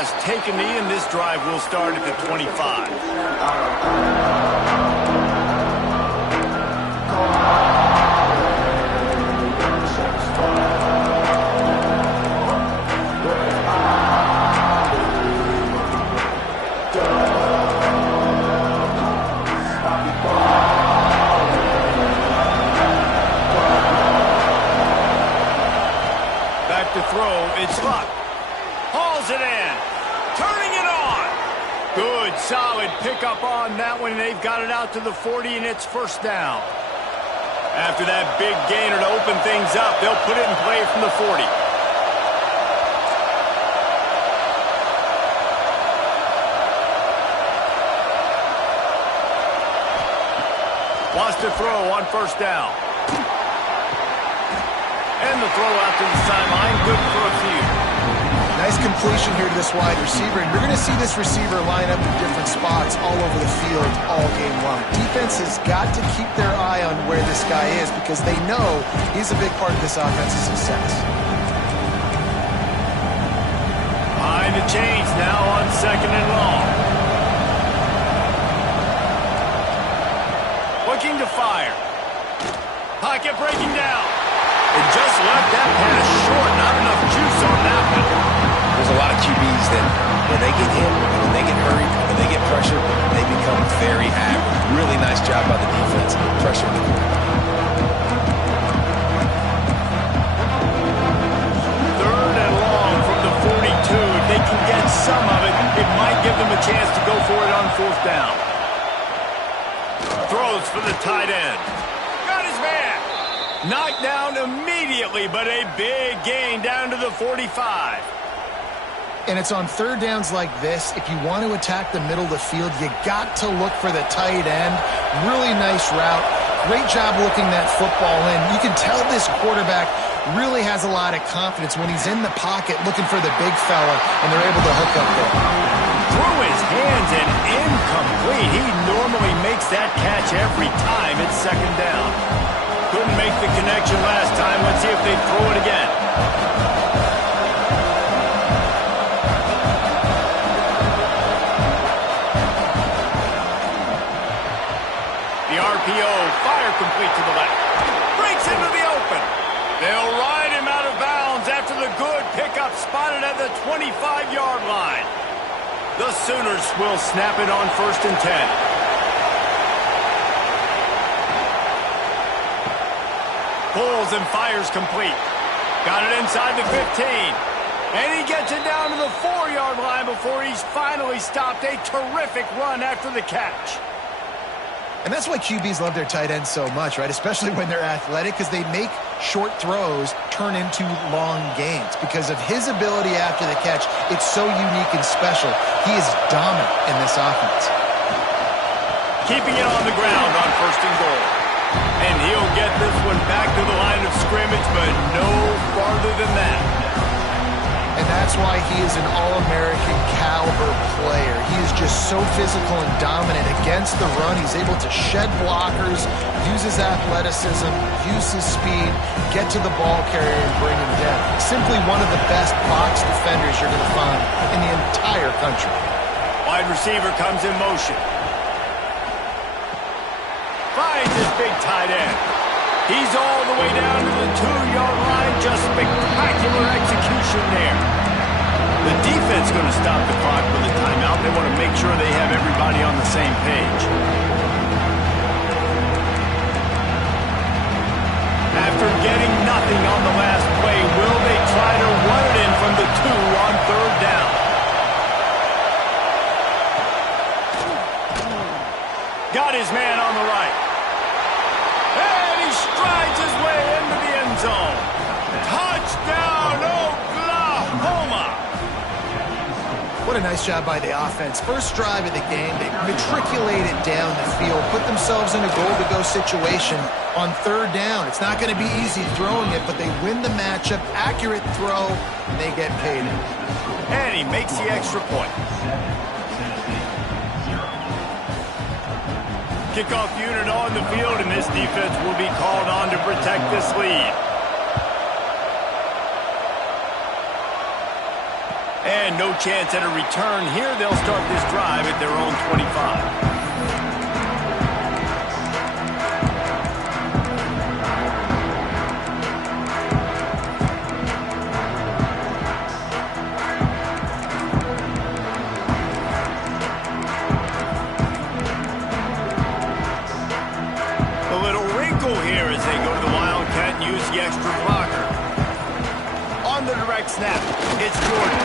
just take a knee, and this drive will start at the 25. To throw, it's Luck. Hauls it in. Turning it on. Good, solid pickup on that one. They've got it out to the 40, and it's first down. After that big gainer to open things up, they'll put it in play from the 40. Wants to throw on first down. And the throw out to the sideline, good for a few. Nice completion here to this wide receiver, and you're going to see this receiver line up in different spots all over the field all game long. Defense has got to keep their eye on where this guy is because they know he's a big part of this offense's success. Behind the chains now on second and long. Looking to fire. Pocket breaking down. And just left that pass short. Not enough juice on that one. There's a lot of QBs that when they get hit, when they get hurried, when they get pressured, they become very average. Really nice job by the defense pressuring the quarterback. Third and long from the 42. If they can get some of it, it might give them a chance to go for it on fourth down. Throws for the tight end. Got his man. Knocked down immediately, but a big gain down to the 45. And it's on third downs like this. If you want to attack the middle of the field, you got to look for the tight end. Really nice route. Great job looking that football in. You can tell this quarterback really has a lot of confidence when he's in the pocket looking for the big fella, and they're able to hook up there. Through his hands and incomplete. He normally makes that catch every time. It's second down. Couldn't make the connection last time. Let's see if they throw it again. The RPO, fire complete to the left. Breaks into the open. They'll ride him out of bounds after the good pickup spotted at the 25-yard line. The Sooners will snap it on first and 10. Pulls and fires complete. Got it inside the 15. And he gets it down to the 4-yard line before he's finally stopped. A terrific run after the catch. And that's why QBs love their tight ends so much, right? Especially when they're athletic, because they make short throws turn into long gains. Because of his ability after the catch, it's so unique and special. He is dominant in this offense. Keeping it on the ground on first and goal. And he'll get this one back to the line of scrimmage, but no farther than that. And that's why he is an All-American caliber player. He is just so physical and dominant against the run. He's able to shed blockers, use his athleticism, use his speed, get to the ball carrier and bring him down. Simply one of the best box defenders you're going to find in the entire country. Wide receiver comes in motion. Finds his big tight end. He's all the way down to the 2-yard line. Just spectacular execution there. The defense going to stop the clock with a timeout. They want to make sure they have everybody on the same page. After getting nothing on the last play, will they try to run it in from the 2 on third down? Got his man on the right. And he strides his way into the end zone. Touchdown, Oklahoma! What a nice job by the offense. First drive of the game, they matriculated down the field, put themselves in a goal-to-go situation on third down. It's not going to be easy throwing it, but they win the matchup. Accurate throw, and they get paid. And he makes the extra point. Kickoff unit on the field, and this defense will be called on to protect this lead. And no chance at a return here. They'll start this drive at their own 25. Here as they go to the Wildcat and use the extra blocker. On the direct snap, it's Jordan.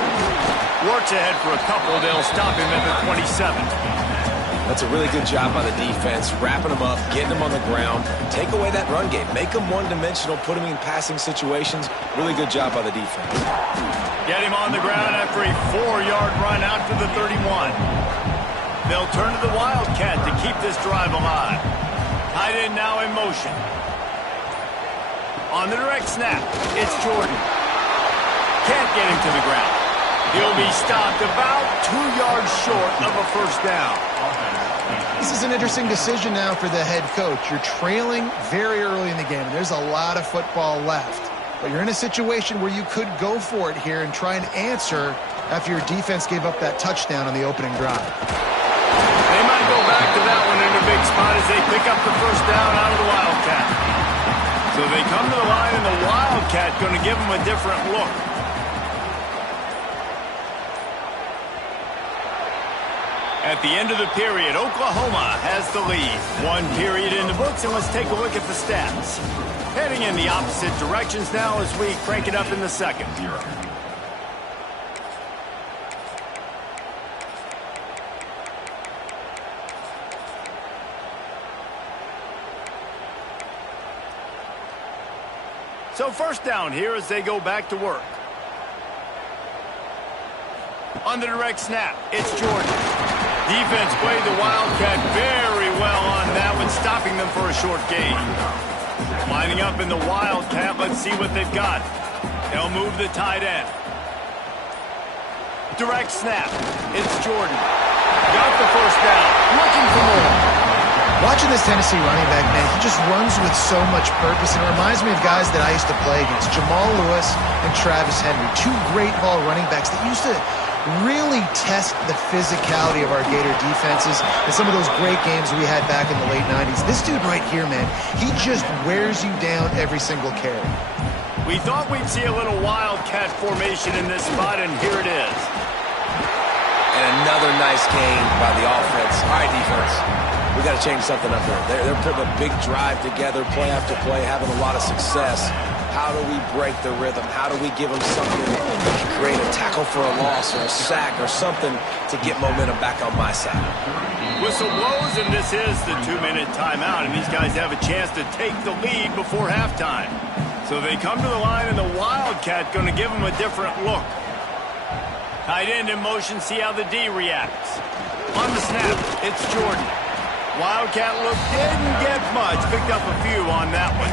Works ahead for a couple. They'll stop him at the 27. That's a really good job by the defense, wrapping them up, getting them on the ground. Take away that run game. Make them one-dimensional, put them in passing situations. Really good job by the defense. Get him on the ground after a 4-yard run out to the 31. They'll turn to the Wildcat to keep this drive alive. Tight end now in motion. On the direct snap, it's Jordan. Can't get him to the ground. He'll be stopped about 2 yards short of a first down. This is an interesting decision now for the head coach. You're trailing very early in the game. There's a lot of football left. But you're in a situation where you could go for it here and try and answer after your defense gave up that touchdown on the opening drive. They might go back to that one in a big spot as they pick up the first down out of the Wildcat. So they come to the line, and the Wildcat going to give them a different look. At the end of the period, Oklahoma has the lead. 1 period in the books, and let's take a look at the stats. Heading in the opposite directions now as we crank it up in the second. So first down here as they go back to work. On the direct snap, it's Jordan. Defense played the Wildcat very well on that one, stopping them for a short gain. Lining up in the Wildcat, let's see what they've got. They'll move the tight end. Direct snap, it's Jordan. Got the first down, looking for more. Watching this Tennessee running back, man, he just runs with so much purpose. And it reminds me of guys that I used to play against, Jamal Lewis and Travis Henry, 2 great ball running backs that used to really test the physicality of our Gator defenses in some of those great games we had back in the late 90s. This dude right here, man, he just wears you down every single carry. We thought we'd see a little Wildcat formation in this spot, and here it is. And another nice gain by the offense. All right, defense. We got to change something up here. They're putting a big drive together, play after play, having a lot of success. How do we break the rhythm? How do we give them something that can create a tackle for a loss or a sack or something to get momentum back on my side? Whistle blows, and this is the 2-minute timeout, and these guys have a chance to take the lead before halftime. So they come to the line, and the Wildcat going to give them a different look. Tight end in motion, see how the D reacts. On the snap, it's Jordan. Wildcat look didn't get much. Picked up a few on that one.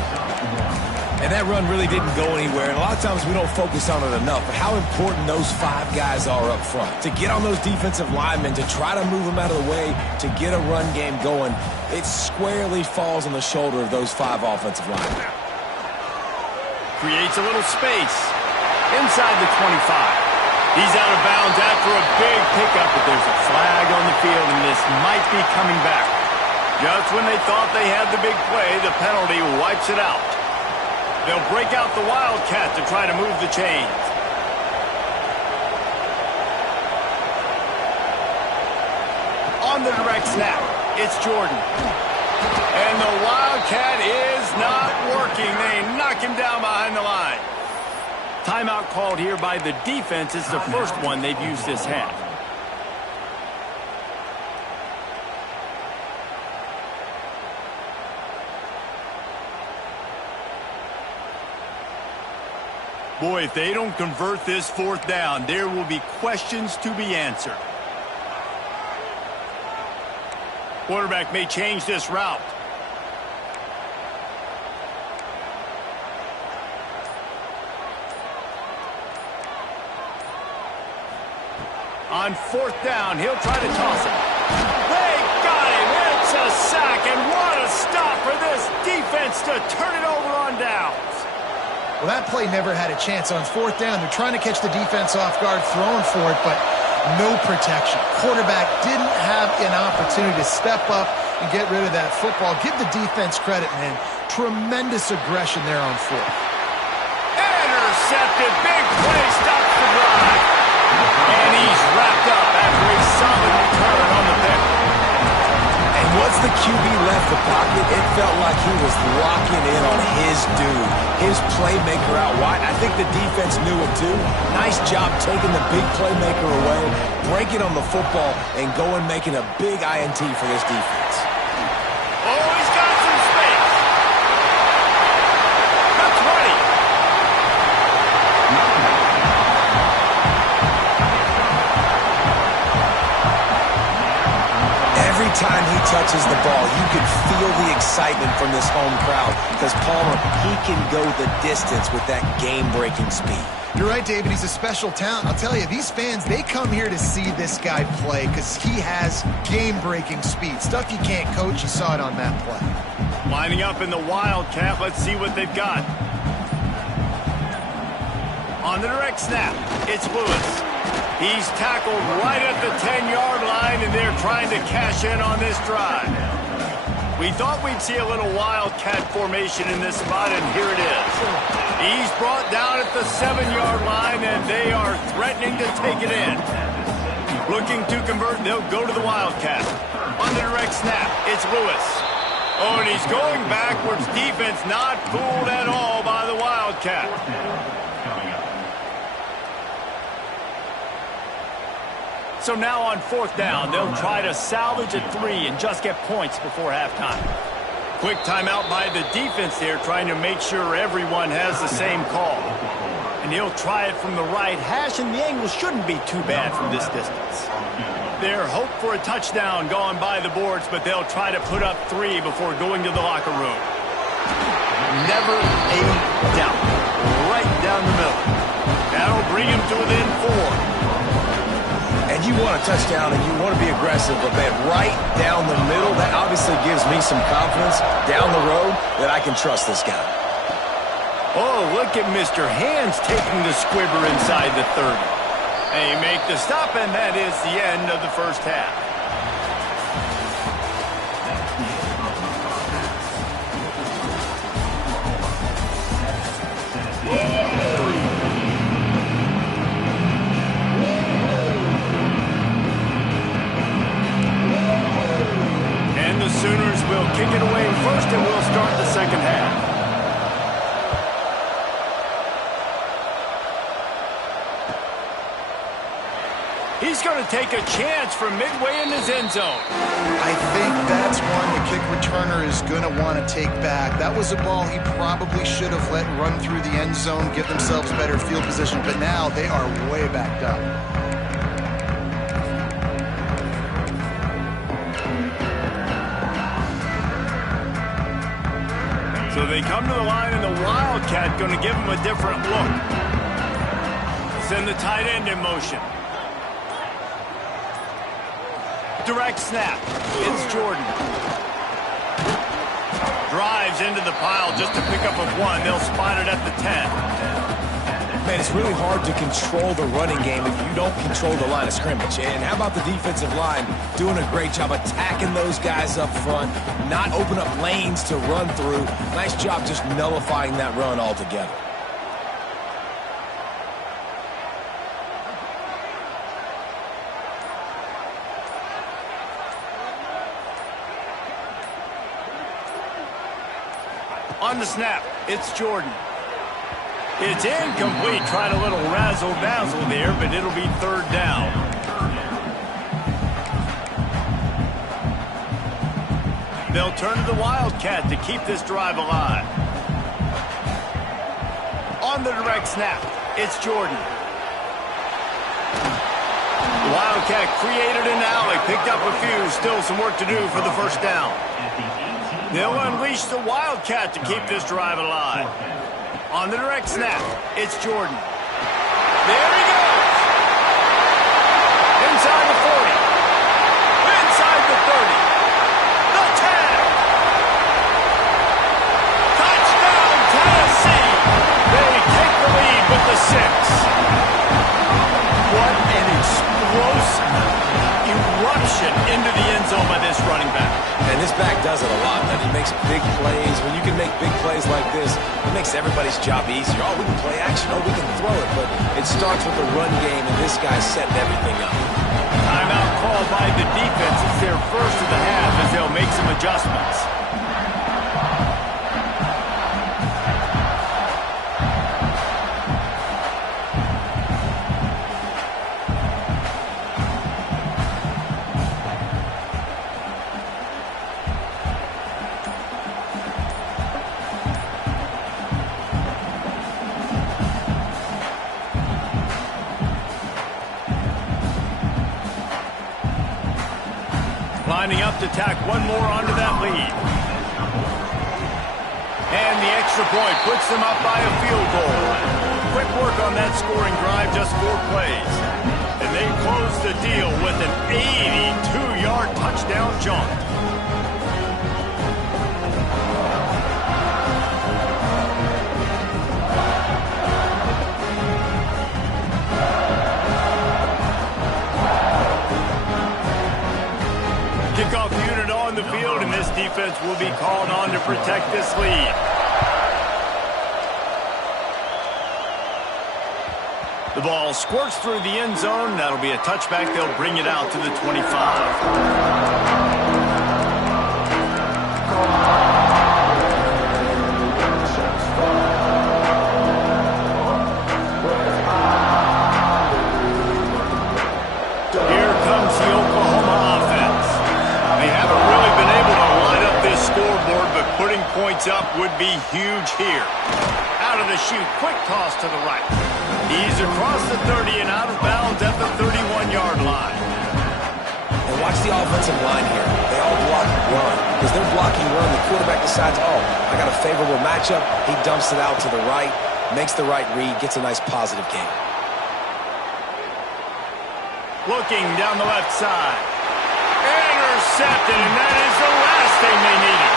And that run really didn't go anywhere. And a lot of times we don't focus on it enough. But how important those 5 guys are up front. To get on those defensive linemen, to try to move them out of the way, to get a run game going, it squarely falls on the shoulder of those 5 offensive linemen. Creates a little space inside the 25. He's out of bounds after a big pickup, but there's a flag on the field, and this might be coming back. Just when they thought they had the big play, the penalty wipes it out. They'll break out the Wildcat to try to move the chains. On the direct snap, it's Jordan. And the Wildcat is not working. They knock him down behind the line. Timeout called here by the defense. It's the first one they've used this half. Boy, if they don't convert this 4th down, there will be questions to be answered. Quarterback may change this route. On 4th down, he'll try to toss it. They got him. It's a sack, and what a stop for this defense to turn it over on downs. Well, that play never had a chance. On fourth down, they're trying to catch the defense off guard, throwing for it, but no protection. Quarterback didn't have an opportunity to step up and get rid of that football. Give the defense credit, man. Tremendous aggression there on fourth. Intercepted. Big play. Stops the drive. And he's wrapped up after a solid return on the pick. And once the QB left the pocket, it felt like he was locking in on his dude, his playmaker out wide. I think the defense knew it too. Nice job taking the big playmaker away, breaking on the football, and going making a big INT for this defense. Oh, he's got some space. The 20. Every time he touches the ball, you can feel the excitement from this home crowd because Palmer, he can go the distance with that game-breaking speed. You're right, David. He's a special talent. I'll tell you, these fans, they come here to see this guy play because he has game-breaking speed. Stuff you can't coach. You saw it on that play. Lining up in the Wildcat. Let's see what they've got. On the direct snap, it's Lewis. He's tackled right at the 10-yard line, and they're trying to cash in on this drive. We thought we'd see a little Wildcat formation in this spot, and here it is. He's brought down at the 7-yard line, and they are threatening to take it in. Looking to convert, they'll go to the Wildcat. On the direct snap, it's Lewis. Oh, and he's going backwards. Defense not fooled at all by the Wildcat. So now on fourth down, they'll try to salvage a 3 and just get points before halftime. Quick timeout by the defense there, trying to make sure everyone has the same call. And he'll try it from the right hash, and the angle shouldn't be too bad from this distance. Their hope for a touchdown gone by the boards, but they'll try to put up 3 before going to the locker room. Never a doubt. Right down the middle. That'll bring him to within 4. And you want a touchdown and you want to be aggressive, but man, right down the middle, that obviously gives me some confidence down the road that I can trust this guy. Oh, look at Mr. Hands taking the squibber inside the 30. They make the stop, and that is the end of the first half. The Sooners will kick it away first, and we'll start the second half. He's going to take a chance from midway in his end zone. I think that's one the kick returner is going to want to take back. That was a ball he probably should have let run through the end zone, give themselves better field position, but now they are way backed up. So they come to the line, and the Wildcat going to give them a different look. Send the tight end in motion. Direct snap. It's Jordan. Drives into the pile just to pick up a 1. They'll spot it at the 10. Man, it's really hard to control the running game if you don't control the line of scrimmage. And how about the defensive line doing a great job attacking those guys up front, not open up lanes to run through. Nice job just nullifying that run altogether. On the snap, it's Jordan. It's incomplete. Tried a little razzle-dazzle there, but it'll be third down. They'll turn to the Wildcat to keep this drive alive. On the direct snap, it's Jordan. The Wildcat created an alley, picked up a few, still some work to do for the first down. They'll unleash the Wildcat to keep this drive alive. On the direct snap, it's Jordan. There he goes! Inside the 40. Inside the 30. The 10. Touchdown, Tennessee! They conversion into the end zone by this running back. And this back does it a lot, man. He makes big plays. When you can make big plays like this, it makes everybody's job easier. Oh, we can play action. Oh, we can throw it. But it starts with the run game, and this guy's setting everything up. Timeout called by the defense. It's their first of the half as they'll make some adjustments. Lining up to tack one more onto that lead. And the extra point puts them up by a field goal. Quick work on that scoring drive, just 4 plays. And they close the deal with an 82-yard touchdown jaunt. Kickoff unit on the field, and this defense will be called on to protect this lead. The ball squirts through the end zone. That'll be a touchback. They'll bring it out to the 25. Here comes the Oklahoma offense. They haven't really been able to line up this scoreboard, but putting points up would be huge here. Out of the chute, quick toss to the right. He's across the 30 and out of bounds at the 31-yard line. And watch the offensive line here. They all block run. Because they're blocking run, the quarterback decides, oh, I got a favorable matchup. He dumps it out to the right, makes the right read, gets a nice positive gain. Looking down the left side. Intercepted, and that is the last thing they needed.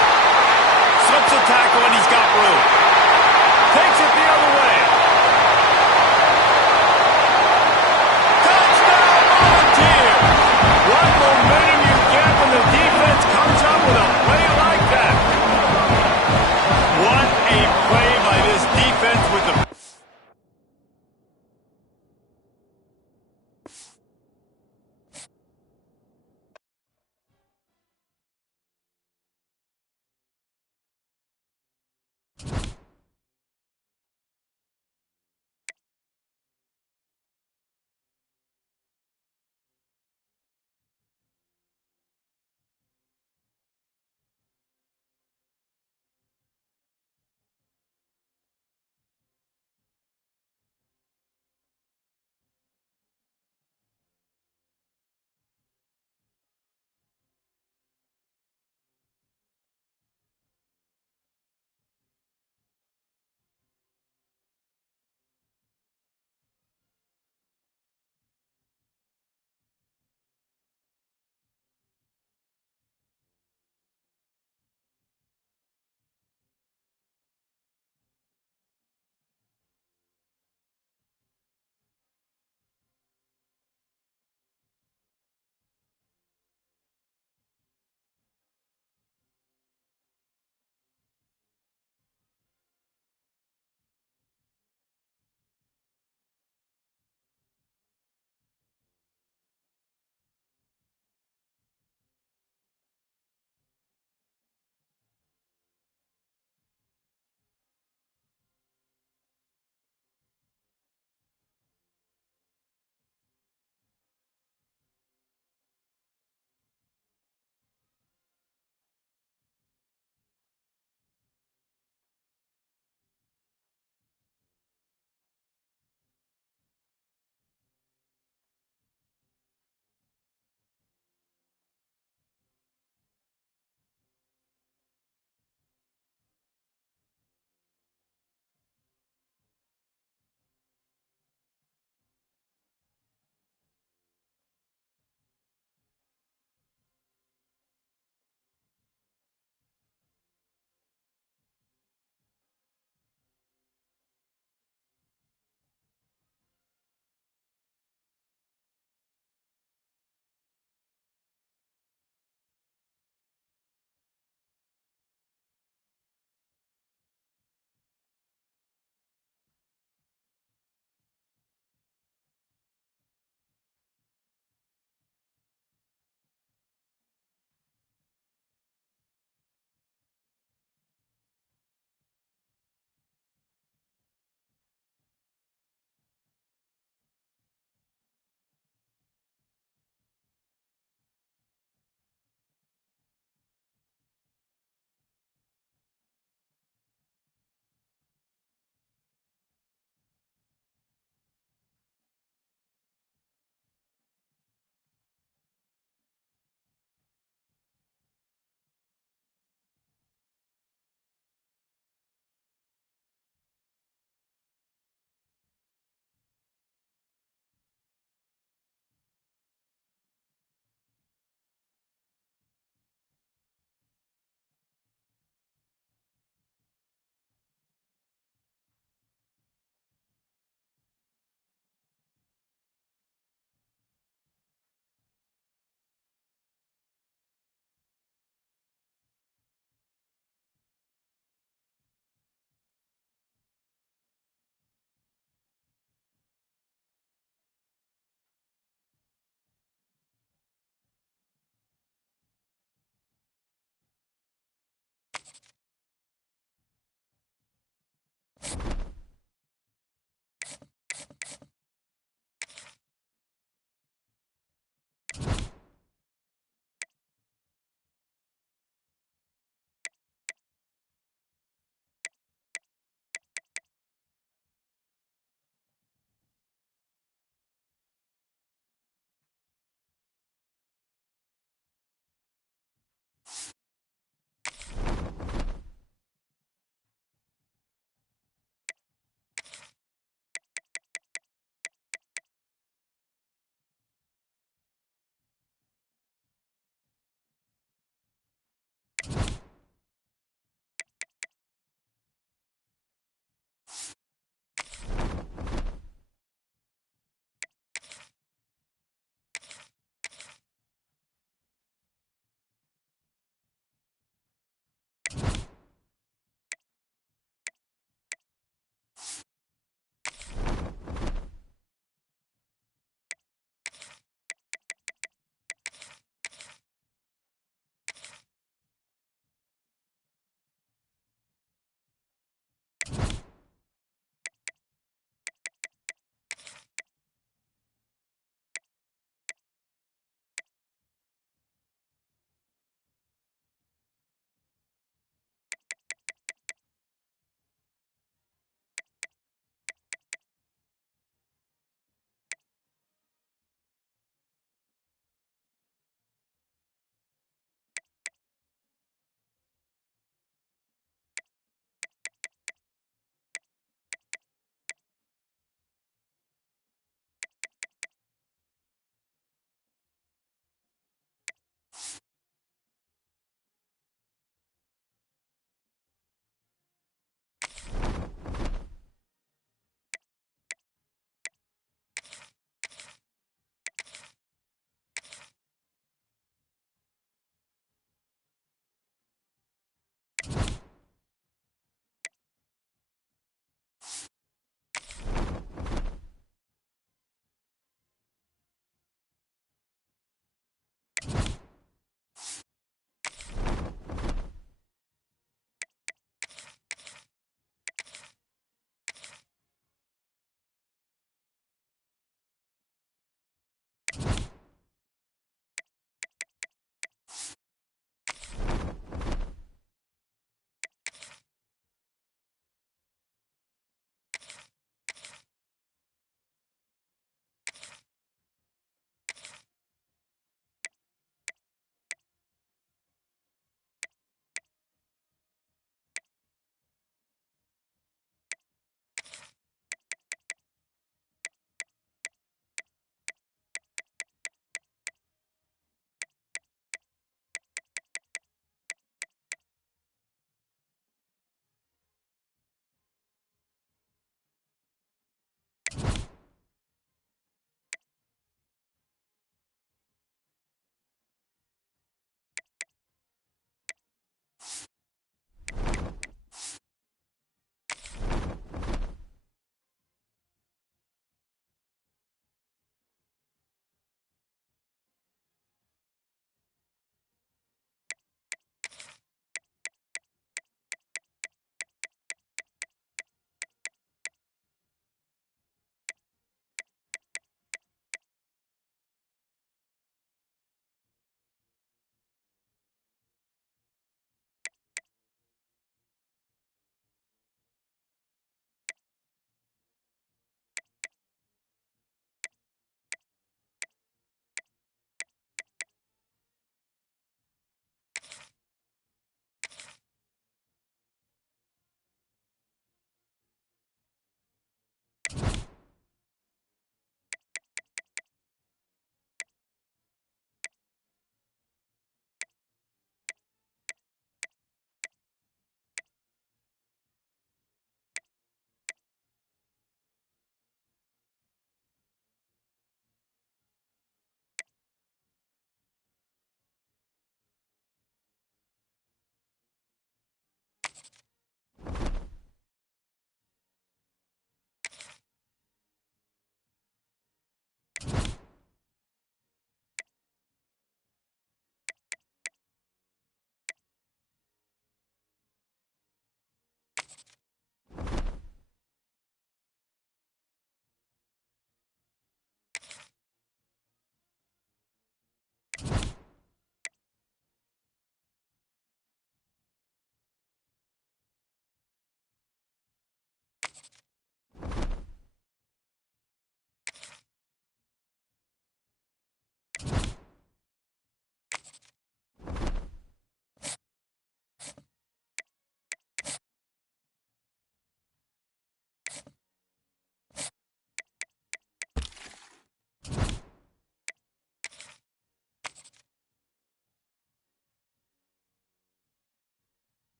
Slips a tackle, and he's got room. Takes it the other way. Touchdown, Volunteers! What momentum you get when the defense comes up with a play like that. What a play by this defense with the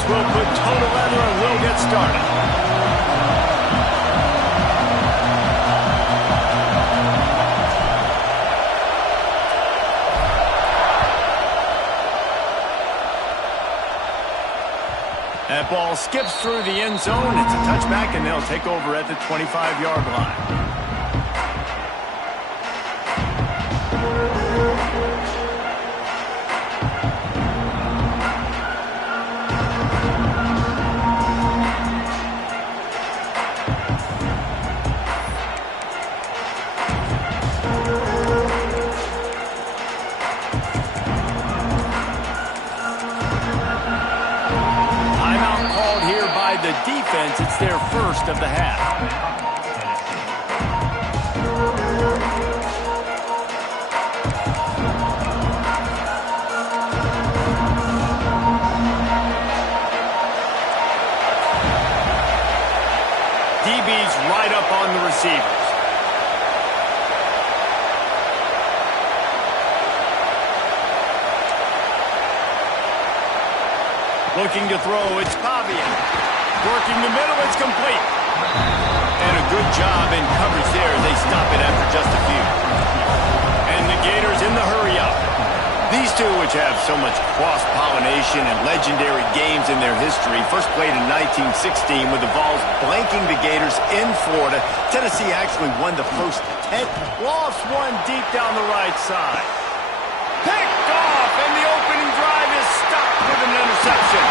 offense will put toe to leather and will get started. That ball skips through the end zone. It's a touchback, and they'll take over at the 25-yard line. The defense, it's their first of the half. DB's right up on the receivers. Looking to throw, it's Pavian. Working the middle, it's complete. And a good job in coverage there. They stop it after just a few. And the Gators in the hurry-up. These two, which have so much cross-pollination and legendary games in their history, first played in 1916 with the Vols blanking the Gators in Florida. Tennessee actually won the first 10. Lost one deep down the right side. Picked off, and the opening drive is stopped with an interception.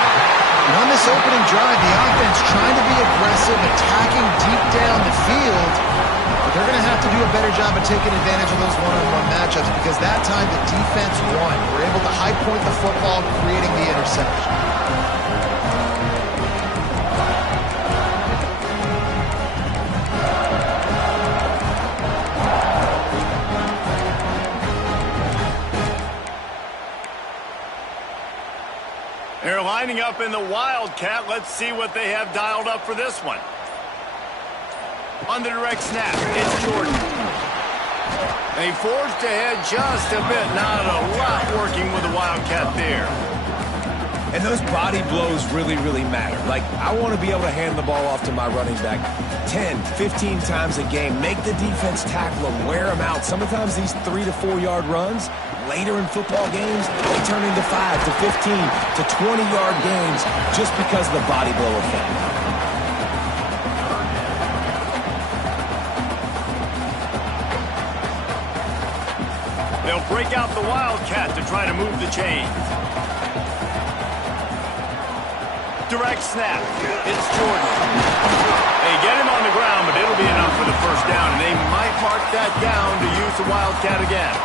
And on this opening drive, the offense trying to be aggressive, attacking deep down the field, but they're going to have to do a better job of taking advantage of those one-on-one matchups because that time the defense won. We're able to high point the football, creating the interception. They're lining up in the Wildcat. Let's see what they have dialed up for this one. On the direct snap, it's Jordan. They forced ahead just a bit. Not a lot working with the Wildcat there. And those body blows really, really matter. Like, I want to be able to hand the ball off to my running back 10, 15 times a game. Make the defense tackle them, wear them out. Sometimes these 3 to 4 yard runs, later in football games, they turn into 5 to 15 to 20-yard games just because of the body blow effect. They'll break out the Wildcat to try to move the chains. Direct snap. It's Jordan. They get him on the ground, but it'll be enough for the first down, and they might mark that down to use the Wildcat again.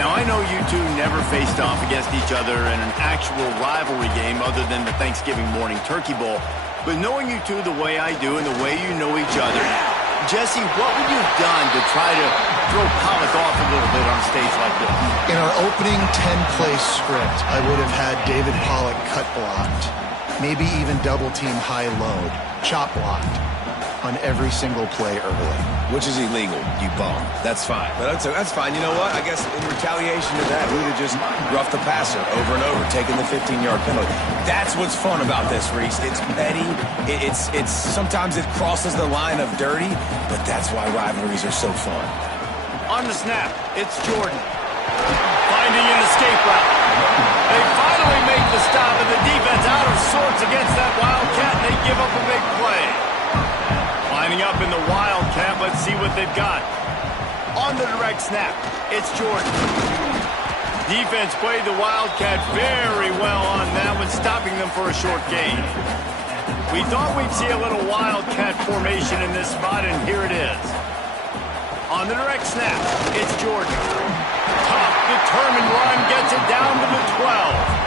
Now, I know you two never faced off against each other in an actual rivalry game other than the Thanksgiving morning Turkey Bowl, but knowing you two the way I do and the way you know each other, Jesse, what would you have done to try to throw Pollock off a little bit on a stage like this? In our opening 10-play script, I would have had David Pollock cut blocked, maybe even double-team high load, chop blocked on every single play early. Which is illegal, you bum. That's fine. But that's fine. You know what? I guess in retaliation to that, we would have just roughed the passer over and over, taking the 15-yard penalty. That's what's fun about this, Reese. It's petty. It's sometimes it crosses the line of dirty, but that's why rivalries are so fun. On the snap, it's Jordan. Finding an escape route. They finally make the stop, and the defense out of sorts against that Wildcat, and they give up a big play. Lining up in the Wildcat, let's see what they've got. On the direct snap, it's Jordan. Defense played the Wildcat very well on that one, stopping them for a short gain. We thought we'd see a little Wildcat formation in this spot, and here it is. On the direct snap, it's Jordan. Tough, determined run, gets it down to the 12.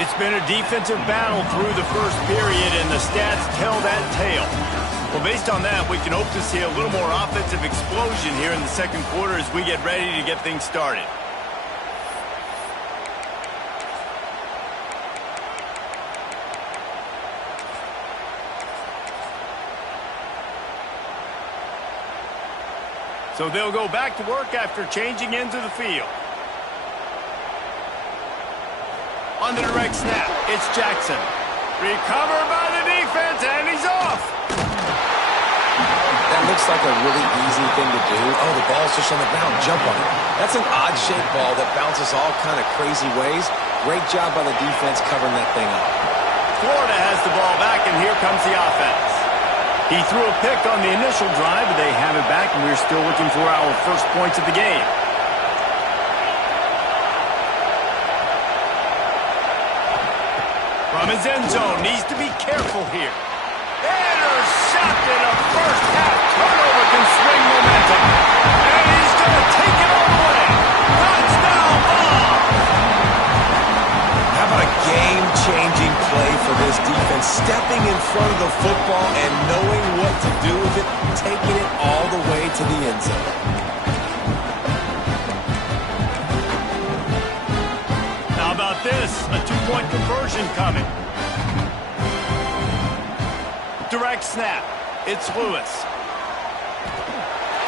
It's been a defensive battle through the first period, and the stats tell that tale. Well, based on that, we can hope to see a little more offensive explosion here in the second quarter as we get ready to get things started. So they'll go back to work after changing into the field. On the direct snap, it's Jackson. Recovered by the defense, and he's off. That looks like a really easy thing to do. Oh, the ball's just on the ground. Jump on it. That's an odd-shaped ball that bounces all kind of crazy ways. Great job by the defense covering that thing up. Florida has the ball back, and here comes the offense. He threw a pick on the initial drive, but they have it back, and we're still looking for our first points of the game. From his end zone, needs to be careful here. Intercepted. A first half turnover can swing momentum. And he's going to take it all the way. Touchdown ball. How about a game-changing play for this defense? Stepping in front of the football and knowing what to do with it, taking it all the way to the end zone. How about this? A two-point conversion coming. Direct snap. It's Lewis.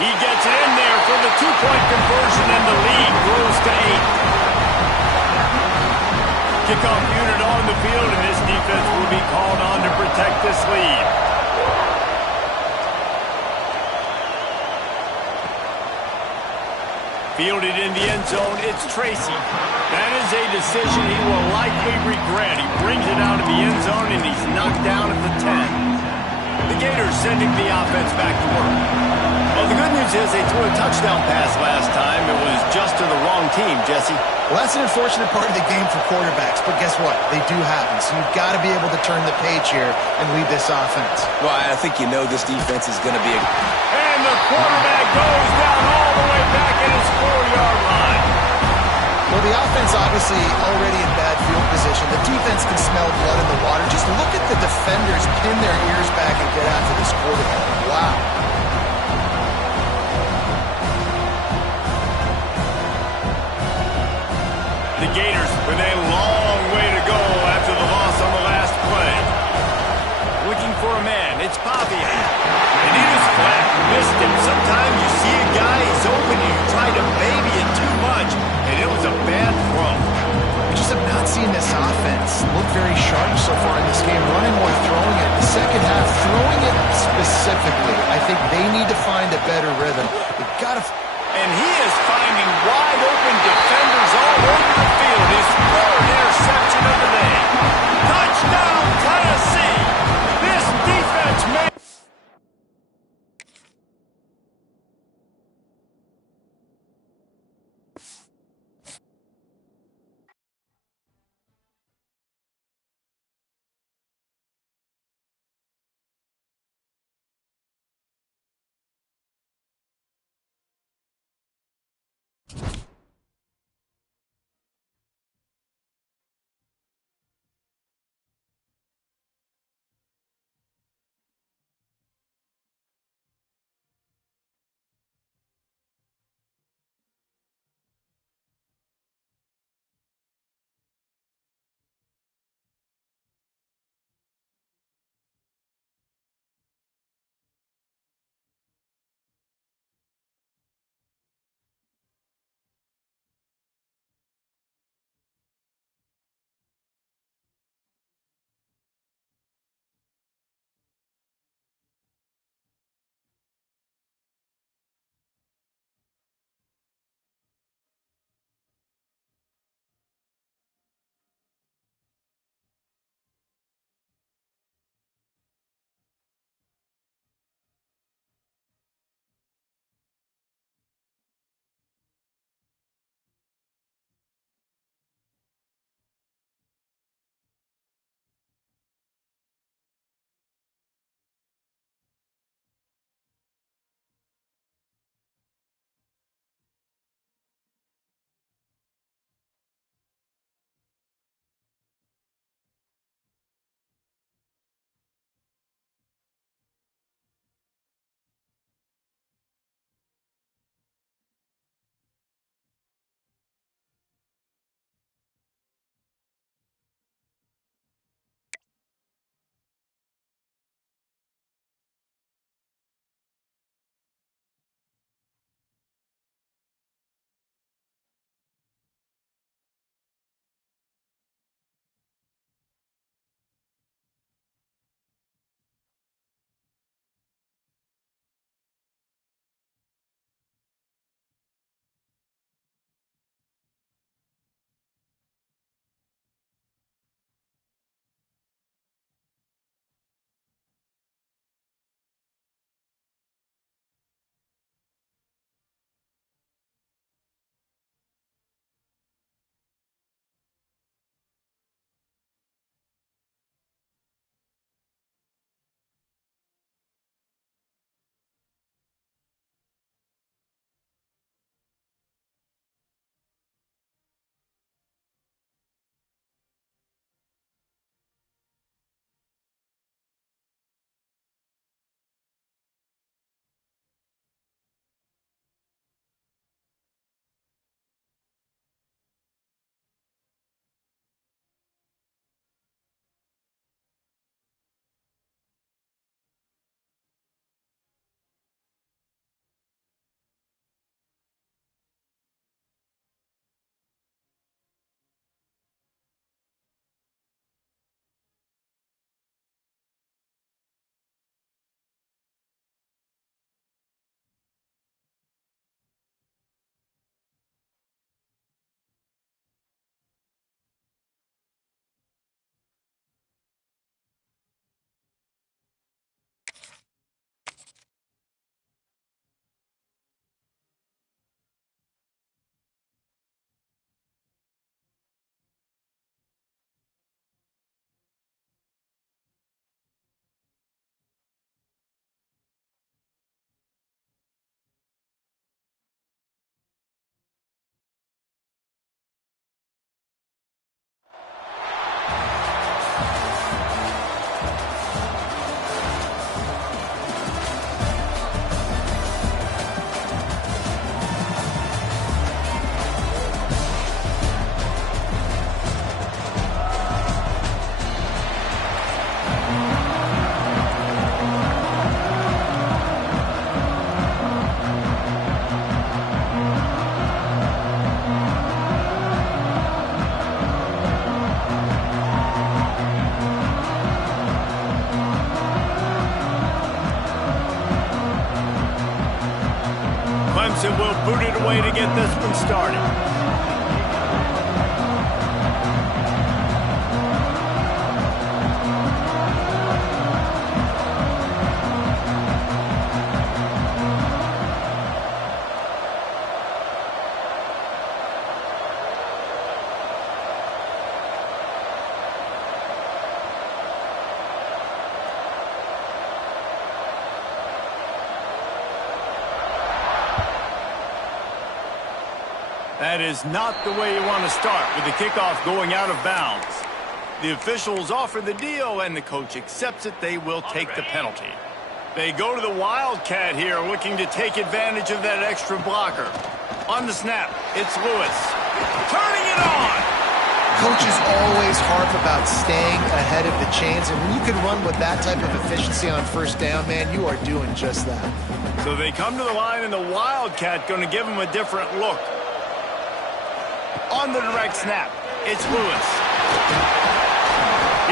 He gets it in there for the two-point conversion, and the lead grows to 8. Kickoff unit on the field, and this defense will be called on to protect this lead. Fielded in the end zone, it's Tracy. That is a decision he will likely regret. He brings it out of the end zone, and he's knocked down at the 10. The Gators sending the offense back to work. Well, the good news is they threw a touchdown pass last time. It was just to the wrong team, Jesse. Well, that's an unfortunate part of the game for quarterbacks, but guess what? They do happen, so you've got to be able to turn the page here and lead this offense. Well, I think you know this defense is going to be a... And the quarterback goes down all the way back at his 4-yard line. Well, the offense obviously already in bad field position. The defense can smell blood in the water. Just look at the defenders pin their ears back and get after this quarterback. Wow. The Gators with a long way to go after the loss on the last play. Looking for a man, it's Pavia. And he was flat, missed him. Sometimes you see a guy, he's open, and you try to baby it too much, and it was a bad throw. I just have not seen this offense look very sharp so far in this game, running more, throwing it. The second half, throwing it specifically. I think they need to find a better rhythm. They've got to... And he is finding wide open defenders all over the field. His third interception of the day. Touchdown, Tennessee! This defense may... and will boot it away to get this one started. That is not the way you want to start with the kickoff going out of bounds. The officials offer the deal, and the coach accepts it. They will take the penalty. They go to the Wildcat here, looking to take advantage of that extra blocker. On the snap, it's Lewis. Turning it on! Coaches always harp about staying ahead of the chains, and when you can run with that type of efficiency on first down, man, you are doing just that. So they come to the line, and the Wildcat going to give them a different look. On the direct snap, it's Lewis.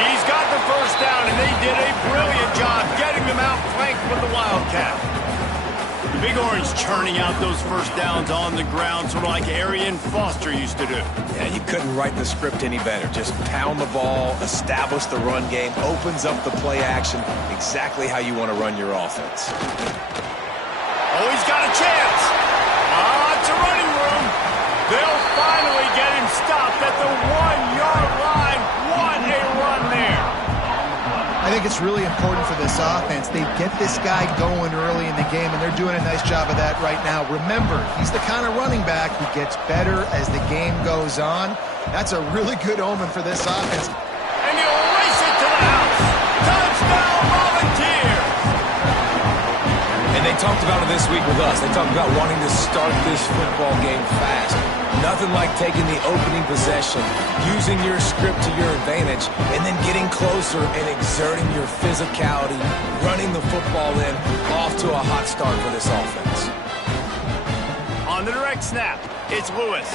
He's got the first down, and they did a brilliant job getting them out flanked with the Wildcat. The Big Orange churning out those first downs on the ground, sort of like Arian Foster used to do. Yeah, you couldn't write the script any better. Just pound the ball, establish the run game, opens up the play action, exactly how you want to run your offense. Oh, he's got a chance. Lots of running room. They'll finally get him stopped at the 1-yard line. What a run there. I think it's really important for this offense. They get this guy going early in the game, and they're doing a nice job of that right now. Remember, he's the kind of running back who gets better as the game goes on. That's a really good omen for this offense. And he'll race it to the house. Touchdown, Volunteers. And they talked about it this week with us. They talked about wanting to start this football game fast. Nothing like taking the opening possession, using your script to your advantage, and then getting closer and exerting your physicality, running the football in, off to a hot start for this offense. On the direct snap, it's Lewis.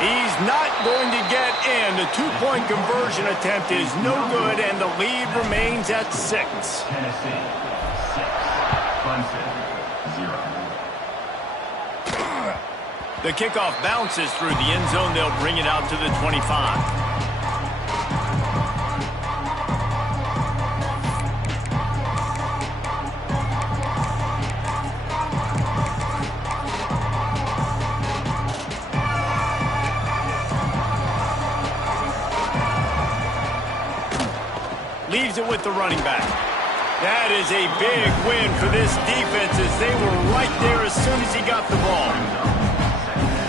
He's not going to get in. The two-point conversion attempt is no good, and the lead remains at 6. Tennessee, 6. Clemson, 0. The kickoff bounces through the end zone. They'll bring it out to the 25. Leaves it with the running back. That is a big win for this defense as they were right there as soon as he got the ball.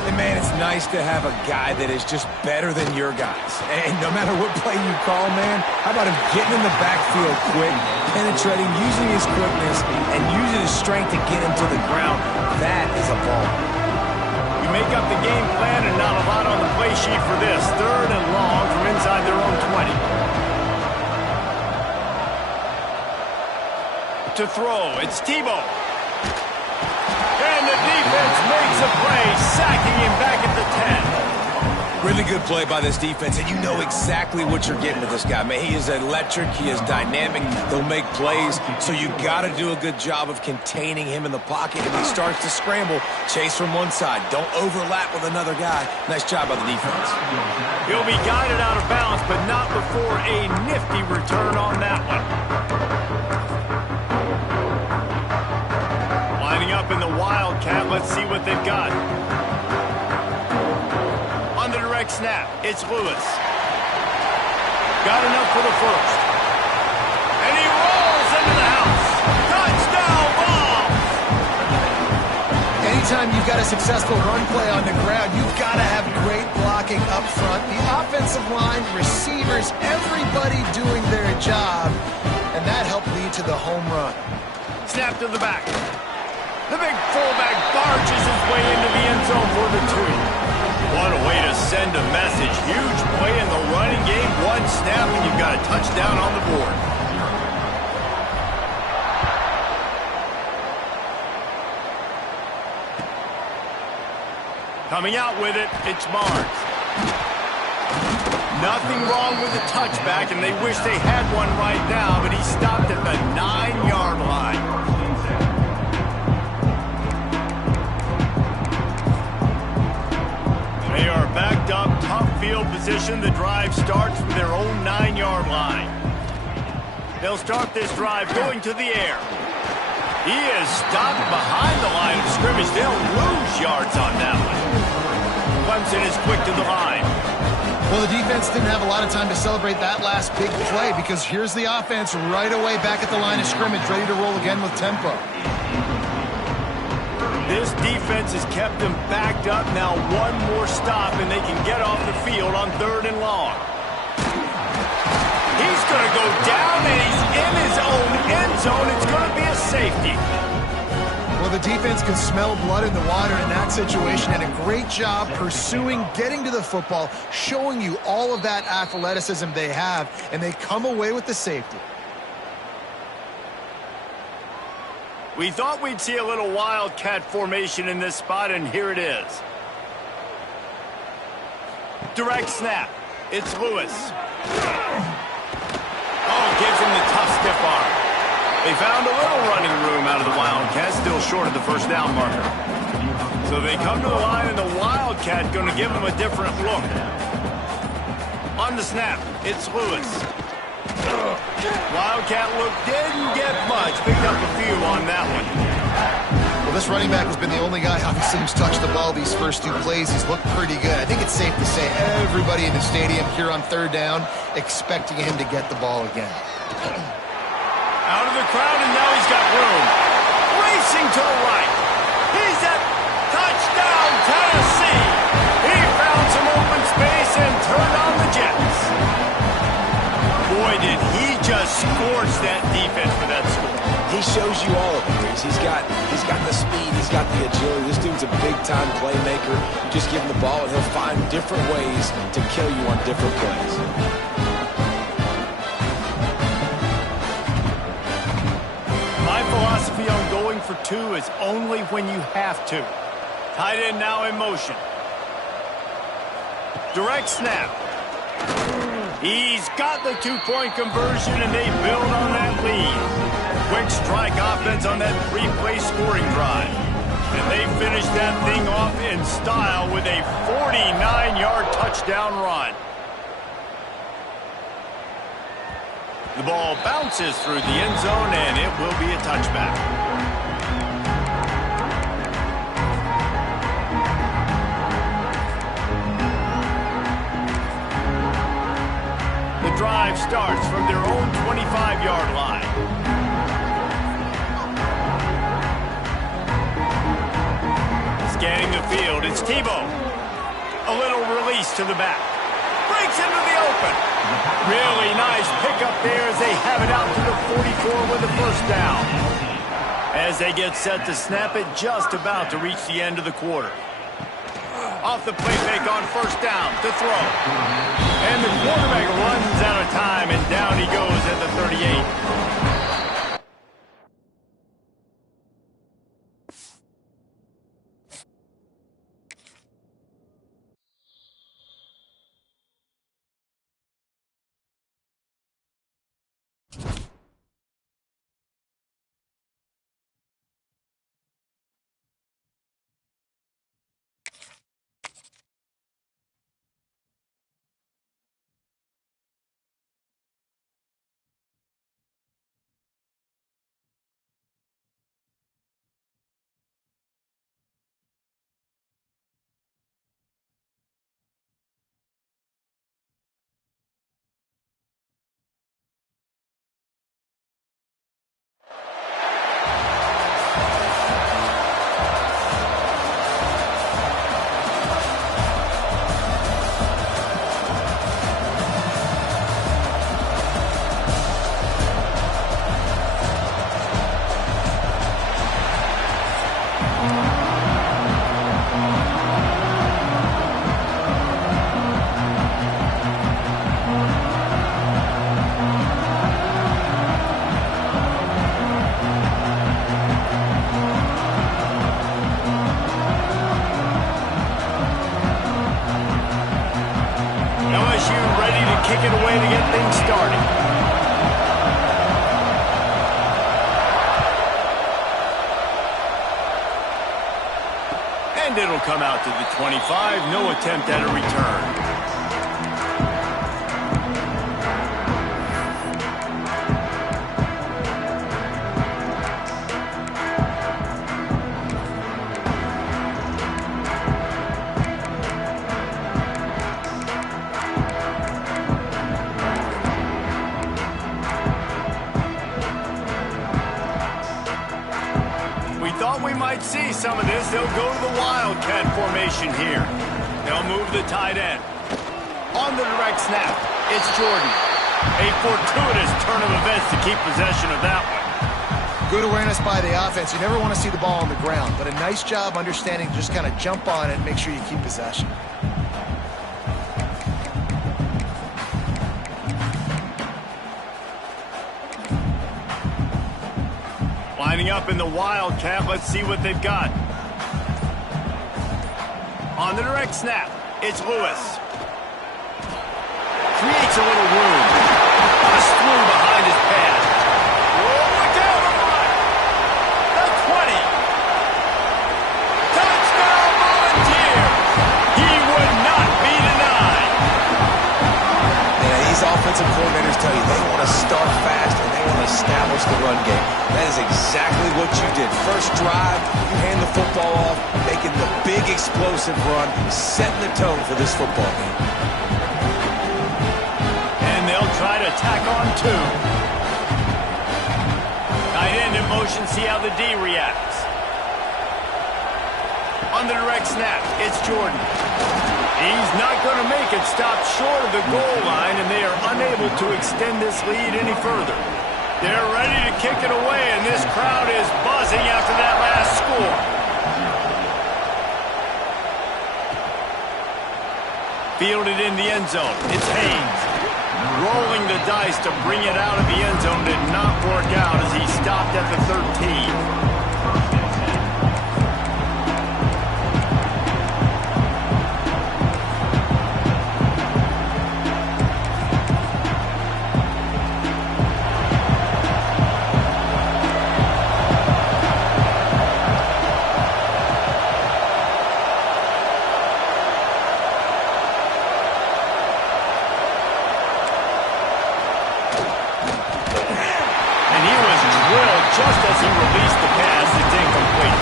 And man, it's nice to have a guy that is just better than your guys. And no matter what play you call, man, how about him getting in the backfield quick, penetrating, using his quickness, and using his strength to get him to the ground. That is a ball. You make up the game plan and not a lot on the play sheet for this. 3rd and long from inside their own 20. To throw, it's Tebow. And the defense makes a play, sacking him back at the 10. Really good play by this defense, and you know exactly what you're getting with this guy. Man, he is electric, he is dynamic, they'll make plays, so you got to do a good job of containing him in the pocket. If he starts to scramble, chase from one side. Don't overlap with another guy. Nice job by the defense. He'll be guided out of bounds, but not before a nifty return on that one. Lining up in the Wildcat, let's see what they've got. On the direct snap, it's Lewis. Got enough for the first. And he rolls into the house. Touchdown ball! Anytime you've got a successful run play on the ground, you've got to have great blocking up front. The offensive line, receivers, everybody doing their job, and that helped lead to the home run. Snap to the back. The big fullback barges his way into the end zone for the 2. What a way to send a message. Huge play in the running game. One snap and you've got a touchdown on the board. Coming out with it, it's Barnes. Nothing wrong with the touchback, and they wish they had one right now, but he stopped at the 9-yard line. field position. The drive starts from their own 9-yard line. They'll start this drive going to the air. He is stopped behind the line of scrimmage. They'll lose yards on that one. Clemson is quick to the line. Well, the defense didn't have a lot of time to celebrate that last big play because here's the offense right away back at the line of scrimmage, ready to roll again with tempo. This defense has kept them backed up. Now one more stop and they can get off the field on 3rd and long. He's going to go down and he's in his own end zone. It's going to be a safety. Well, the defense can smell blood in the water in that situation, and a great job pursuing, getting to the football, showing you all of that athleticism they have, and they come away with the safety. We thought we'd see a little wildcat formation in this spot, and here it is. Direct snap. It's Lewis. Oh, gives him the tough stiff arm. They found a little running room out of the Wildcats, still short of the first down marker. So they come to the line, and the Wildcat going to give them a different look. On the snap, it's Lewis. Wildcat look didn't get much. Picked up a few on that one. Well, this running back has been the only guy, obviously, who's touched the ball these first 2 plays. He's looked pretty good. I think it's safe to say everybody in the stadium here on 3rd down expecting him to get the ball again. Out of the crowd, and now he's got room. Racing to the right. He's at touchdown, Tennessee. He found some open space and turned on the Jets. Boy, did he just scorch that defense for that score. He shows you all of it. He's got the speed. He's got the agility. This dude's a big-time playmaker. You just give him the ball, and he'll find different ways to kill you on different plays. My philosophy on going for 2 is only when you have to. Tight end now in motion. Direct snap. He's got the 2-point conversion, and they build on that lead. Quick strike offense on that 3-play scoring drive. And they finish that thing off in style with a 49-yard touchdown run. The ball bounces through the end zone, and it will be a touchback. The drive starts from their own 25-yard line. Scanning the field, it's Tebow. A little release to the back. Breaks into the open. Really nice pickup there as they have it out to the 44 with the first down. As they get set to snap it, just about to reach the end of the quarter. Off the play fake on first down to throw. And the quarterback runs out of time, and down he goes at the 38. Kick it away to get things started. And it'll come out to the 25. No attempt at a return. this, they'll go to the Wildcat formation here. They'll move the tight end. On the direct snap, it's Jordan. A fortuitous turn of events to keep possession of that one. Good awareness by the offense. You never want to see the ball on the ground, but a nice job understanding to just kind of jump on it and make sure you keep possession. Lining up in the Wildcat, let's see what they've got. On the direct snap, it's Lewis. Creates a little room. Busts through behind his pad. Look down the line. The 20. Touchdown Volunteer. He would not be denied. Yeah, these offensive coordinators tell you they want to start fast and they want to establish the run game. That is exactly what you did. First drive, you hand the football off, making the big explosive run, setting the tone for this football game. Try to tack on two. Tight end in motion, see how the D reacts. On the direct snap, it's Jordan. He's not going to make it, stopped short of the goal line, and they are unable to extend this lead any further. They're ready to kick it away, and this crowd is buzzing after that last score. Fielded in the end zone, it's Haynes. Rolling the dice to bring it out of the end zone did not work out as he stopped at the 13. Just as he released the pass, it's incomplete.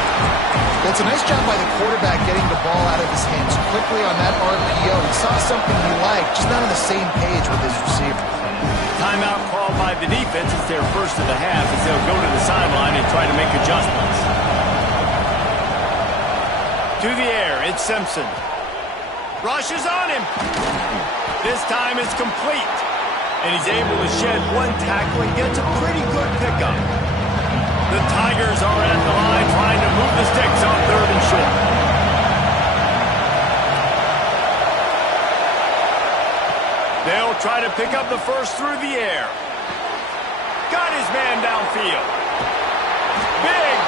Well, it's a nice job by the quarterback getting the ball out of his hands quickly on that RPO. He saw something he liked, just not on the same page with his receiver. Timeout called by the defense. It's their first of the half as they'll go to the sideline and try to make adjustments. To the air, it's Simpson. Rushes on him. This time it's complete. And he's able to shed one tackle and gets a pretty good pickup. The Tigers are at the line trying to move the sticks on 3rd and short. They'll try to pick up the first through the air. Got his man downfield.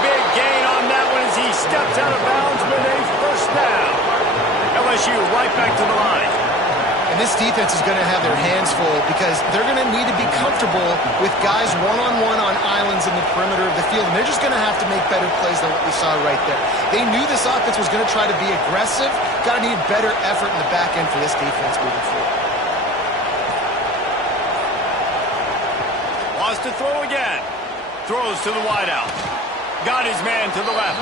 Big gain on that one as he steps out of bounds with a first down. LSU right back to the line. And this defense is going to have their hands full because they're going to need to be comfortable with guys one-on-one on islands in the perimeter of the field. And they're just going to have to make better plays than what we saw right there. They knew this offense was going to try to be aggressive. Got to need better effort in the back end for this defense moving forward. Wants to throw again. Throws to the wideout. Got his man to the left.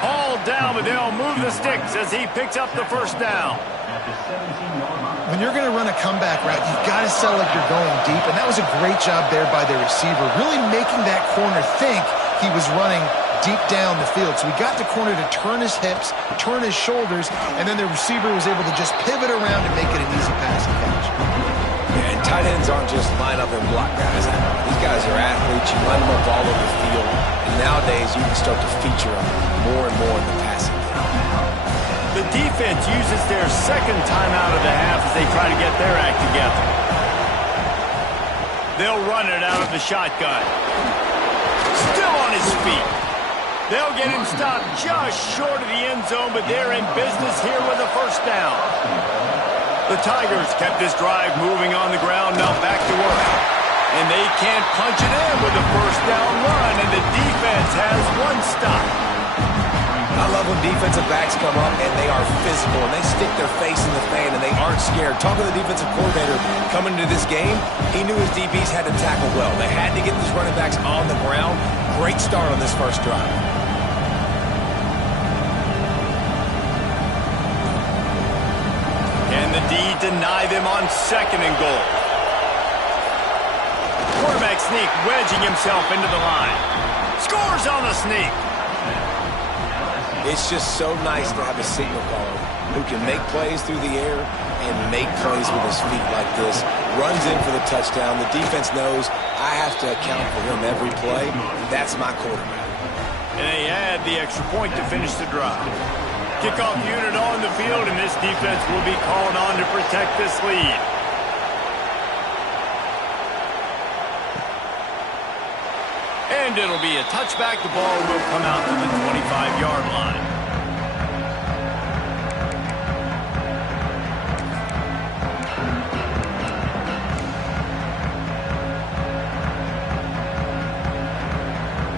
Hauled down, but they'll move the sticks as he picks up the first down. When you're going to run a comeback route, you've got to sell like you're going deep, and that was a great job there by the receiver, really making that corner think he was running deep down the field. So he got the corner to turn his hips, turn his shoulders, and then the receiver was able to just pivot around and make it an easy pass to catch. Yeah, and tight ends aren't just line up and block guys. These guys are athletes. You line them up all over the field, and nowadays you can start to feature them more and more in the passing game. The defense uses their second timeout of the half as they try to get their act together. They'll run it out of the shotgun. Still on his feet. They'll get him stopped just short of the end zone, but they're in business here with a first down. The Tigers kept this drive moving on the ground, now back to work. And they can't punch it in with a first down run, and the defense has one stop. I love when defensive backs come up and they are physical and they stick their face in the fan and they aren't scared. Talking to the defensive coordinator coming into this game, he knew his DBs had to tackle well. They had to get these running backs on the ground. Great start on this first drive. Can the D deny them on 2nd and goal? Quarterback sneak wedging himself into the line. Scores on the sneak. It's just so nice to have a signal caller who can make plays through the air and make plays with his feet like this. Runs in for the touchdown. The defense knows I have to account for him every play. That's my quarterback. And they add the extra point to finish the drive. Kickoff unit on the field, and this defense will be called on to protect this lead. And it'll be a touchback. The ball will come out to the 25-yard line.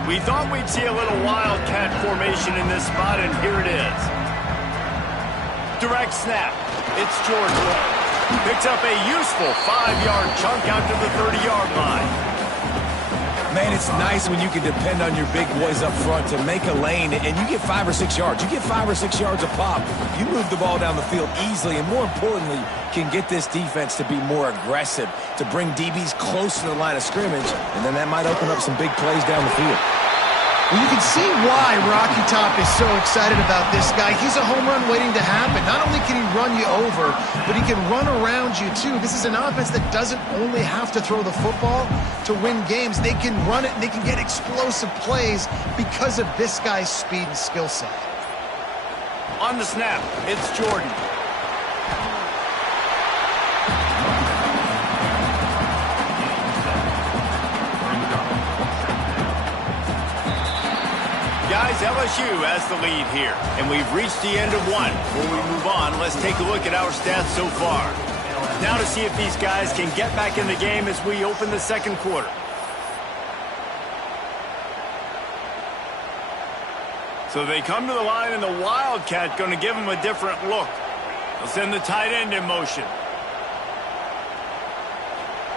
We thought we'd see a little wildcat formation in this spot, and here it is. Direct snap. It's Jordan. Picks up a useful 5-yard chunk out to the 30-yard line. Man, it's nice when you can depend on your big boys up front to make a lane, and you get 5 or 6 yards. You get 5 or 6 yards a pop. You move the ball down the field easily, and more importantly, can get this defense to be more aggressive, to bring DBs close to the line of scrimmage, and then that might open up some big plays down the field. Well, you can see why Rocky Top is so excited about this guy. He's a home run waiting to happen. Not only can he run you over, but he can run around you too. This is an offense that doesn't only have to throw the football to win games. They can run it and they can get explosive plays because of this guy's speed and skill set. On the snap, it's Jordan. Guys, LSU has the lead here, and we've reached the end of one. Before we move on, let's take a look at our stats so far. Now to see if these guys can get back in the game as we open the second quarter. So they come to the line, and the Wildcat going to give them a different look. They'll send the tight end in motion.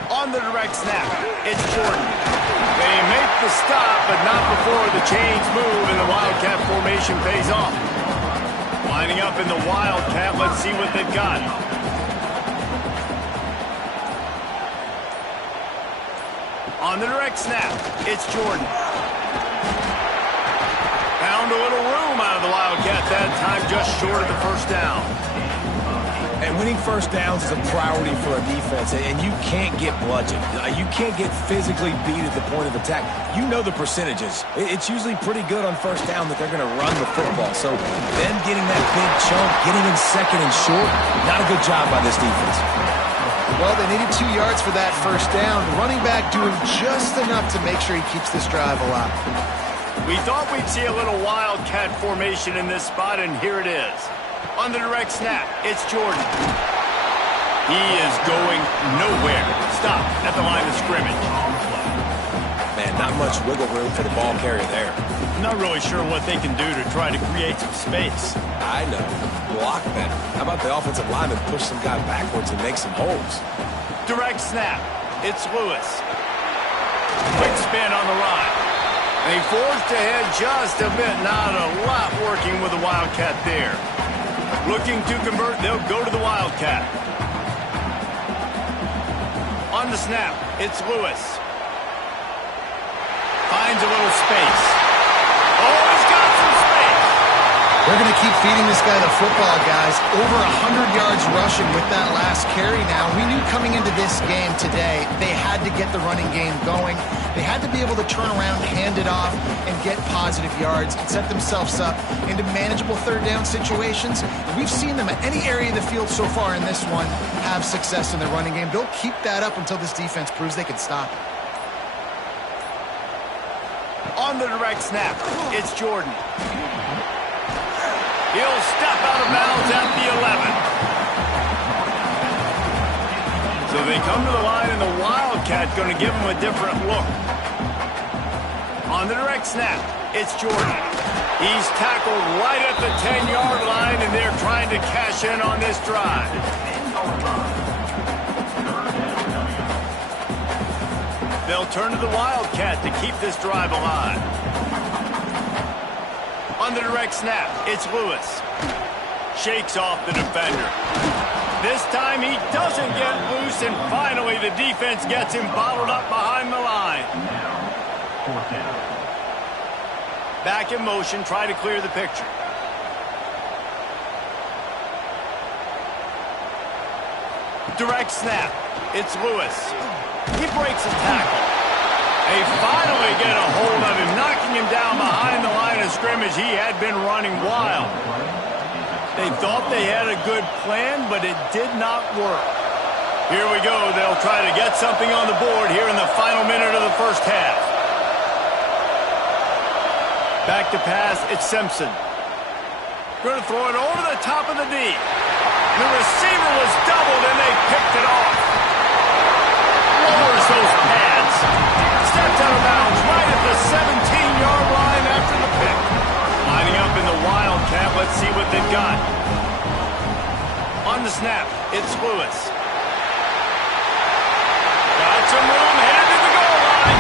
On the direct snap, it's Jordan. They make the stop, but not before the chains move and the Wildcat formation pays off. Lining up in the Wildcat, let's see what they've got. On the direct snap, it's Jordan. Found a little room out of the Wildcat that time, just short of the first down. And winning first downs is a priority for a defense, and you can't get bludgeoned. You can't get physically beat at the point of attack. You know the percentages. It's usually pretty good on first down that they're going to run the football. So them getting that big chunk, getting in second and short, not a good job by this defense. Well, they needed 2 yards for that first down. Running back doing just enough to make sure he keeps this drive alive. We thought we'd see a little Wildcat formation in this spot, and here it is. On the direct snap, it's Jordan. He is going nowhere. Stop at the line of scrimmage. Man, not much wiggle room for the ball carrier there. I'm not really sure what they can do to try to create some space. I know. Block better. How about the offensive lineman push some guy backwards and make some holes? Direct snap, it's Lewis. Quick spin on the run. They forged ahead just a bit. Not a lot working with the Wildcat there. Looking to convert, they'll go to the Wildcat. On the snap, it's Lewis. Finds a little space. Oh, he's got some space. They're going to keep feeding this guy the football, guys. Over 100 yards rushing with that last carry now. We knew coming into this game today, they had to get the running game going. They had to be able to turn around, hand it off, and get positive yards and set themselves up into manageable third down situations. We've seen them at any area of the field so far in this one have success in the running game. They'll keep that up until this defense proves they can stop it. On the direct snap, it's Jordan. He'll step out of bounds at the 11. So they come to the line, and the Wildcat going to give them a different look. On the direct snap, it's Jordan. He's tackled right at the 10-yard line, and they're trying to cash in on this drive. They'll turn to the Wildcat to keep this drive alive. On the direct snap, it's Lewis. Shakes off the defender. This time he doesn't get loose, and finally the defense gets him bottled up behind the line. Back in motion, try to clear the picture. Direct snap. It's Lewis. He breaks his tackle. They finally get a hold of him, knocking him down behind the line of scrimmage. He had been running wild. They thought they had a good plan, but it did not work. Here we go. They'll try to get something on the board here in the final minute of the first half. Back to pass. It's Simpson. Going to throw it over the top of the knee. The receiver was doubled, and they picked it off. Lowers those pads. Steps out of bounds right at the 17-yard line after the pick. Lining up in the Wildcat. Let's see what they've got. On the snap, it's Lewis. Got some room, headed to the goal line.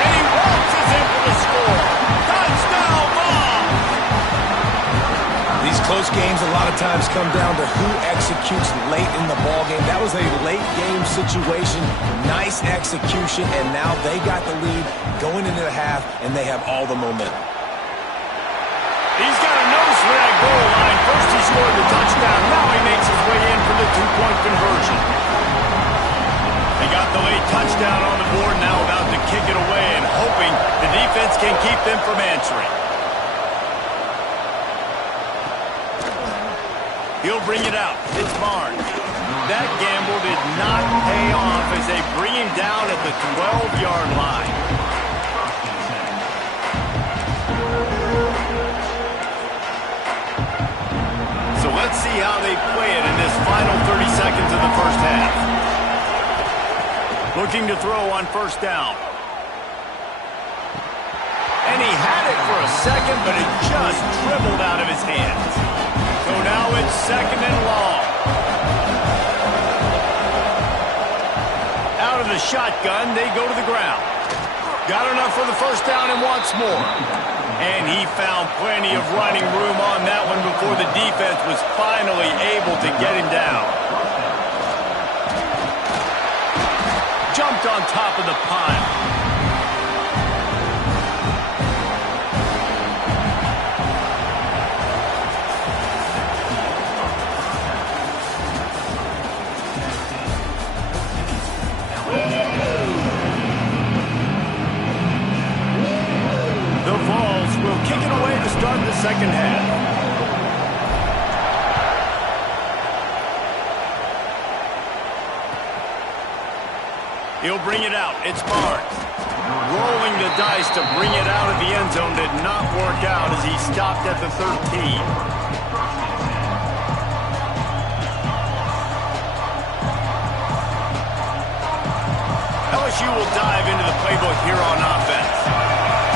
And he waltzes in for the score. Touchdown, ball! These close games a lot of times come down to who executes late in the ball game. That was a late game situation, nice execution, and now they got the lead going into the half, and they have all the momentum. He's got a nose for that goal line. First he scored the touchdown. Now he makes his way in for the two-point conversion. They got the late touchdown on the board, now about to kick it away and hoping the defense can keep them from answering. He'll bring it out. It's Barnes. That gamble did not pay off as they bring him down at the 12-yard line. So let's see how they play it in this final 30 seconds of the first half. Looking to throw on first down. And he had it for a second, but it just dribbled out of his hands. So now it's second and long. Out of the shotgun, they go to the ground. Got enough for the first down and wants more. And he found plenty of running room on that one before the defense was finally able to get him down. Jumped on top of the pile. The Vols will kick it away to start the second half. He'll bring it out. It's Barnes. Rolling the dice to bring it out of the end zone did not work out as he stopped at the 13. LSU will dive into the playbook here on offense.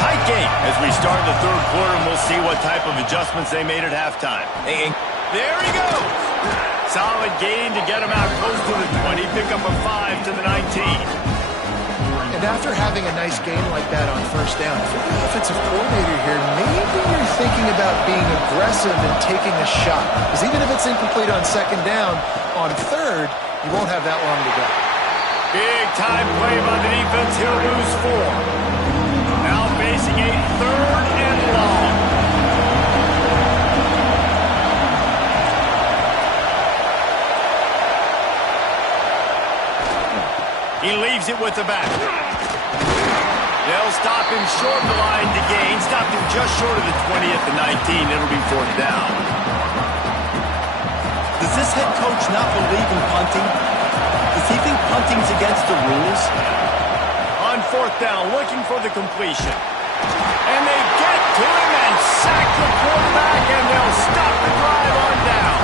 Tight game as we start the third quarter, and we'll see what type of adjustments they made at halftime. There he goes. Solid gain to get him out close to the 20. Pick up a 5 to the 19. And after having a nice game like that on first down, if you're the offensive coordinator here, maybe you're thinking about being aggressive and taking a shot. Because even if it's incomplete on second down, on third, you won't have that long to go. Big time play by the defense. He'll lose 4. Now facing a third and long. He leaves it with the back. They'll stop him short of the line to gain. Stopped him just short of the 20 at the 19. It'll be fourth down. Does this head coach not believe in punting? Does he think punting's against the rules? On fourth down, looking for the completion. And they get to him and sack the quarterback, and they'll stop the drive on down.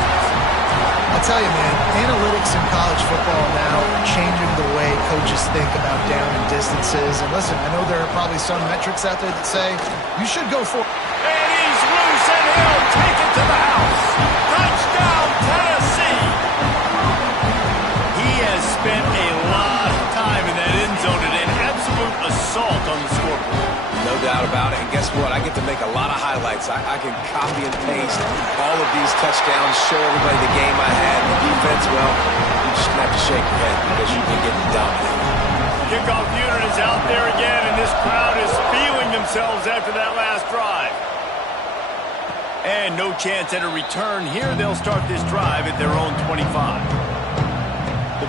I'll tell you, man, analytics in college football now are changing the way coaches think about down and distances. And listen, I know there are probably some metrics out there that say you should go for it. And he's loose, and he'll take it to the house. Touchdown, Tennessee. He has spent a lot of time in that end zone and an absolute assault on the scoreboard. No doubt about it. And guess what? I get to make a lot of highlights. I can copy and paste all of these touchdowns, show everybody the game I had. The defense, well, you just have to shake your head because you've been getting dominated. Kickoff unit is out there again, and this crowd is feeling themselves after that last drive. And no chance at a return here. They'll start this drive at their own 25.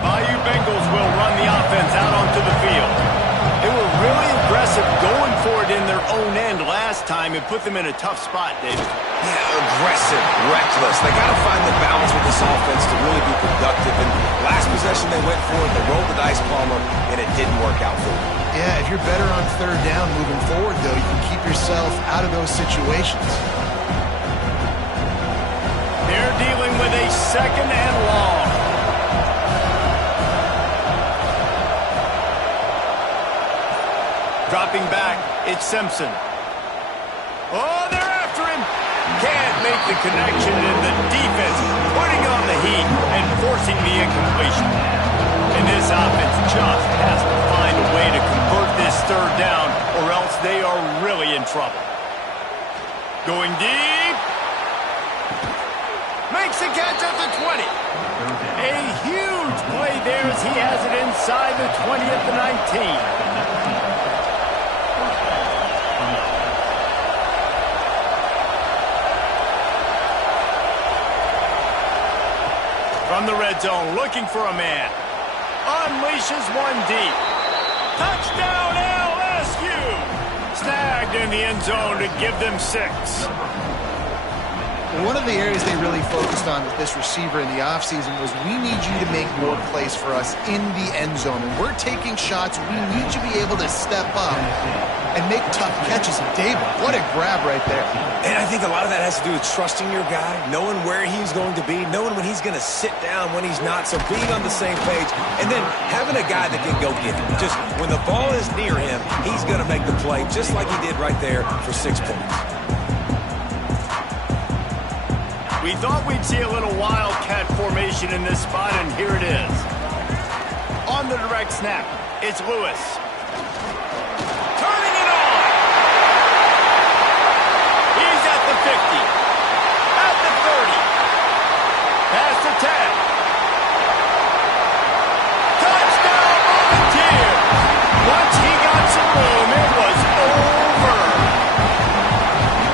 Bayou Bengals will run the offense out onto the field. They were really aggressive going for it in their own end last time and put them in a tough spot, David. Yeah, aggressive, reckless. They got to find the balance with this offense to really be productive. And last possession they went for it, they rolled the dice, Palmer, and it didn't work out for them. Yeah, if you're better on third down moving forward, though, you can keep yourself out of those situations. They're dealing with a second and long. Dropping back, it's Simpson. Oh, they're after him. Can't make the connection, and the defense putting on the heat and forcing the incompletion. And this offense just has to find a way to convert this third down, or else they are really in trouble. Going deep. Makes the catch at the 20. A huge play there as he has it inside the 20 at the 19. From the red zone, looking for a man. Unleashes one deep. Touchdown LSU! Snagged in the end zone to give them 6. One of the areas they really focused on with this receiver in the offseason was we need you to make more plays for us in the end zone. And we're taking shots. We need you to be able to step up and make tough catches. And David, what a grab right there. And I think a lot of that has to do with trusting your guy, knowing where he's going to be, knowing when he's going to sit down, when he's not, so being on the same page, and then having a guy that can go get it. Just when the ball is near him, he's going to make the play, just like he did right there for 6 points. We thought we'd see a little wildcat formation in this spot, and here it is. On the direct snap, it's Lewis. Turning it on! He's at the 50. At the 30. Past the 10. Touchdown Volunteers! Once he got some room, it was over.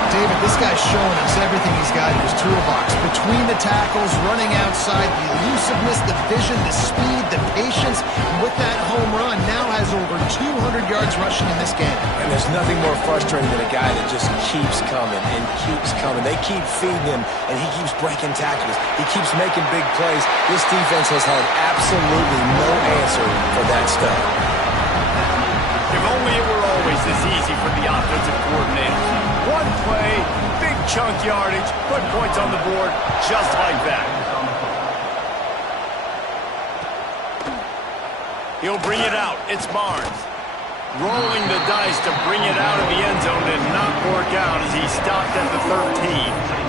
David, this guy's showing us everything he's got in his toolbox. Between the tackles, running outside, the elusiveness, the vision, the speed, the patience. And with that home run, now has over 200 yards rushing in this game. And there's nothing more frustrating than a guy that just keeps coming and keeps coming. They keep feeding him, and he keeps breaking tackles. He keeps making big plays. This defense has had absolutely no answer for that stuff. If only it were always this easy for the offensive coordinators. One play, big chunk yardage, put points on the board just like that. He'll bring it out. It's Barnes. Rolling the dice to bring it out of the end zone did not work out as he stopped at the 13.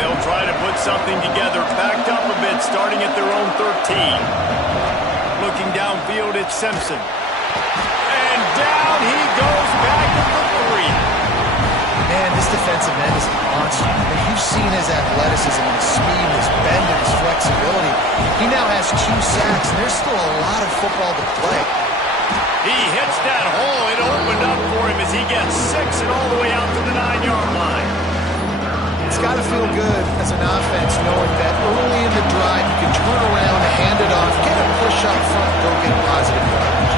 They'll try to put something together, backed up a bit, starting at their own 13. Looking downfield, it's Simpson. And down he goes back at the 3. Man, this defensive end is a monster. And you've seen his athleticism, his speed, his bend, and his flexibility. He now has 2 sacks, and there's still a lot of football to play. He hits that hole. It opened up for him as he gets 6 and all the way out to the 9-yard line. It's got to feel good as an offense knowing that early in the drive you can turn around, hand it off, get a push up front, go get positive yardage.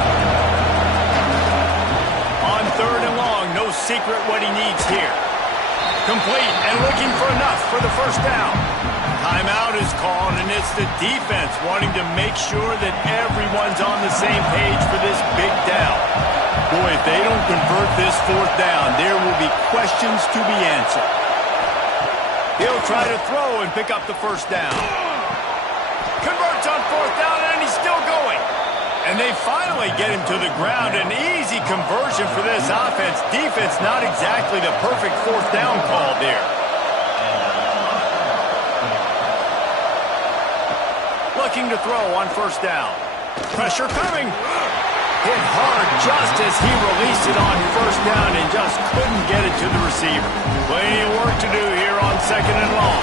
On third and long, no secret what he needs here. Complete and looking for enough for the first down. Timeout is called, and it's the defense wanting to make sure that everyone's on the same page for this big down. Boy, if they don't convert this 4th down, there will be questions to be answered. He'll try to throw and pick up the first down. Converts on 4th down, and he's still going. And they finally get him to the ground. An easy conversion for this offense. Defense not exactly the perfect 4th down call there. Looking to throw on 1st down. Pressure coming. Hit hard just as he released it on 1st down and just couldn't get it to the receiver. Plenty of work to do here on 2nd and long.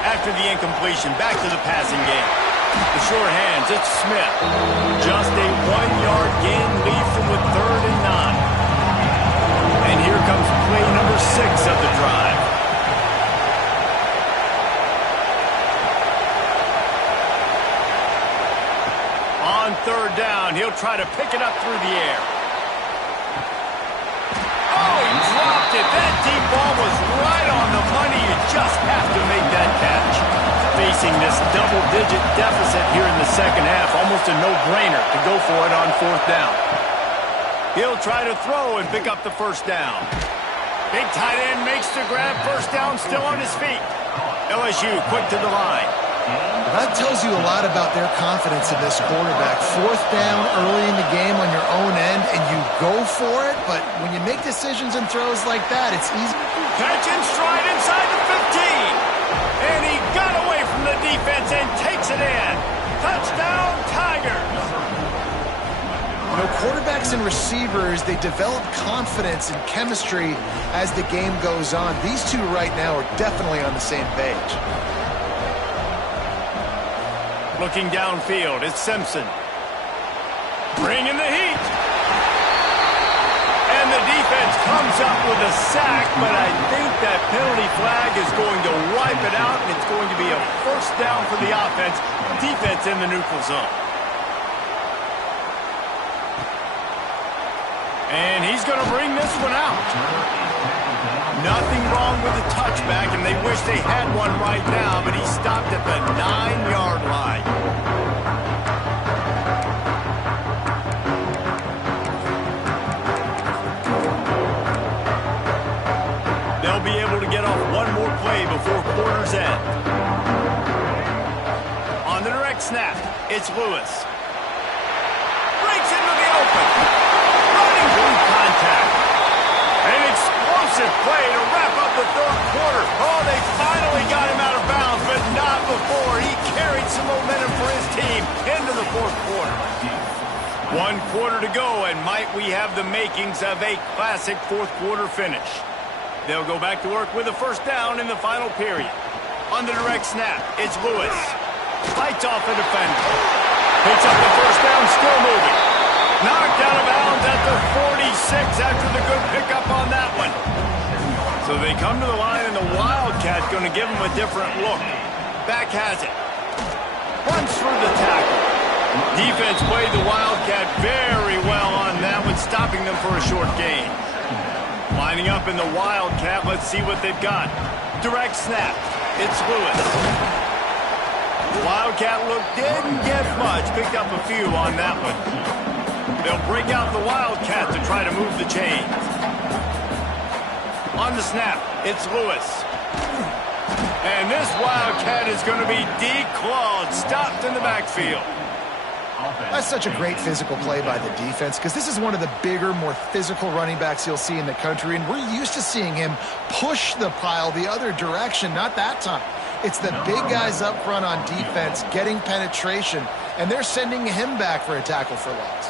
After the incompletion, back to the passing game. The short hands, it's Smith. Just a 1-yard gain, leaves him with 3rd and 9. And here comes play pick it up through the air. Oh, he dropped it. That deep ball was right on the money. You just have to make that catch. Facing this double-digit deficit here in the second half, almost a no-brainer to go for it on fourth down. He'll try to throw and pick up the first down. Big tight end makes the grab. First down, still on his feet. LSU quick to the line. That tells you a lot about their confidence in this quarterback. Fourth down early in the game on your own end, and you go for it, but when you make decisions and throws like that, it's easy. Catch in stride inside the 15. And he got away from the defense and takes it in. Touchdown, Tigers. You know, quarterbacks and receivers, they develop confidence and chemistry as the game goes on. These two right now are definitely on the same page. Looking downfield, it's Simpson. Bringing the heat. And the defense comes up with a sack, but I think that penalty flag is going to wipe it out, and it's going to be a first down for the offense. Defense in the neutral zone. And he's going to bring this one out. Nothing wrong with the touchback, and they wish they had one right now, but he stopped at the 9-yard line. They'll be able to get off one more play before quarter's end. On the direct snap, it's Lewis. Breaks into the open. Running through contact. An explosive play to wrap up the third quarter. Oh, they finally got him out of bounds, but not before. He carried some momentum for his team into the fourth quarter. 1 quarter to go, and might we have the makings of a classic fourth quarter finish. They'll go back to work with a first down in the final period. On the direct snap, it's Lewis. Fights off a defender. Picks up the first down, still moving. Knocked out of bounds at the 46 after the good pickup on that one. So they come to the line, and the Wildcat's going to give them a different look. Back has it. Runs through the tackle. Defense played the Wildcat very well on that one, stopping them for a short gain. Lining up in the Wildcat, let's see what they've got. Direct snap. It's Lewis. The Wildcat look didn't get much. Picked up a few on that one. They'll break out the Wildcat to try to move the chains. On the snap, it's Lewis. And this Wildcat is going to be declawed, stopped in the backfield. That's such a great physical play by the defense, because this is one of the bigger, more physical running backs you'll see in the country, and we're used to seeing him push the pile the other direction. Not that time. It's the big guys up front on defense getting penetration, and they're sending him back for a tackle for loss.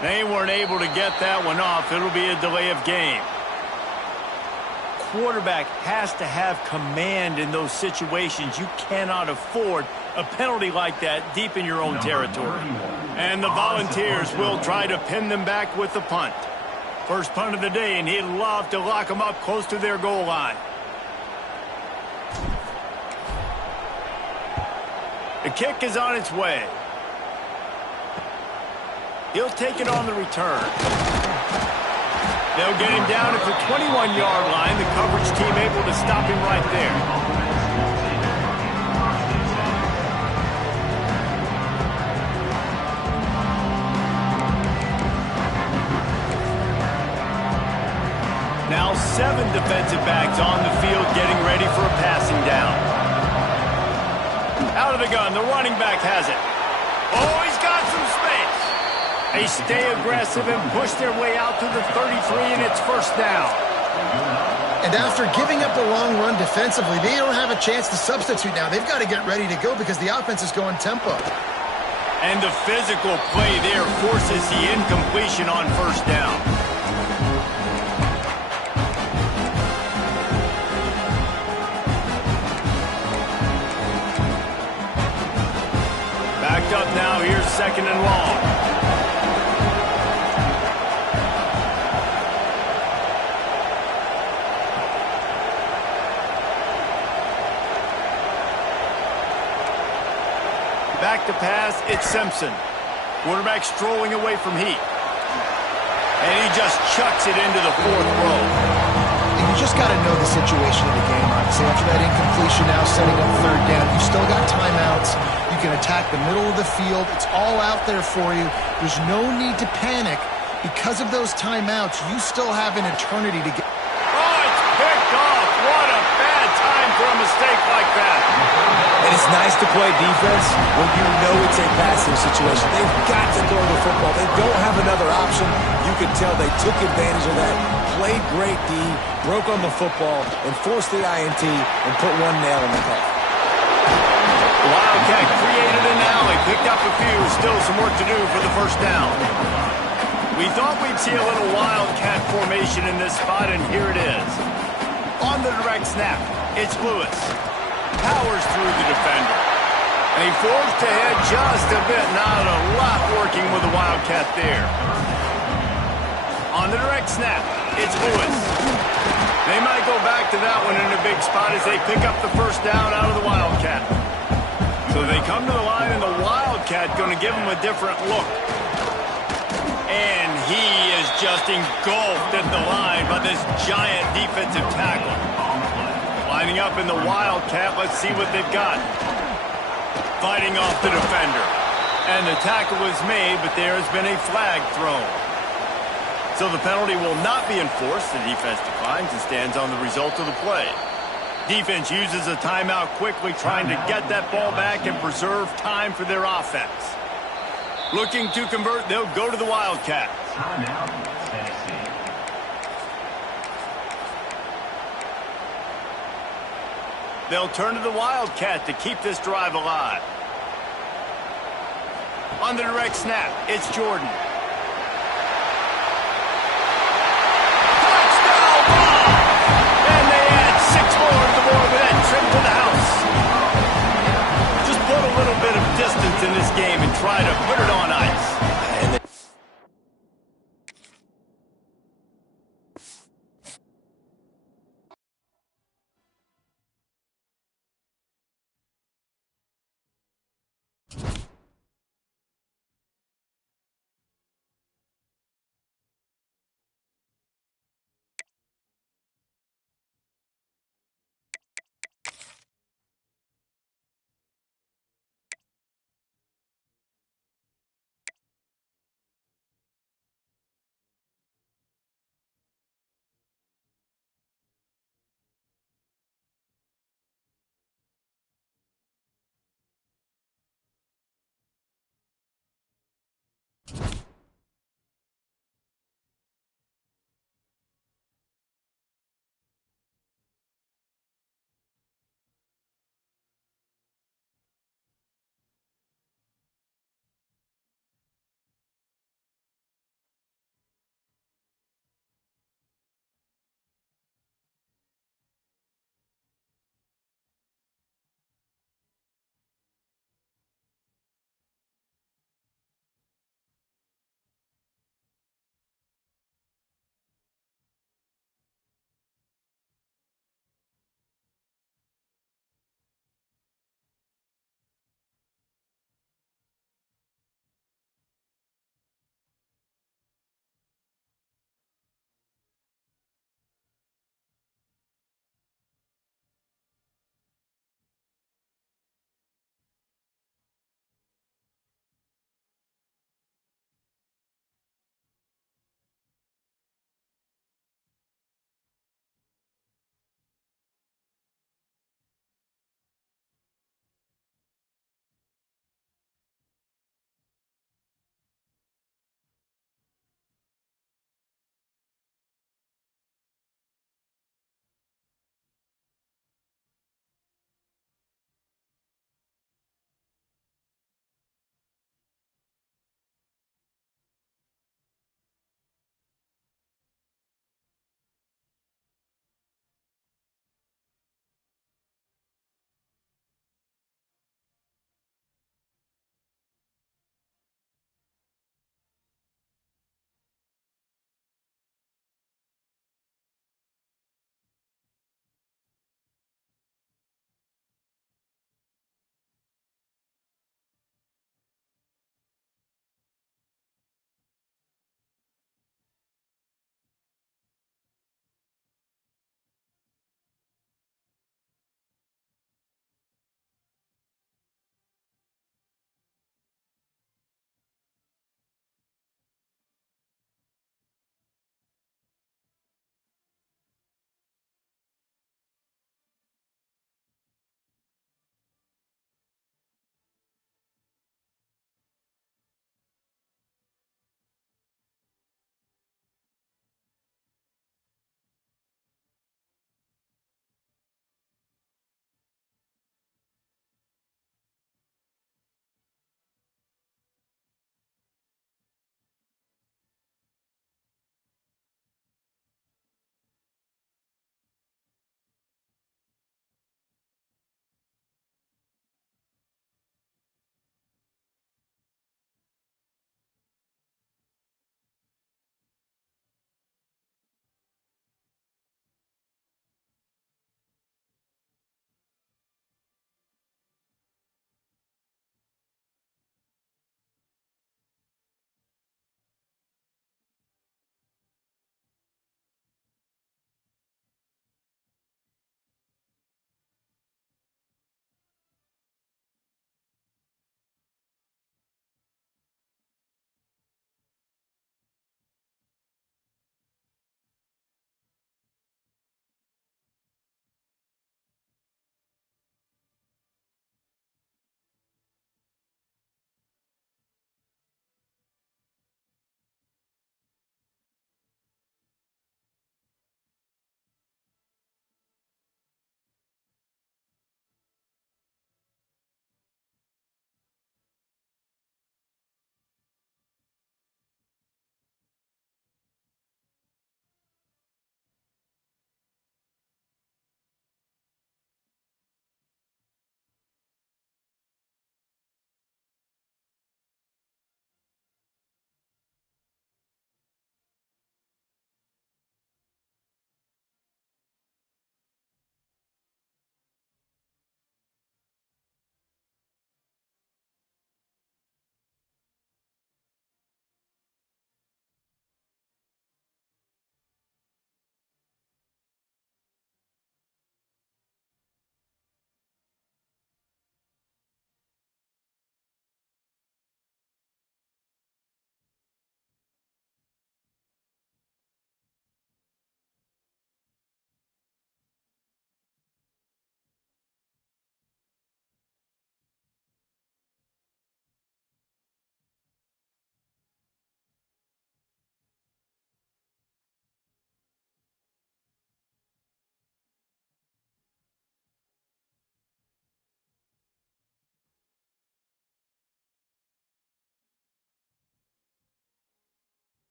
They weren't able to get that one off. It'll be a delay of game. Quarterback has to have command in those situations. You cannot afford a penalty like that deep in your own territory. And the Volunteers will try to pin them back with the punt. First punt of the day, and he'd love to lock them up close to their goal line. The kick is on its way. He'll take it on the return. They'll get him down at the 21-yard line. The coverage team able to stop him right there. Now 7 defensive backs on the field getting ready for a passing down. Out of the gun, the running back has it. Oh, he's got some space. They stay aggressive and push their way out to the 33, and it's first down. And after giving up the long run defensively, they don't have a chance to substitute now. They've got to get ready to go because the offense is going tempo. And the physical play there forces the incompletion on first down. Backed up now, here's second and long. to pass, it's Simpson. Quarterback strolling away from Heat. And he just chucks it into the fourth row. You just got to know the situation of the game, obviously. After that incompletion now setting up third down, you still got timeouts. You can attack the middle of the field. It's all out there for you. There's no need to panic. Because of those timeouts, you still have an eternity to get. Oh, it's picked off. What a bad time for a mistake like that. And it's nice to play defense when you know it's a passing situation. They've got to throw the football. They don't have another option. You can tell they took advantage of that, played great D, broke on the football, and forced the INT and put one nail in the coffin. Wildcat created an alley, picked up a few, still some work to do for the first down. We thought we'd see a little Wildcat formation in this spot, and here it is. On the direct snap, it's Lewis. Powers through the defender. And he forced ahead just a bit. Not a lot working with the Wildcat there. On the direct snap, it's Lewis. They might go back to that one in a big spot as they pick up the first down out of the Wildcat. So they come to the line, and the Wildcat going to give them a different look. And he is just engulfed at the line by this giant defensive tackle. Lining up in the Wildcat, let's see what they've got. Fighting off the defender. And the tackle was made, but there has been a flag thrown. So the penalty will not be enforced. The defense declines and stands on the result of the play. Defense uses a timeout quickly, trying to get that ball back and preserve time for their offense. Looking to convert, they'll go to the Wildcat. Timeout, Tennessee. They'll turn to the Wildcat to keep this drive alive. On the direct snap, it's Jordan. Touchdown ball! And they add 6 more to the board with that trip to the house. Just put a little bit of distance in this game and try to put it on ice.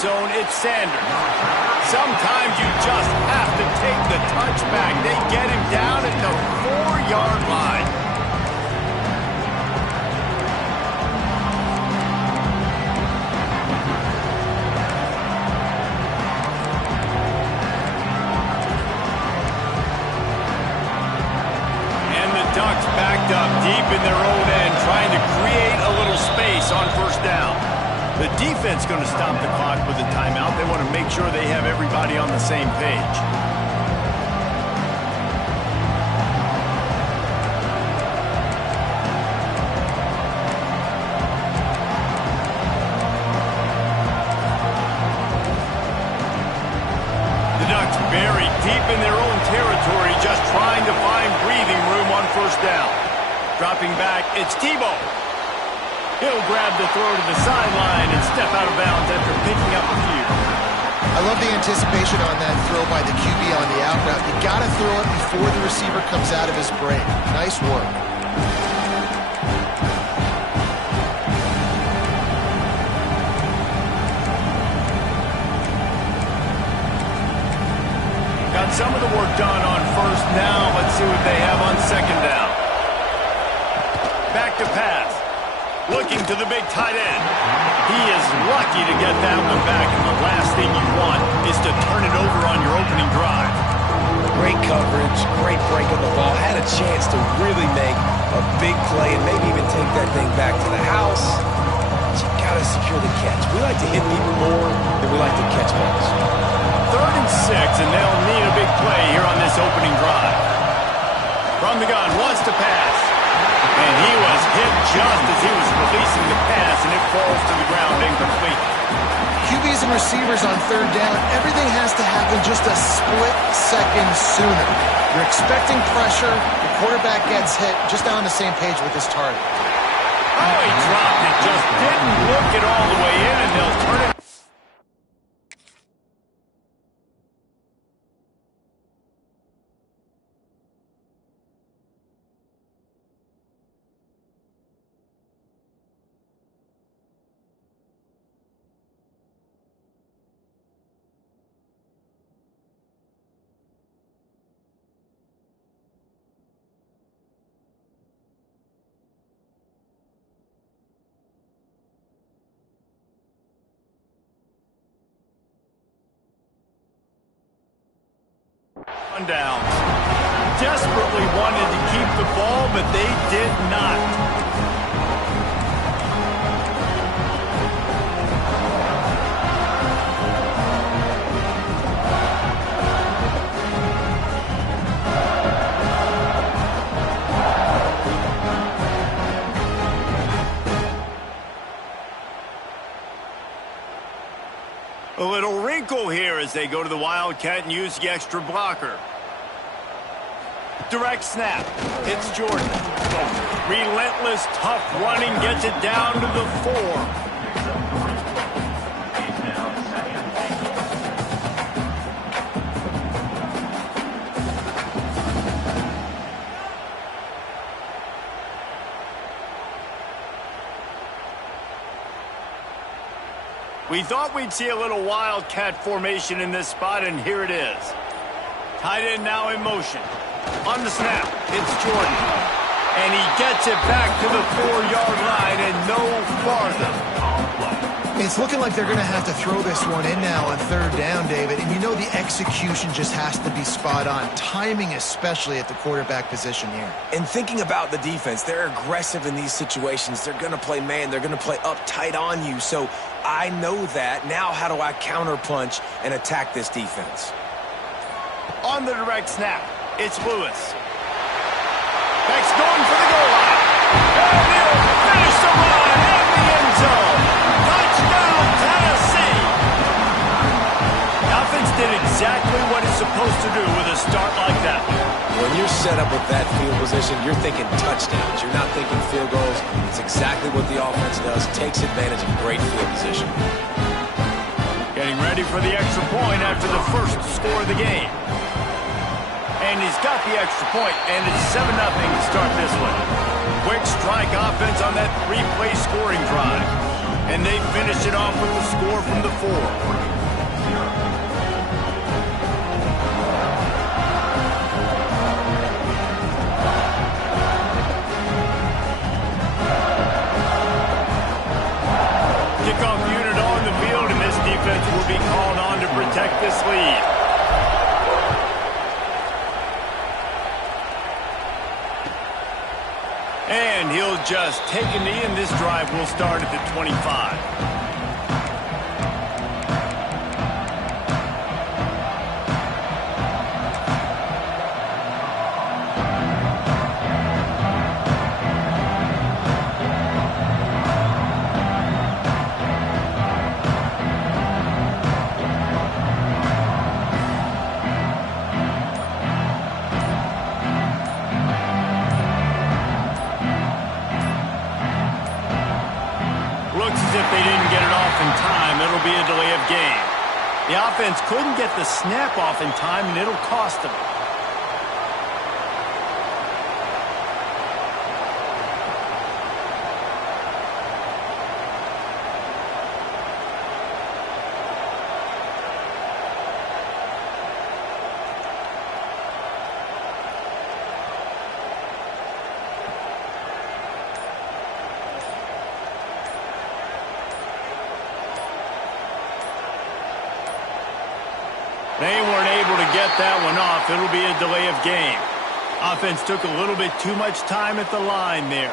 zone, it's Sanders. Sometimes you just have to take the touchback. They get him down at the 4-yard line. Ducks backed up deep in their own end, trying to create a little space on first down. The defense going to stop the clock with a timeout. They want to make sure they have everybody on the same page. The Ducks buried deep in their own territory, just trying to find breathing room on first down. Dropping back, it's Tebow. He'll grab the throw to the sideline and step out of bounds after picking up a few. I love the anticipation on that throw by the QB on the out route. You got to throw it before the receiver comes out of his break. Nice work. Got some of the work done on first. Now let's see what they have on second down. Back to pass. Looking to the big tight end. He is lucky to get that one back, and the last thing you want is to turn it over on your opening drive. Great coverage, great break of the ball. Had a chance to really make a big play and maybe even take that thing back to the house. But you got to secure the catch. We like to hit people more than we like to catch balls. 3rd and 6, and they'll need a big play here on this opening drive. From the gun, wants to pass. And he was hit just as he was releasing the pass, and it falls to the ground incomplete. QBs and receivers on 3rd down, everything has to happen just a split second sooner. You're expecting pressure, the quarterback gets hit, just on the same page with his target. Oh, he dropped it, just didn't look it all the way in, and they'll turn it. Downs. Desperately wanted to keep the ball, but they did not. A little wrinkle here as they go to the Wildcat and use the extra blocker. Direct snap. It's Jordan. Relentless, tough running gets it down to the 4. We thought we'd see a little Wildcat formation in this spot, and here it is. Tight end now in motion. On the snap, it's Jordan. And he gets it back to the 4-yard line and no farther. It's looking like they're going to have to throw this one in now on 3rd down, David. And you know the execution just has to be spot on. Timing especially at the quarterback position here. And thinking about the defense, they're aggressive in these situations. They're going to play man. They're going to play up tight on you. So I know that. Now how do I counterpunch and attack this defense? On the direct snap, it's Lewis. Beck's going for the goal line. And he'll finish the run at the end zone. Touchdown, Tennessee. Offense did exactly what it's supposed to do with a start like that. When you're set up with that field position, you're thinking touchdowns. You're not thinking field goals. It's exactly what the offense does. Takes advantage of great field position. Getting ready for the extra point after the first score of the game. And he's got the extra point, and it's 7-0 to start this one. Quick strike offense on that 3-play scoring drive. And they finish it off with the score from the 4. Kickoff unit on the field, and this defense will be called on to protect this lead. And he'll just take a knee, and this drive will start at the 25. Looks as if they didn't get it off in time. It'll be a delay of game. The offense couldn't get the snap off in time, and it'll cost them. They weren't able to get that one off. It'll be a delay of game. Offense took a little bit too much time at the line there.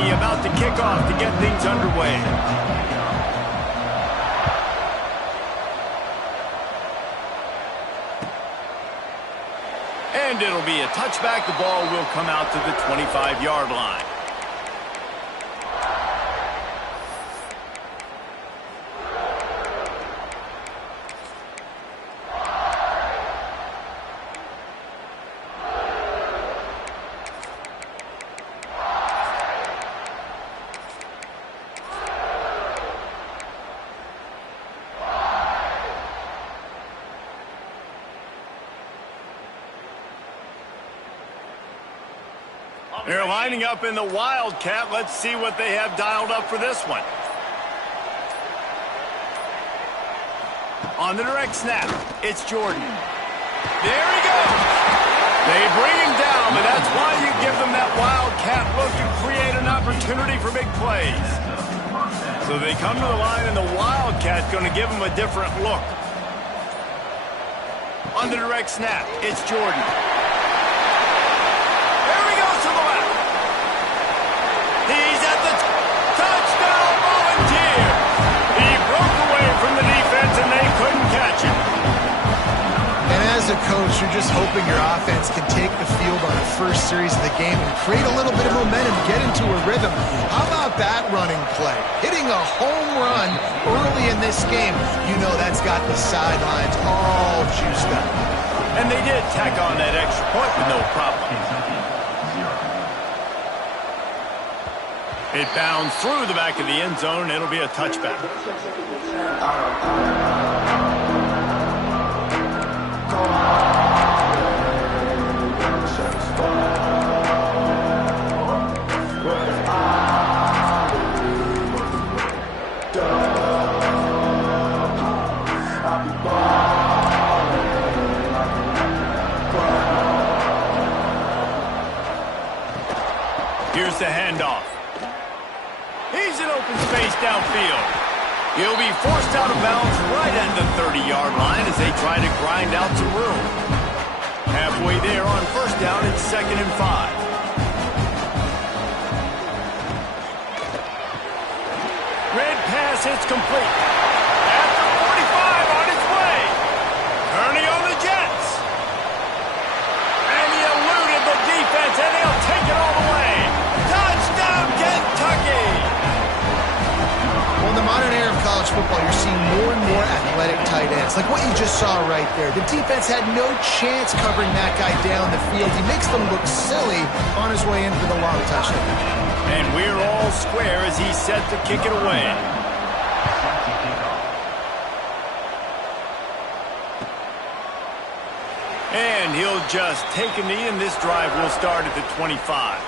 Kentucky about to kick off to get things underway. And it'll be a touchback. The ball will come out to the 25-yard line. They're lining up in the Wildcat. Let's see what they have dialed up for this one. On the direct snap, it's Jordan. There he goes. They bring him down, but that's why you give them that Wildcat look to create an opportunity for big plays. So they come to the line, and the Wildcat's going to give them a different look. On the direct snap, it's Jordan. He's at the touchdown volunteer. He broke away from the defense, and they couldn't catch him. And as a coach, you're just hoping your offense can take the field on the first series of the game and create a little bit of momentum, get into a rhythm. How about that running play? Hitting a home run early in this game. You know that's got the sidelines all juiced up. And they did tack on that extra point with no problem. It bounds through the back of the end zone. It'll be a touchback. Here's the handoff. He's in open space downfield. He'll be forced out of bounds right at the 30-yard line as they try to grind out some room. Halfway there on first down, it's 2nd and 5. Red pass hits complete. At the 45 on his way. Turning on the Jets. And he eluded the defense, and he'll take it all the way. Touchdown, Kentucky! Well, in the modern era of college football, you're seeing more and more athletic tight ends, like what you just saw right there. The defense had no chance covering that guy down the field. He makes them look silly on his way in for the long touchdown. And we're all square as he's set to kick it away. And he'll just take a knee, and this drive will start at the 25.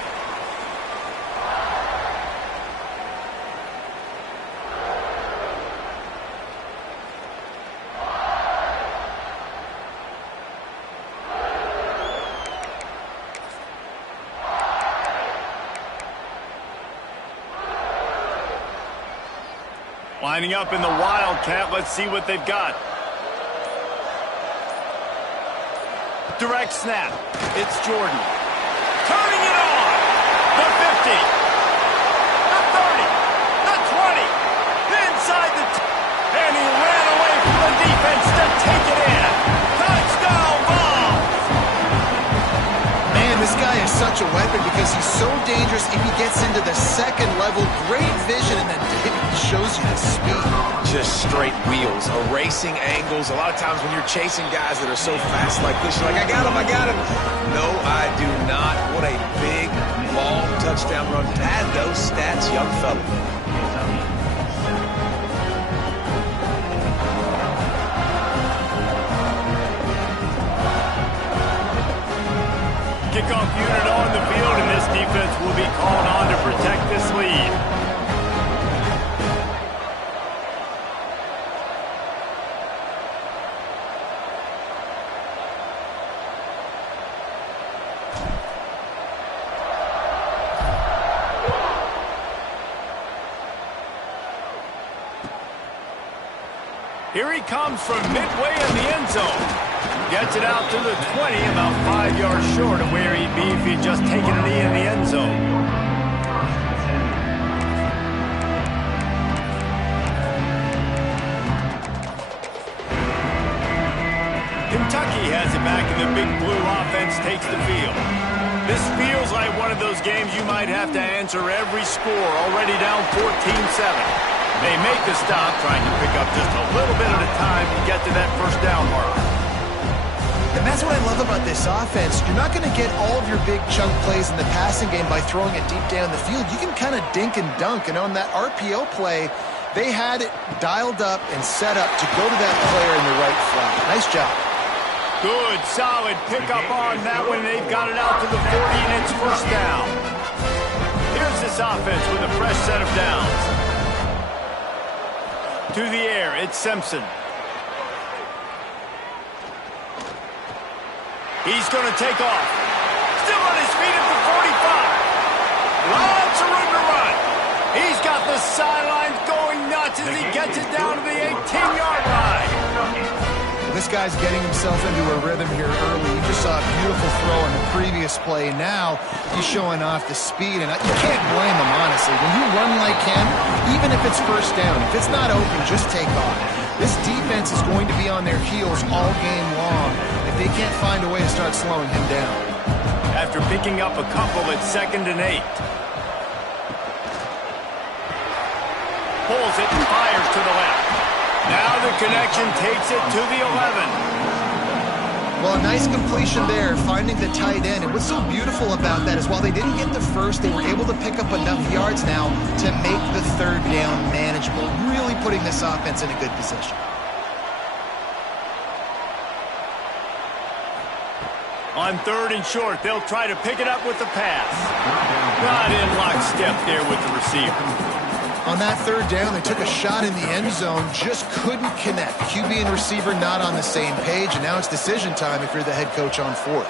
Lining up in the Wildcat. Let's see what they've got. Direct snap. It's Jordan. Turning it on. The 50. The 30. The 20. Inside the... And he ran away from the defense to take it in. Touchdown ball. Man, this guy is such a weapon because he's so dangerous if he gets into the second level. Great vision, and then David shows you the speed. Just straight wheels, erasing angles. A lot of times when you're chasing guys that are so fast like this, you're like, I got him, I got him. No, I do not. What a big, long touchdown run. Pad those stats, young fella. Kickoff unit on the field, and this defense will be called on to protect this lead. Here he comes from midway in the end zone. Gets it out to the 20, about 5 yards short of where he'd be if he'd just taken a knee in the end zone. has it back, and the big blue offense takes the field. This feels like one of those games you might have to answer every score, already down 14-7. They make the stop, trying to pick up just a little bit at a time to get to that first down mark. And that's what I love about this offense. You're not going to get all of your big chunk plays in the passing game by throwing it deep down the field. You can kind of dink and dunk, and on that RPO play, they had it dialed up and set up to go to that player in the right flat. Nice job. Good, solid pickup on that one. They've got it out to the 40, and it's first down. Here's this offense with a fresh set of downs. To the air, it's Simpson. He's going to take off. Still on his feet at the 45. Lots of room to run. He's got the sidelines going nuts as he gets it down to the 18-yard line. This guy's getting himself into a rhythm here early. You just saw a beautiful throw in the previous play. Now he's showing off the speed, and you can't blame him, honestly. When you run like him, even if it's first down, if it's not open, just take off. This defense is going to be on their heels all game long if they can't find a way to start slowing him down. After picking up a couple at 2nd and 8. Pulls it and fires to the left. Now the connection takes it to the 11. Well, a nice completion there, finding the tight end. And what's so beautiful about that is while they didn't get the first, they were able to pick up enough yards now to make the third down manageable, really putting this offense in a good position. On 3rd and short, they'll try to pick it up with the pass. Not in lockstep there with the receiver. On that 3rd down, they took a shot in the end zone, just couldn't connect. QB and receiver not on the same page, and now it's decision time if you're the head coach on 4th.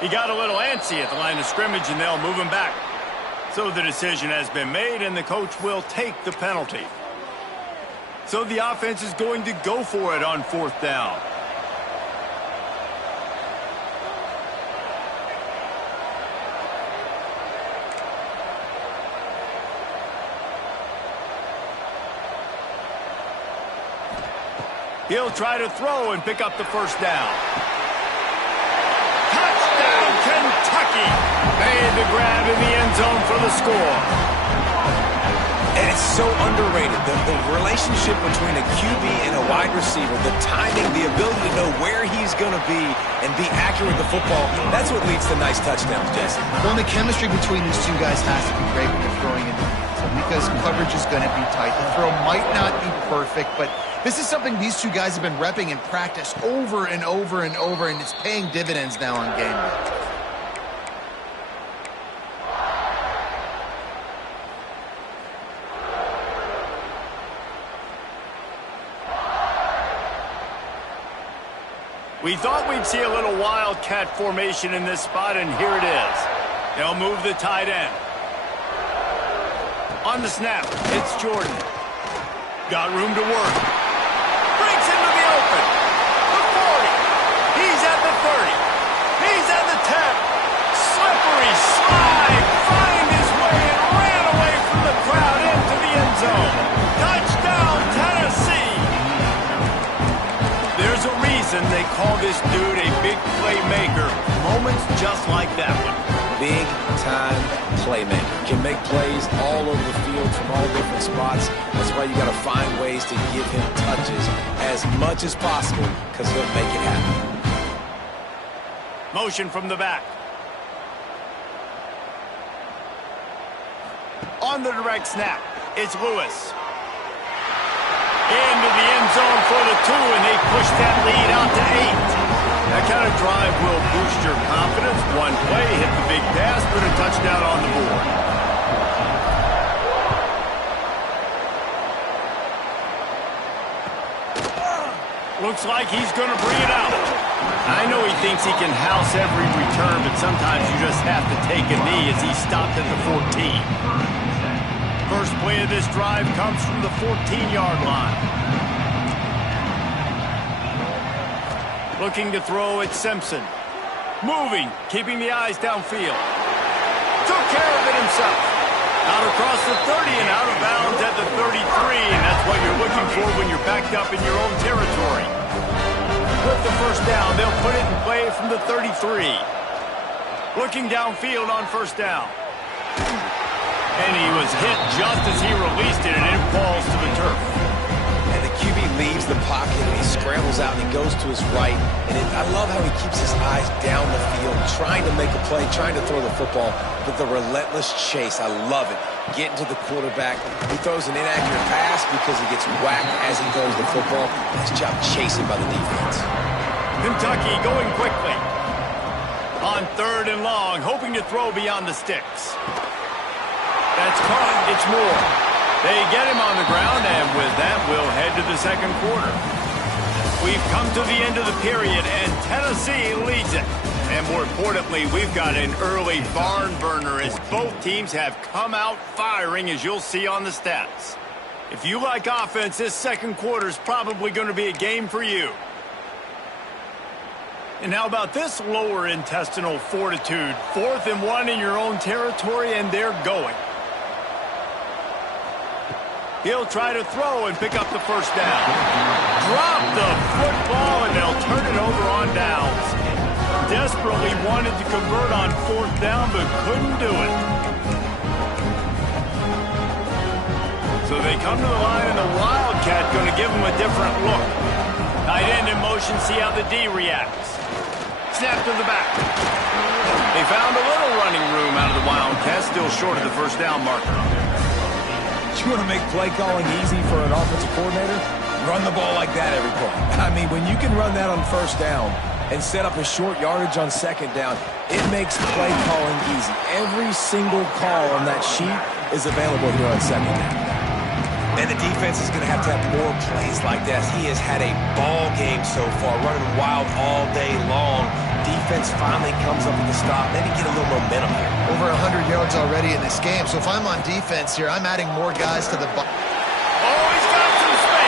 He got a little antsy at the line of scrimmage, and they'll move him back. So the decision has been made, and the coach will take the penalty. So the offense is going to go for it on 4th down. He'll try to throw and pick up the first down. Touchdown, Kentucky! Made the grab in the end zone for the score. And it's so underrated, the relationship between a QB and a wide receiver, the timing, the ability to know where he's going to be and be accurate with the football, that's what leads to nice touchdowns, Jesse. Well, the chemistry between these two guys has to be great when they're throwing into the end zone because coverage is going to be tight. The throw might not be perfect, but this is something these two guys have been repping in practice over and over and over, and it's paying dividends now on game day. We thought we'd see a little wildcat formation in this spot, and here it is. They'll move the tight end. On the snap, it's Jordan. Got room to work. Breaks into the open. The 40. He's at the 30. He's at the 10. Slippery slide. Find his way and ran away from the crowd into the end zone. Touchdown, Tennessee. There's a reason they call this dude a big playmaker. Moments just like that one. Big-time playmaker. Can make plays all over the field from all different spots. That's why you got to find ways to give him touches as much as possible because he'll make it happen. Motion from the back. On the direct snap, it's Lewis. Into the end zone for the 2, and they push that lead out to 8. That kind of drive will boost your confidence. One play, hit the big pass, put a touchdown on the board. Looks like he's going to bring it out. I know he thinks he can house every return, but sometimes you just have to take a knee as he stopped at the 14. First play of this drive comes from the 14-yard line. Looking to throw at Simpson. Moving, keeping the eyes downfield. Took care of it himself. Out across the 30 and out of bounds at the 33, and that's what you're looking for when you're backed up in your own territory. With the first down, they'll put it in play from the 33. Looking downfield on first down. And he was hit just as he released it, and it falls to the turf. And the QB leaves the pocket, and he scrambles out, and he goes to his right. And I love how he keeps his eyes down the field, trying to make a play, trying to throw the football, but the relentless chase, I love it. Getting to the quarterback. He throws an inaccurate pass because he gets whacked as he throws the football. Nice job chasing by the defense. Kentucky going quickly. On 3rd and long, hoping to throw beyond the sticks. That's caught. It's Moore. They get him on the ground, and with that, we'll head to the second quarter. We've come to the end of the period, and Tennessee leads it. And more importantly, we've got an early barn burner as both teams have come out firing, as you'll see on the stats. If you like offense, this second quarter is probably going to be a game for you. And how about this lower intestinal fortitude? 4th and 1 in your own territory, and they're going. He'll try to throw and pick up the first down. Drop the football, and they'll turn it over on downs. Desperately wanted to convert on 4th down, but couldn't do it. So they come to the line, and the Wildcat going to give them a different look. Tight end in motion, see how the D reacts. Snap to the back. They found a little running room out of the Wildcats, still short of the first down marker. You want to make play calling easy for an offensive coordinator? Run the ball like that every play. I mean, when you can run that on first down and set up a short yardage on second down, it makes play calling easy. Every single call on that sheet is available here on second down. And the defense is going to have more plays like that. He has had a ball game so far, running wild all day long. Defense finally comes up with a stop. Maybe get a little momentum here. Over 100 yards already in this game. So if I'm on defense here, I'm adding more guys to the box. Oh, he's got some space.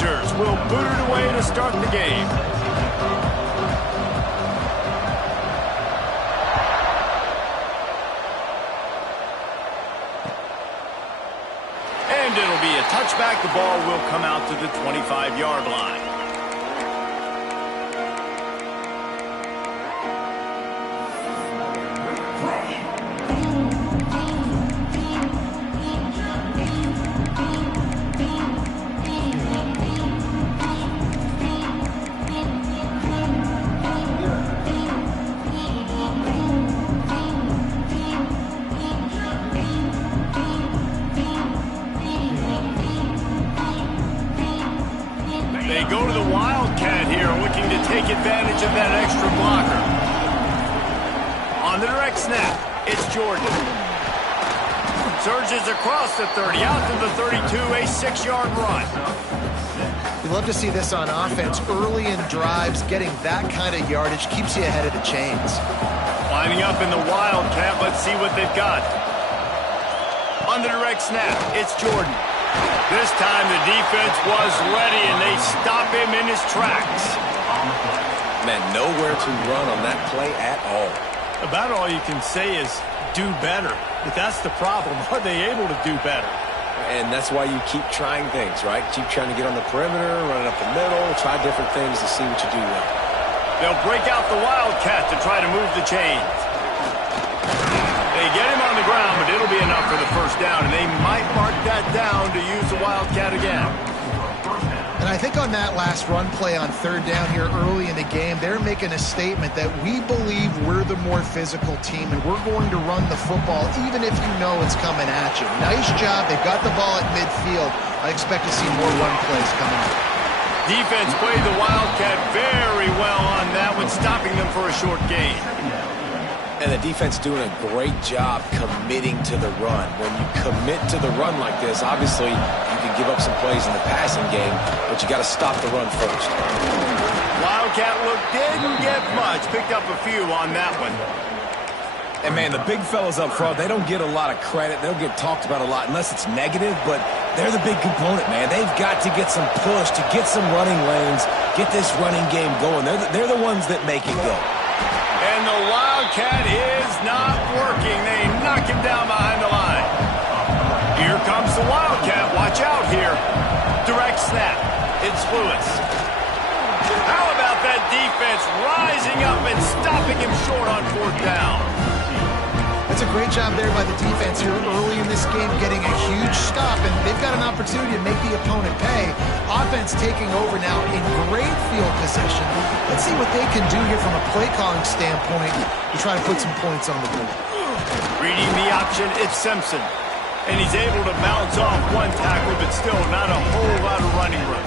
Blazers will boot it away to start the game. And it'll be a touchback. The ball will come out to the 25-yard line. They go to the Wildcat here, looking to take advantage of that extra blocker. On the direct snap, it's Jordan. Surges across the 30, out to the 32, a 6-yard run. We love to see this on offense. Early in drives, getting that kind of yardage keeps you ahead of the chains. Lining up in the Wildcat, let's see what they've got. On the direct snap, it's Jordan. This time the defense was ready, and they stop him in his tracks. Man, nowhere to run on that play at all. About all you can say is do better. But that's the problem. Are they able to do better? And that's why you keep trying things, right? Keep trying to get on the perimeter, run it up the middle, try different things to see what you do well. They'll break out the Wildcat to try to move the chains. They get him on the ground, but it'll be enough for the first down, and they might mark that down to use the Wildcat again. And I think on that last run play on third down here early in the game, they're making a statement that we believe we're the more physical team, and we're going to run the football even if you know it's coming at you. Nice job. They've got the ball at midfield. I expect to see more run plays coming up. Defense played the Wildcat very well on that one, stopping them for a short gain. And the defense doing a great job committing to the run. When you commit to the run like this, obviously you can give up some plays in the passing game, but you got to stop the run first. Wildcat look didn't get much, picked up a few on that one. And man, the big fellas up front, they don't get a lot of credit. They don't get talked about a lot unless it's negative, but they're the big component, man. They've got to get some push, to get some running lanes, get this running game going. They're the ones that make it go. And the Wildcat is not working. They knock him down behind the line. Here comes the Wildcat. Watch out here. Direct snap. It's Lewis. How about that defense rising up and stopping him short on fourth down? That's a great job there by the defense here early in this game, getting a huge stop, and they've got an opportunity to make the opponent pay. Offense taking over now in great field position. Let's see what they can do here from a play calling standpoint to try to put some points on the board. Reading the option, it's Simpson. And he's able to bounce off one tackle, but still not a whole lot of running room.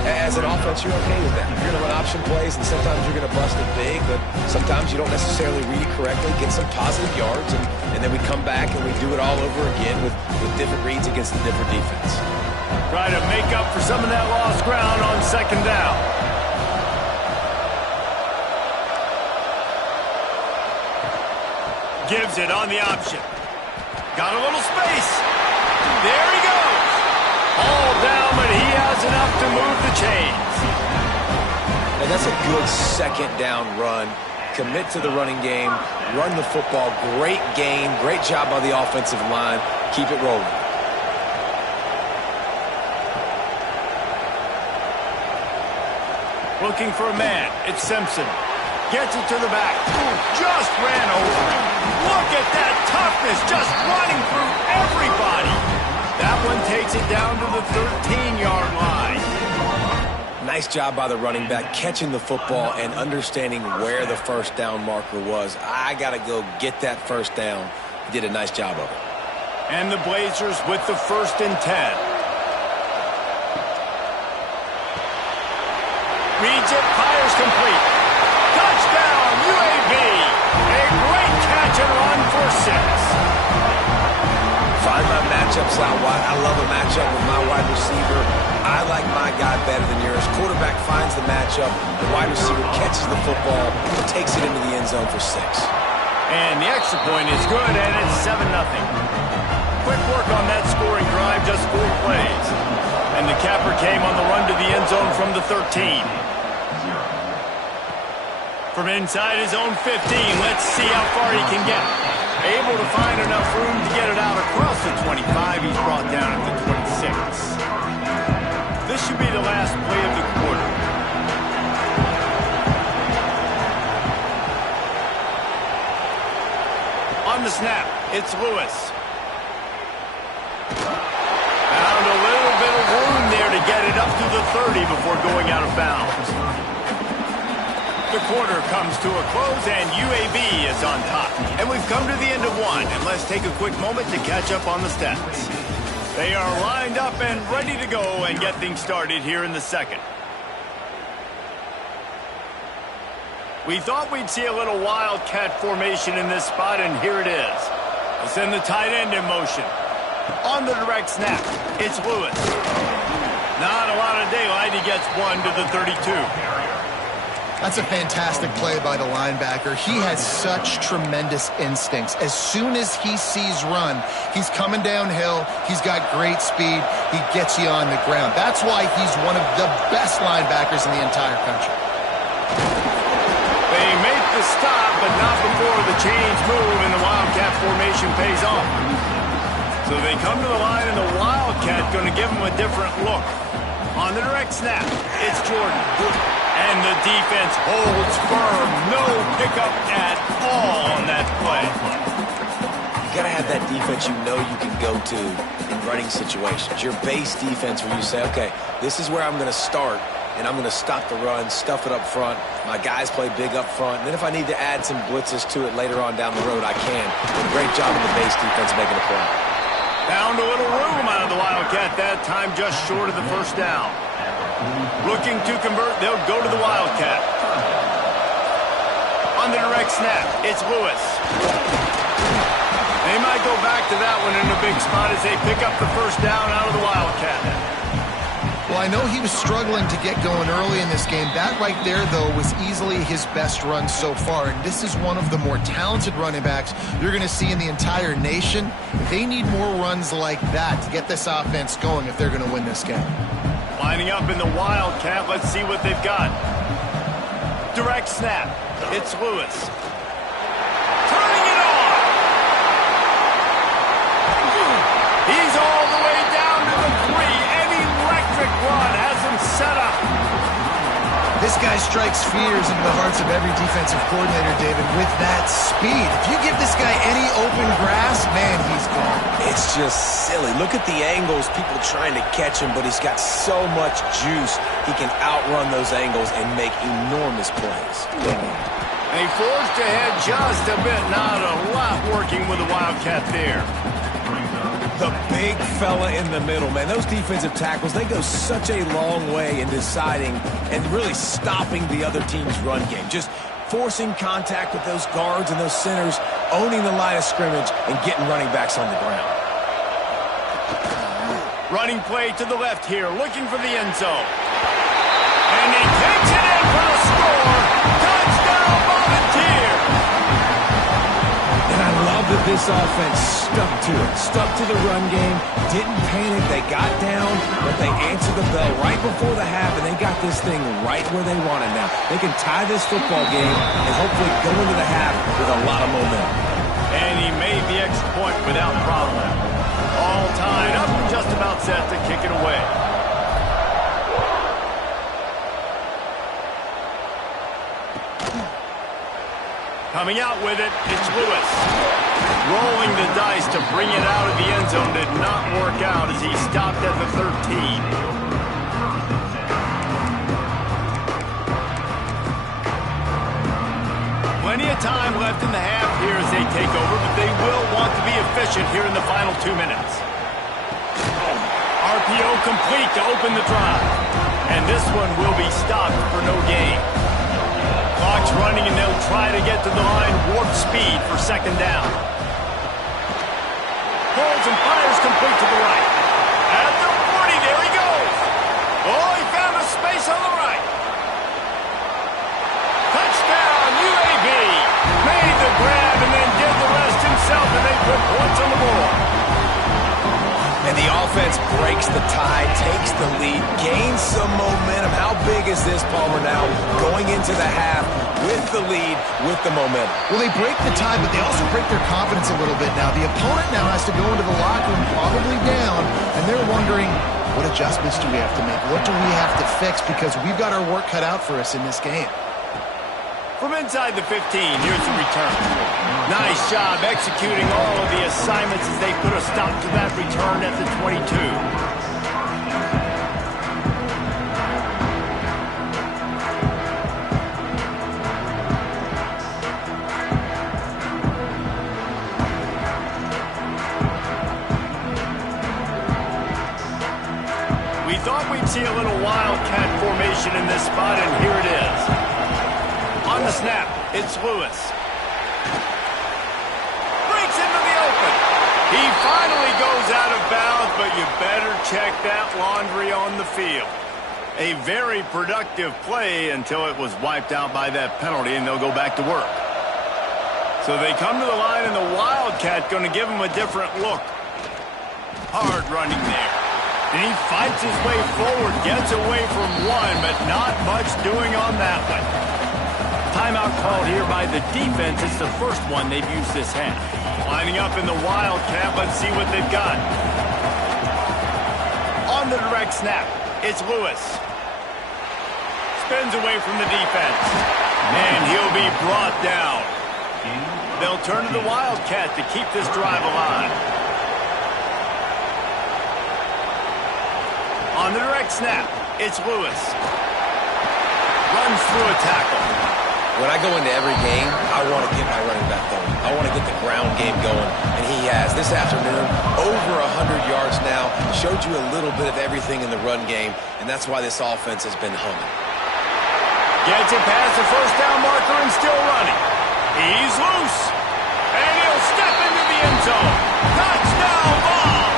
As an offense, you're okay with that. You're going to run option plays, and sometimes you're going to bust it big, but sometimes you don't necessarily read it correctly, get some positive yards, and then we come back and we do it all over again with different reads against a different defense. Try to make up for some of that lost ground on second down. Gives it on the option. Got a little space. There he goes. All down, but he has enough to move the chains. And that's a good second down run. Commit to the running game, run the football. Great game, great job by the offensive line. Keep it rolling. Looking for a man. It's Simpson. Gets it to the back. Just ran over him. Look at that toughness, just running through everybody. That one takes it down to the 13-yard line. Nice job by the running back, catching the football and understanding where the first down marker was. I got to go get that first down. He did a nice job of it. And the Blazers with the 1st and 10. Reads it, fires complete. Touchdown, UAB. A great catch and run for 6. Find my matchups out wide. I love a matchup with my wide receiver. I like my guy better than yours. Quarterback finds the matchup. The wide receiver catches the football and takes it into the end zone for 6. And the extra point is good, and it's 7-0. Quick work on that scoring drive, just 4 plays. And the capper came on the run to the end zone from the 13. From inside his own 15, let's see how far he can get. Able to find enough room to get it out across the 25. He's brought down at the 26. This should be the last play of the quarter. On the snap, it's Lewis. Found a little bit of room there to get it up to the 30 before going out of bounds. The quarter comes to a close, and UAB is on top. And we've come to the end of one, and let's take a quick moment to catch up on the stats. They are lined up and ready to go and get things started here in the second. We thought we'd see a little wildcat formation in this spot, and here it is. They send the tight end in motion. On the direct snap, it's Lewis. Not a lot of daylight. He gets one to the 32. That's a fantastic play by the linebacker. He has such tremendous instincts. As soon as he sees run, he's coming downhill. He's got great speed. He gets you on the ground. That's why he's one of the best linebackers in the entire country. They make the stop, but not before the change move, and the Wildcat formation pays off. So they come to the line, and the Wildcat going to give them a different look. On the direct snap, it's Jordan. And the defense holds firm. No pickup at all on that play. You got to have that defense you know you can go to in running situations. Your base defense where you say, okay, this is where I'm going to start, and I'm going to stop the run, stuff it up front. My guys play big up front. And then if I need to add some blitzes to it later on down the road, I can. But a great job in the base defense making a play. Found a little room out of the Wildcat that time, just short of the first down. Looking to convert, they'll go to the Wildcat. On the direct snap, it's Lewis. They might go back to that one in a big spot as they pick up the first down out of the Wildcat. Well, I know he was struggling to get going early in this game. That right there, though, was easily his best run so far. And this is one of the more talented running backs you're going to see in the entire nation. They need more runs like that to get this offense going if they're going to win this game. Lining up in the Wildcat, let's see what they've got. Direct snap, it's Lewis. Turning it on! He's all the way down to the 3. An electric run has him set up. This guy strikes fears into the hearts of every defensive coordinator, David, with that speed. If you give this guy any open grass, man, he's gone. It's just silly. Look at the angles, people trying to catch him, but he's got so much juice. He can outrun those angles and make enormous plays. They forced ahead just a bit. Not a lot working with the Wildcat there. The big fella in the middle, man. Those defensive tackles, they go such a long way in deciding and really stopping the other team's run game. Just forcing contact with those guards and those centers, owning the line of scrimmage, and getting running backs on the ground. Running play to the left here, looking for the end zone. And he takes it in for the score. Touchdown, Volunteer! And I love that this offense stuck to it. Stuck to the run game, didn't panic. They got down, but they answered the bell right before the half, and they got this thing right where they want it now. They can tie this football game and hopefully go into the half with a lot of momentum. And he made the extra point without problem. All tied up and just about set to kick it away. Coming out with it, it's Lewis. Rolling the dice to bring it out of the end zone did not work out as he stopped at the 13. Plenty of time left in the half here as they take over, but they will want to be efficient here in the final 2 minutes. RPO complete to open the drive. And this one will be stopped for no gain. Clock's running and they'll try to get to the line warp speed for second down. Holds and fires complete to the right. At the 40, there he goes. Oh, he found a space on the right. Touchdown, UAB. Made the grab and then did the rest himself, and they put points on the board. And the offense breaks the tie, takes the lead, gains some momentum. How big is this, Palmer, now going into the half with the lead, with the momentum? Well, they break the tie, but they also break their confidence a little bit now. The opponent now has to go into the locker room probably down, and they're wondering, what adjustments do we have to make? What do we have to fix? Because we've got our work cut out for us in this game. From inside the 15, here's the return. Nice job executing all of the assignments as they put a stop to that return at the 22. We thought we'd see a little wildcat formation in this spot, and here it is. On the snap, it's Lewis. Breaks into the open. He finally goes out of bounds, but you better check that laundry on the field. A very productive play until it was wiped out by that penalty, and they'll go back to work. So they come to the line, and the Wildcat going to give them a different look. Hard running there. And he fights his way forward, gets away from one, but not much doing on that one. Timeout called here by the defense. It's the first one they've used this half. Lining up in the Wildcat. Let's see what they've got. On the direct snap, it's Lewis. Spins away from the defense. And he'll be brought down. They'll turn to the Wildcat to keep this drive alive. On the direct snap, it's Lewis. Runs through a tackle. When I go into every game, I want to get my running back going. I want to get the ground game going, and he has. This afternoon, over 100 yards now, showed you a little bit of everything in the run game, and that's why this offense has been humming. Gets it past the first down marker and still running. He's loose, and he'll step into the end zone. Touchdown ball!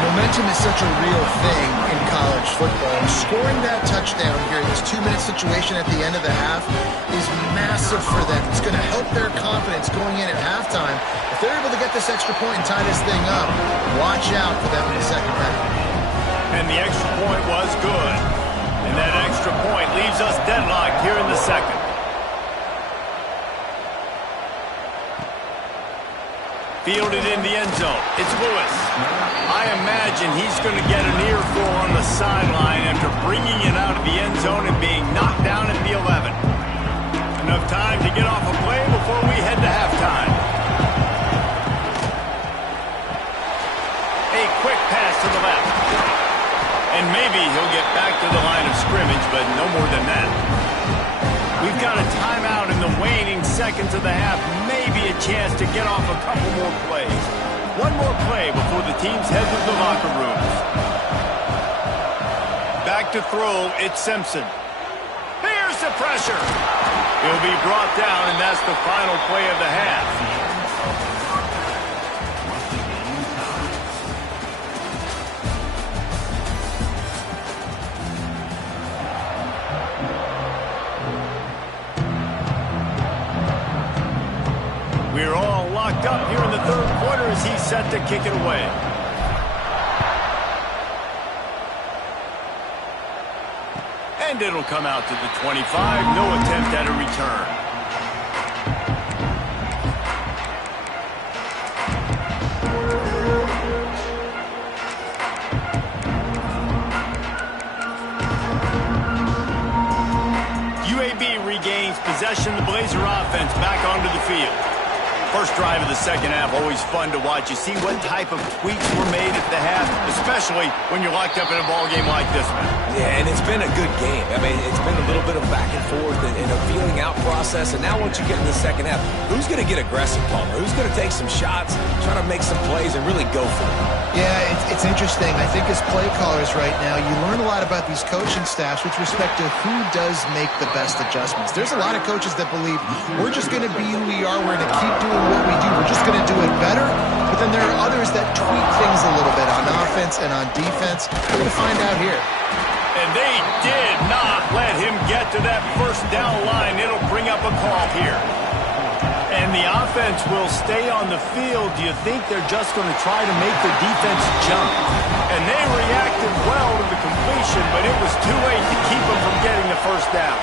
Momentum is such a real thing in college football. Scoring that touchdown here in this 2-minute situation at the end of the half is massive for them. It's going to help their confidence going in at halftime. If they're able to get this extra point and tie this thing up, watch out for them in the second half. And the extra point was good. And that extra point leaves us deadlocked here in the second. Fielded in the end zone. It's Lewis. I imagine he's going to get an earful on the sideline after bringing it out of the end zone and being knocked down at the 11. Enough time to get off a play before we head to halftime. A quick pass to the left. And maybe he'll get back to the line of scrimmage, but no more than that. We've got a timeout in the waning seconds of the half. Maybe a chance to get off a couple more plays. One more play before the teams head to the locker rooms. Back to throw, it's Simpson. Here's the pressure. He'll be brought down, and that's the final play of the half. We're all locked up here in the third quarter as he's set to kick it away. And it'll come out to the 25. No attempt at a return. UAB regains possession. The Blazer offense back onto the field. First drive of the second half, always fun to watch. You see what type of tweaks were made at the half, especially when you're locked up in a ball game like this one. Yeah, and it's been a good game. I mean, it's been a little bit of back and forth and a feeling out process. And now once you get in the second half, who's going to get aggressive, Palmer? Who's going to take some shots, try to make some plays, and really go for it? Yeah, it's interesting. I think as play callers right now, you learn a lot about these coaching staffs with respect to who does make the best adjustments. There's a lot of coaches that believe we're just going to be who we are. We're going to keep doing what we do. We're just going to do it better. But then there are others that tweak things a little bit on offense and on defense. We're going to find out here. And they did not let him get to that first down line. It'll bring up a call here. And And the offense will stay on the field. Do you think they're just going to try to make their defense jump? And they reacted well to the completion, but it was too late to keep them from getting the first down.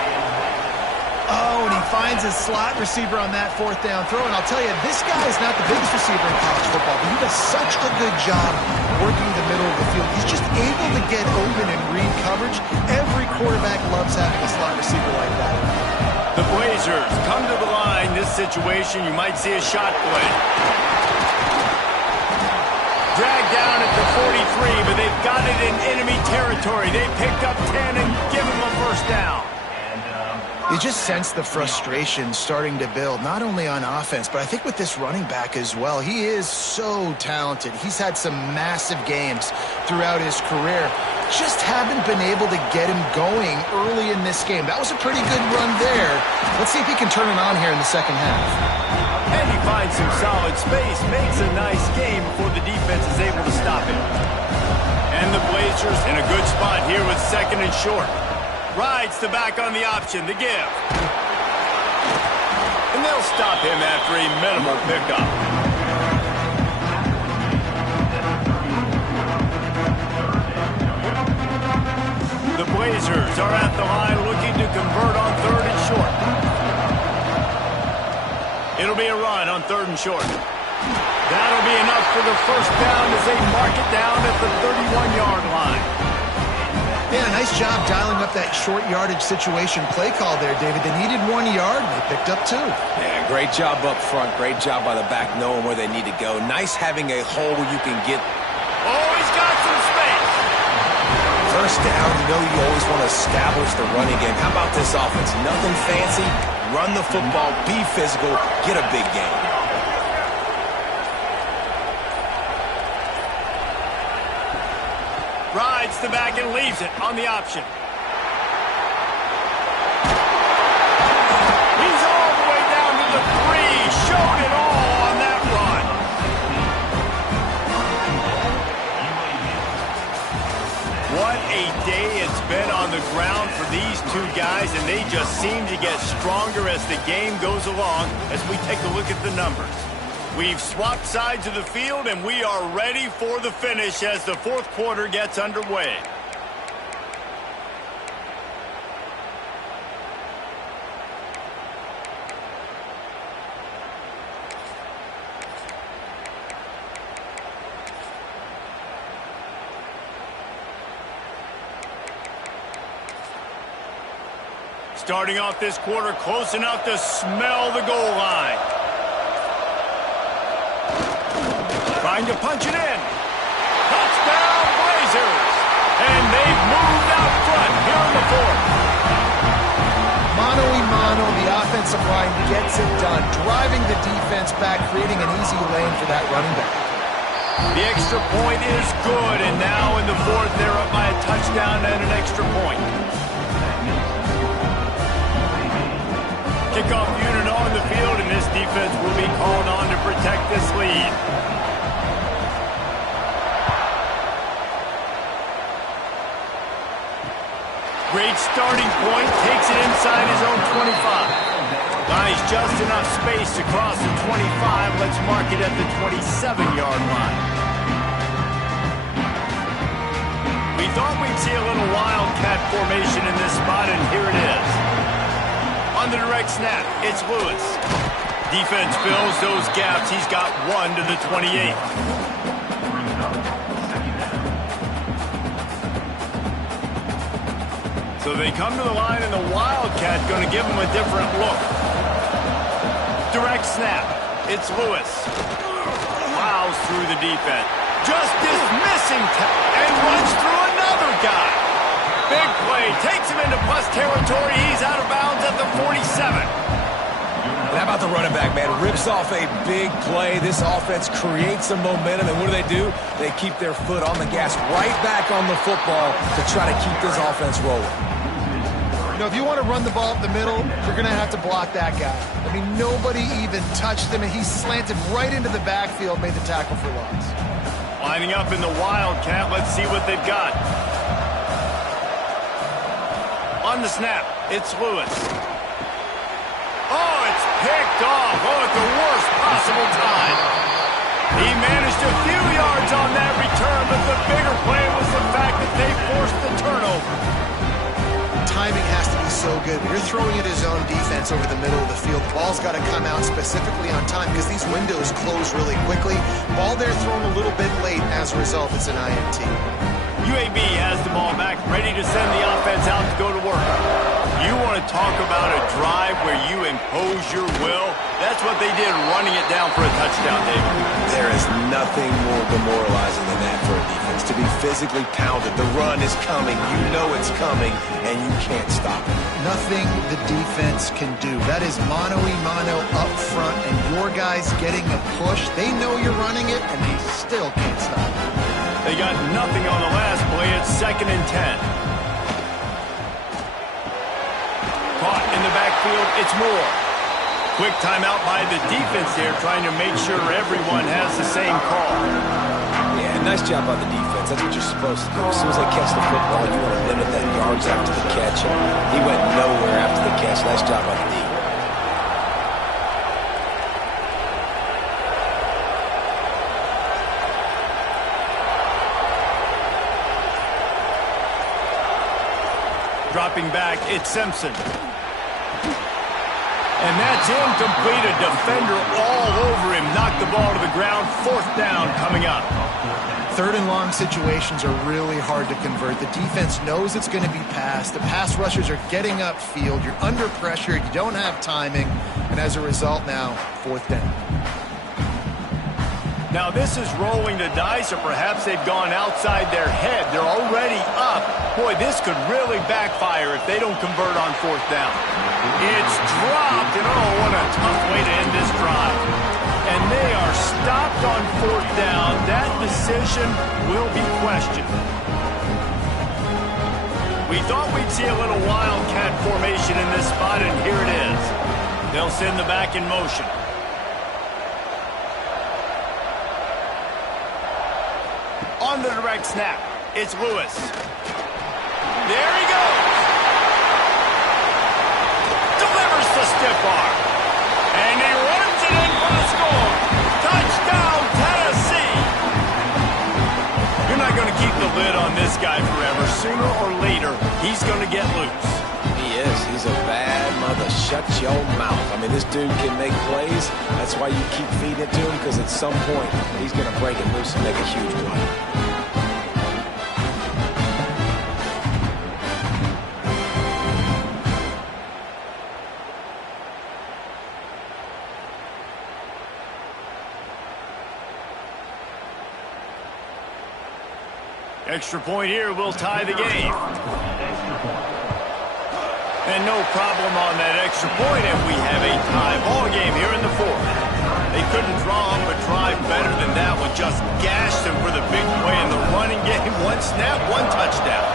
Oh, and he finds his slot receiver on that fourth down throw. And I'll tell you, this guy is not the biggest receiver in college football, but he does such a good job working the middle of the field. He's just able to get open and read coverage. Every quarterback loves having a slot receiver like that. The Blazers come to the line. This situation, you might see a shot play. Dragged down at the 43, but they've got it in enemy territory. They picked up 10 and give him a first down. You just sense the frustration starting to build, not only on offense, but I think with this running back as well. He is so talented. He's had some massive games throughout his career. Just haven't been able to get him going early in this game. That was a pretty good run there. Let's see if he can turn it on here in the second half. And he finds some solid space, makes a nice game before the defense is able to stop him. And the Blazers in a good spot here with second and short. Rides to back on the option, the give. And they'll stop him after a minimal pickup. The Blazers are at the line looking to convert on third and short. It'll be a run on third and short. That'll be enough for the first down as they mark it down at the 31-yard line. Yeah, nice job dialing up that short yardage situation play call there, David. They needed 1 yard, and they picked up 2. Yeah, great job up front. Great job by the back knowing where they need to go. Nice having a hole where you can get. Oh, he's got some space. First down, you know you always want to establish the running game. How about this offense? Nothing fancy. Run the football, be physical, get a big game. Rides the back and leaves it on the option. He's all the way down to the 3. Showed it all on that run. What a day it's been on the ground for these two guys, and they just seem to get stronger as the game goes along as we take a look at the numbers. We've swapped sides of the field, and we are ready for the finish as the fourth quarter gets underway. Starting off this quarter close enough to smell the goal line. Trying to punch it in. Touchdown, Blazers. And they've moved out front here in the fourth. Mano a mano, the offensive line gets it done, driving the defense back, creating an easy lane for that running back. The extra point is good, and now in the fourth, they're up by a touchdown and an extra point. Kickoff unit on the field, and this defense will be called on to protect this lead. Great starting point, takes it inside his own 25. Buys just enough space to cross the 25. Let's mark it at the 27-yard line. We thought we'd see a little wildcat formation in this spot, and here it is. On the direct snap, it's Lewis. Defense fills those gaps. He's got 1 to the 28. So they come to the line, and the Wildcat going to give them a different look. Direct snap. It's Lewis. Plows through the defense. Just dismissing and runs through another guy. Big play. Takes him into plus territory. He's out of bounds at the 47. And how about the running back, man? Rips off a big play. This offense creates some momentum, and what do? They keep their foot on the gas right back on the football to try to keep this offense rolling. You know, if you want to run the ball up the middle, you're going to have to block that guy. I mean, nobody even touched him, and he slanted right into the backfield, made the tackle for loss. Lining up in the Wildcat. Let's see what they've got. On the snap, it's Lewis. Oh, it's picked off. Oh, at the worst possible time. He managed a few yards on that return, but the bigger play was the fact that they forced the turnover. Timing has to be so good. When you're throwing at his own defense over the middle of the field, the ball's got to come out specifically on time because these windows close really quickly. Ball there thrown a little bit late. As a result, it's an INT. UAB has the ball back, ready to send the offense out to go to work. You want to talk about a drive where you impose your will? That's what they did, running it down for a touchdown, David. There is nothing more demoralizing than that for a defense. To be physically pounded. The run is coming. You know it's coming, and you can't stop it. Nothing the defense can do. That is mano-a-mano up front, and your guys getting a push. They know you're running it, and they still can't stop it. They got nothing on the last play. It's 2nd and 10. Caught in the backfield. It's Moore. Quick timeout by the defense here, trying to make sure everyone has the same call. Yeah, nice job by the defense. That's what you're supposed to do. As soon as they catch the football, you want to limit that yards after the catch. And he went nowhere after the catch. Nice job by the defense. Dropping back, it's Simpson. And that's incomplete. A defender all over him. Knocked the ball to the ground. 4th down coming up. 3rd and long situations are really hard to convert. The defense knows it's going to be passed. The pass rushers are getting upfield. You're under pressure. You don't have timing. And as a result now, 4th down. Now this is rolling the dice, or perhaps they've gone outside their head. They're already up. Boy, this could really backfire if they don't convert on 4th down. It's dropped, and oh, what a tough way to end this drive. And they are stopped on 4th down. That decision will be questioned. We thought we'd see a little wildcat formation in this spot, and here it is. They'll send the back in motion. On the direct snap, it's Lewis. There he goes. Delivers the stiff arm. And he runs it in for the score. Touchdown, Tennessee. You're not going to keep the lid on this guy forever. Sooner or later, he's going to get loose. He is. He's a bad mother. Shut your mouth. I mean, this dude can make plays. That's why you keep feeding it to him, because at some point, he's going to break it loose and make a huge play. Extra point here will tie the game. And no problem on that extra point, and we have a tie ball game here in the 4th. They couldn't draw up a drive better than that one. Just gashed them for the big play in the running game. 1 snap, 1 touchdown.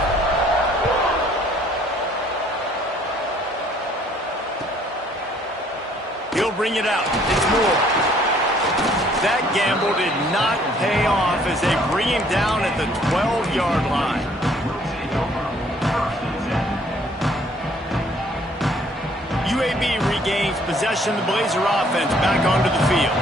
He'll bring it out. It's Moore. That gamble did not pay off as they bring him down at the 12-yard line. UAB regains possession of the Blazer offense back onto the field.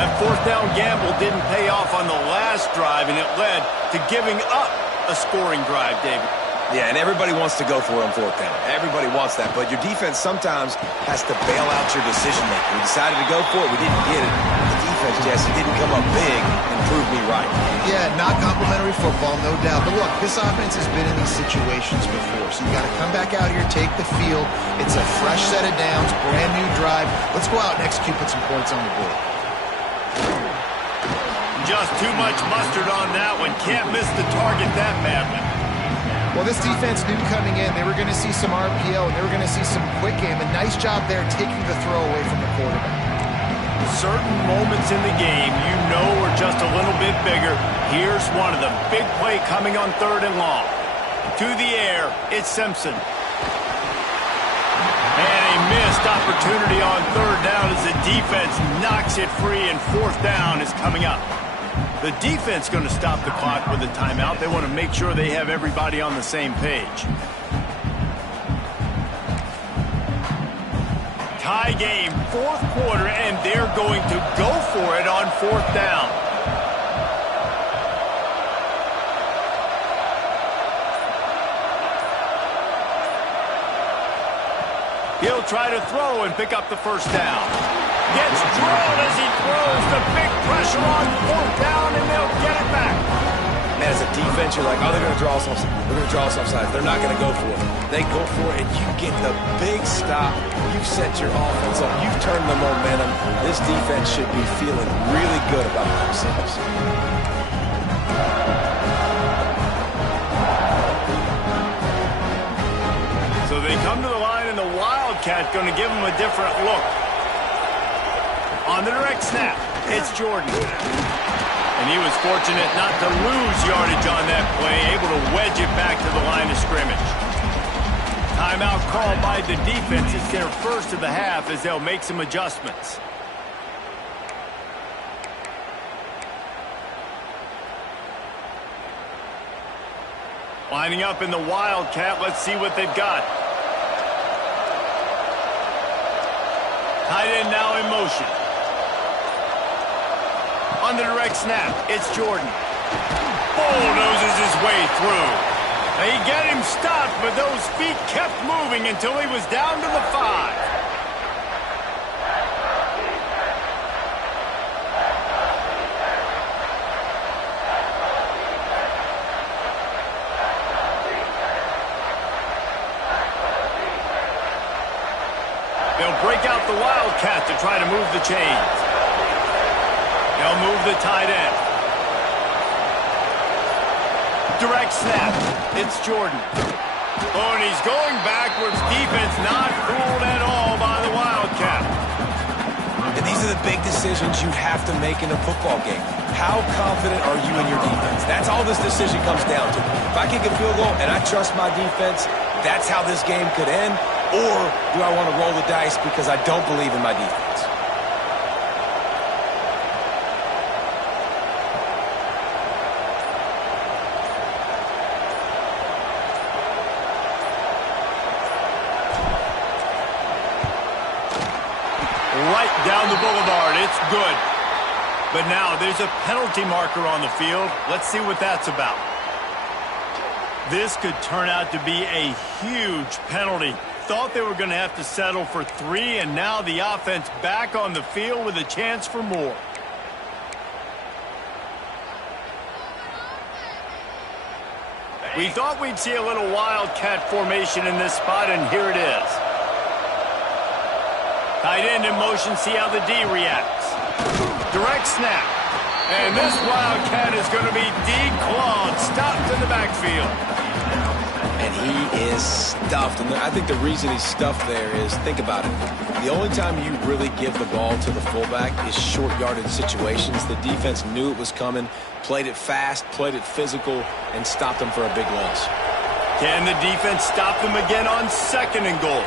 That 4th down gamble didn't pay off on the last drive, and it led to giving up a scoring drive, David. Yeah, and everybody wants to go for it on 4th down. Everybody wants that, but your defense sometimes has to bail out your decision-making. We decided to go for it. We didn't get it. The defense, Jesse, didn't come up big and prove me right. Yeah, not complimentary football, no doubt. But look, this offense has been in these situations before, so you got to come back out here, take the field. It's a fresh set of downs, brand new drive. Let's go out and execute, put some points on the board. Just too much mustard on that one. Can't miss the target that badly. Well, this defense knew coming in they were going to see some RPO, and they were going to see some quick game. A nice job there taking the throw away from the quarterback. Certain moments in the game you know are just a little bit bigger. Here's one of them. Big play coming on 3rd and long. To the air, it's Simpson. And a missed opportunity on 3rd down as the defense knocks it free, and 4th down is coming up. The defense going to stop the clock with a timeout. They want to make sure they have everybody on the same page. tie game, fourth quarter, and they're going to go for it on fourth down. He'll try to throw and pick up the first down. Gets drilled as he throws. The big pressure on fourth down, and they'll get it back. Man, as a defense, you're like, oh, they're going to draw us off. They're going to draw us offside. They're not going to go for it. They go for it, and you get the big stop. You've set your offense up. You've turned the momentum. This defense should be feeling really good about themselves. So they come to the line, and the Wildcat going to give them a different look. On the direct snap, it's Jordan. And he was fortunate not to lose yardage on that play, able to wedge it back to the line of scrimmage. Timeout called by the defense. It's their first of the half as they'll make some adjustments. Lining up in the Wildcat. Let's see what they've got. Tight end now in motion. On the direct snap, it's Jordan. Bulldozes his way through. He got him stopped, but those feet kept moving until he was down to the 5. They'll break out the Wildcat to try to move the chains. They'll move the tight end. Direct snap. It's Jordan. Oh, and he's going backwards. Defense not fooled at all by the Wildcat. And these are the big decisions you have to make in a football game. How confident are you in your defense? That's all this decision comes down to. If I kick a field goal and I trust my defense, that's how this game could end. Or do I want to roll the dice because I don't believe in my defense? Right down the boulevard. It's good. But now there's a penalty marker on the field. Let's see what that's about. This could turn out to be a huge penalty. Thought they were going to have to settle for 3, and now the offense back on the field with a chance for more. We thought we'd see a little Wildcat formation in this spot, and here it is. Tight end in motion, see how the D reacts. Direct snap. And this Wildcat is going to be declawed, stopped in the backfield. And he is stuffed. And I think the reason he's stuffed there is, think about it. The only time you really give the ball to the fullback is short yardage situations. The defense knew it was coming, played it fast, played it physical, and stopped them for a big loss. Can the defense stop them again on 2nd and goal?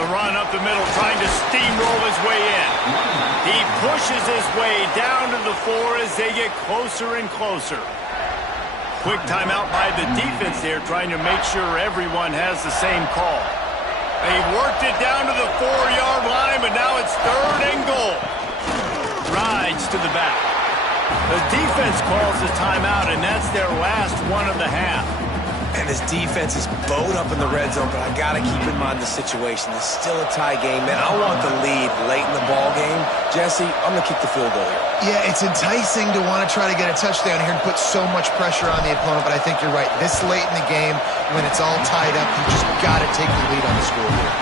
The run up the middle, trying to steamroll his way in. He pushes his way down to the 4 as they get closer and closer. Quick timeout by the defense there, trying to make sure everyone has the same call. They worked it down to the 4-yard line, but now it's 3rd and goal. Rides to the back. The defense calls the timeout, and that's their last one of the half. And this defense is bowed up in the red zone, but I got to keep in mind the situation. It's still a tie game, man. I want the lead late in the ball game. Jesse, I'm going to kick the field goal here. Yeah, it's enticing to want to try to get a touchdown here and put so much pressure on the opponent, but I think you're right. This late in the game, when it's all tied up, you just got to take the lead on the scoreboard.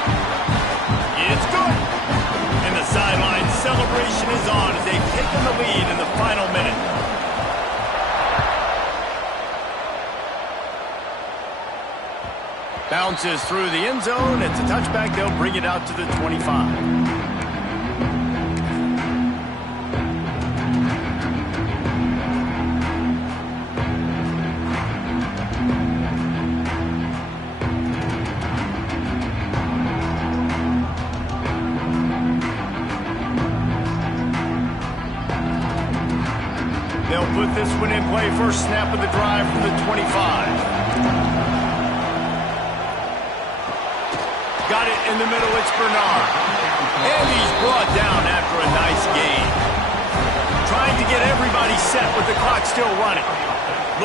It's good. And the sideline celebration is on as they've taken the lead in the final minute. Bounces through the end zone. It's a touchback. They'll bring it out to the 25. They'll put this one in play. First snap of the drive from the 25. Got it in the middle. It's Bernard. And he's brought down after a nice gain. Trying to get everybody set with the clock still running.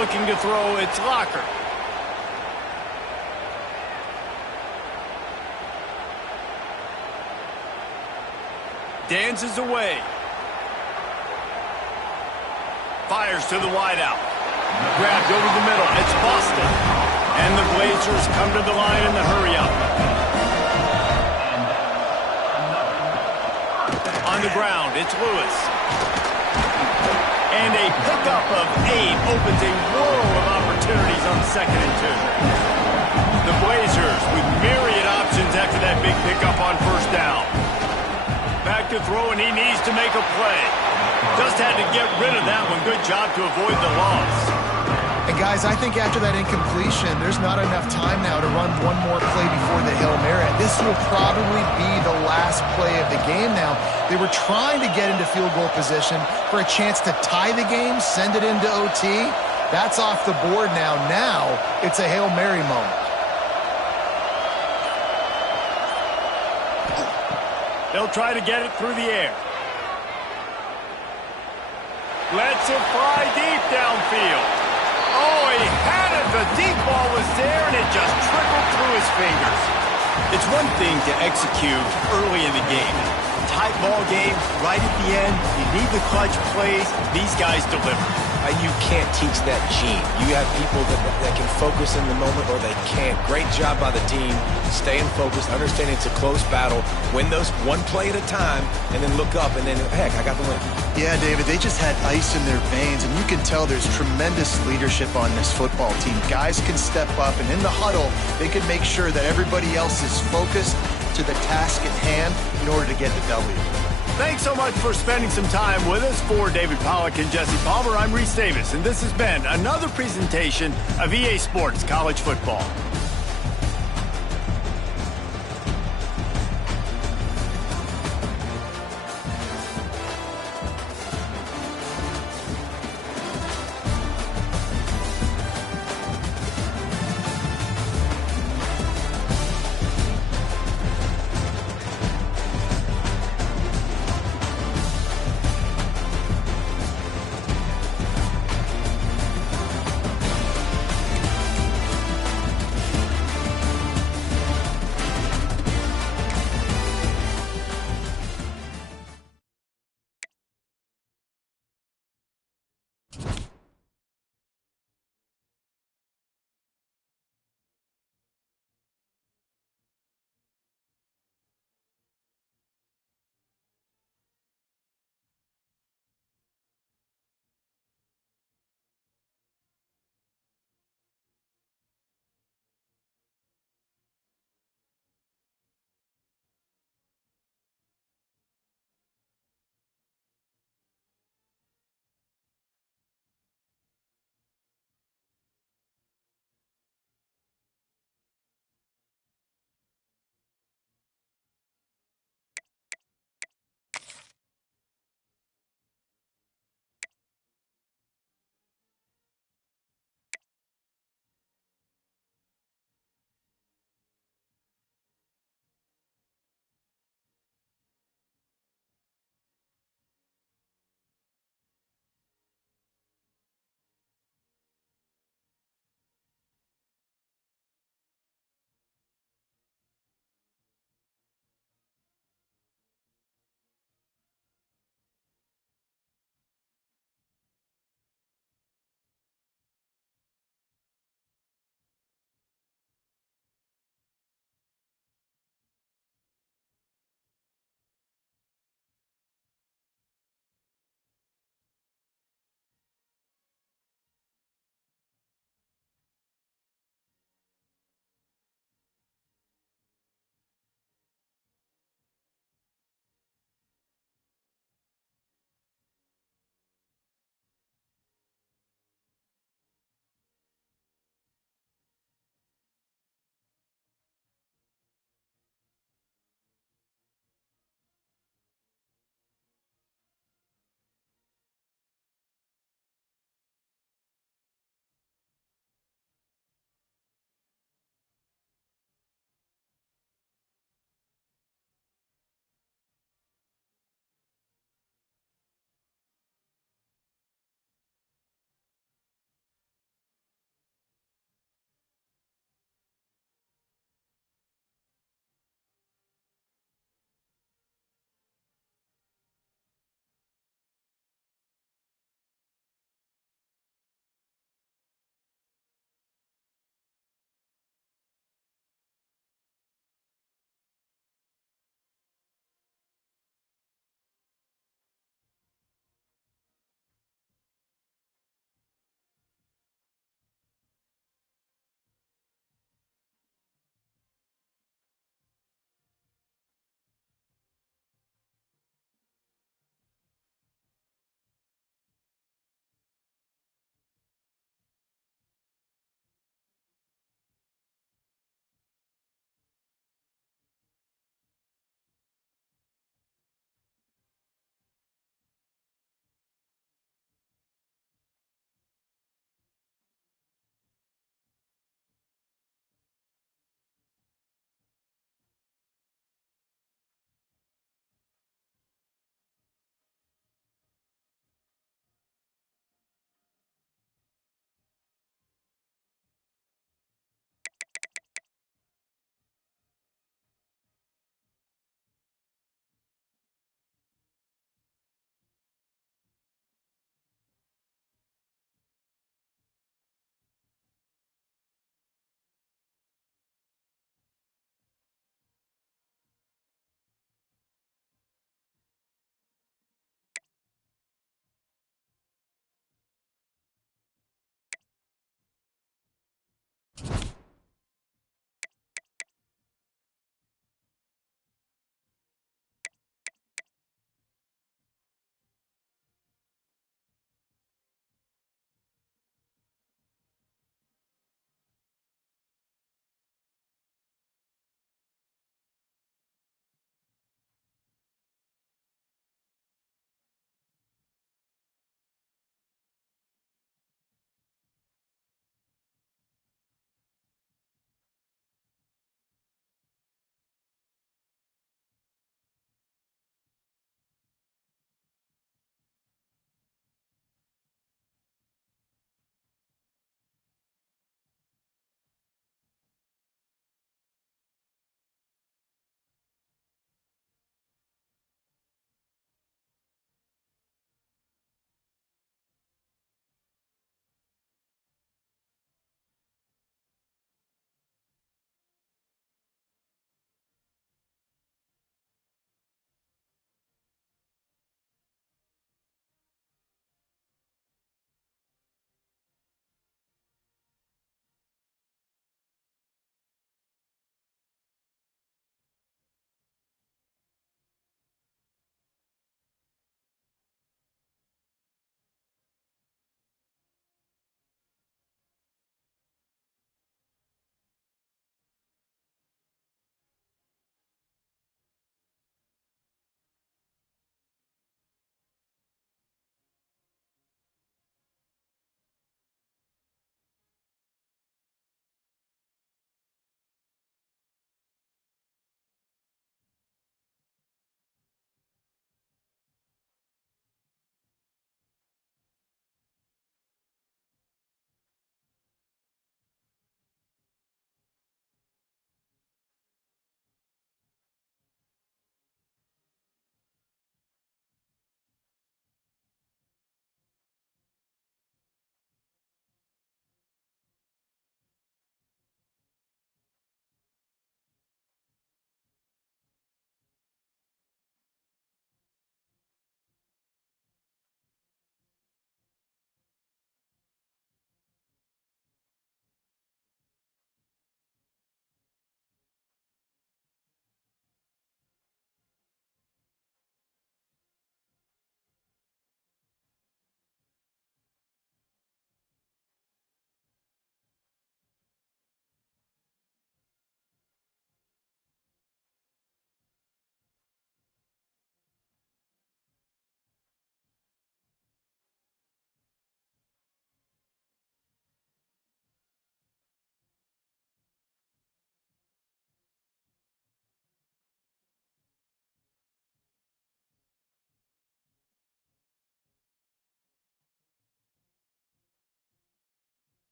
Looking to throw, it's Locker. Dances away. Fires to the wideout. Grabbed over the middle. It's Boston. And the Blazers come to the line in the hurry-up. On the ground, it's Lewis. And a pickup of 8 opens a world of opportunities on 2nd and 2. The Blazers with myriad options after that big pickup on first down. Back to throw, and he needs to make a play. Just had to get rid of that one. Good job to avoid the loss. And guys, I think after that incompletion, there's not enough time now to run one more play before the Hail Mary. This will probably be the last play of the game now. They were trying to get into field goal position for a chance to tie the game, send it into OT. That's off the board now. Now it's a Hail Mary moment. They'll try to get it through the air. Lets it fly deep downfield. Oh, he had it. The deep ball was there, and it just trickled through his fingers. It's one thing to execute early in the game. Tight ball game, right at the end. You need the clutch plays. These guys deliver. You can't teach that gene. You have people that can focus in the moment or they can't. Great job by the team, staying focused, understanding it's a close battle, win those one play at a time, and then look up and then, heck, I got the win. Yeah, David, they just had ice in their veins, and you can tell there's tremendous leadership on this football team. Guys can step up, and in the huddle, they can make sure that everybody else is focused to the task at hand in order to get the W. Thanks so much for spending some time with us. For David Pollack and Jesse Palmer, I'm Reese Davis, and this has been another presentation of EA Sports College Football.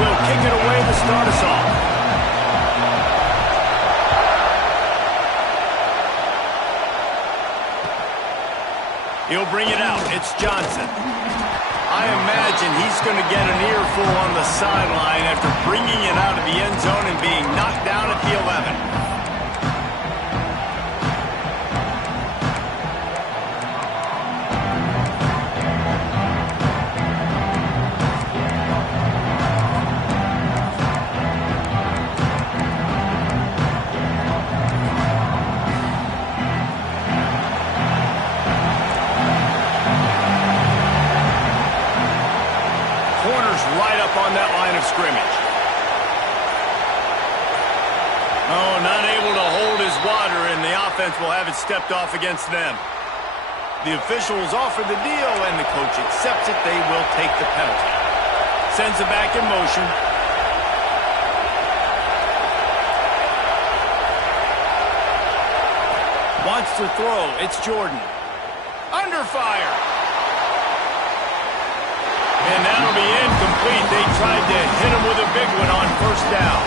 will kick it away to start us off. He'll bring it out. It's Johnson. I imagine he's going to get an earful on the sideline after bringing it out of the end zone and being knocked down at the 11. Right up on that line of scrimmage. Oh, not able to hold his water, and the offense will have it stepped off against them. The officials offer the deal, and the coach accepts it. They will take the penalty. Sends it back in motion. Wants to throw. It's Jordan. Under fire. And that'll be incomplete. They tried to hit him with a big one on first down.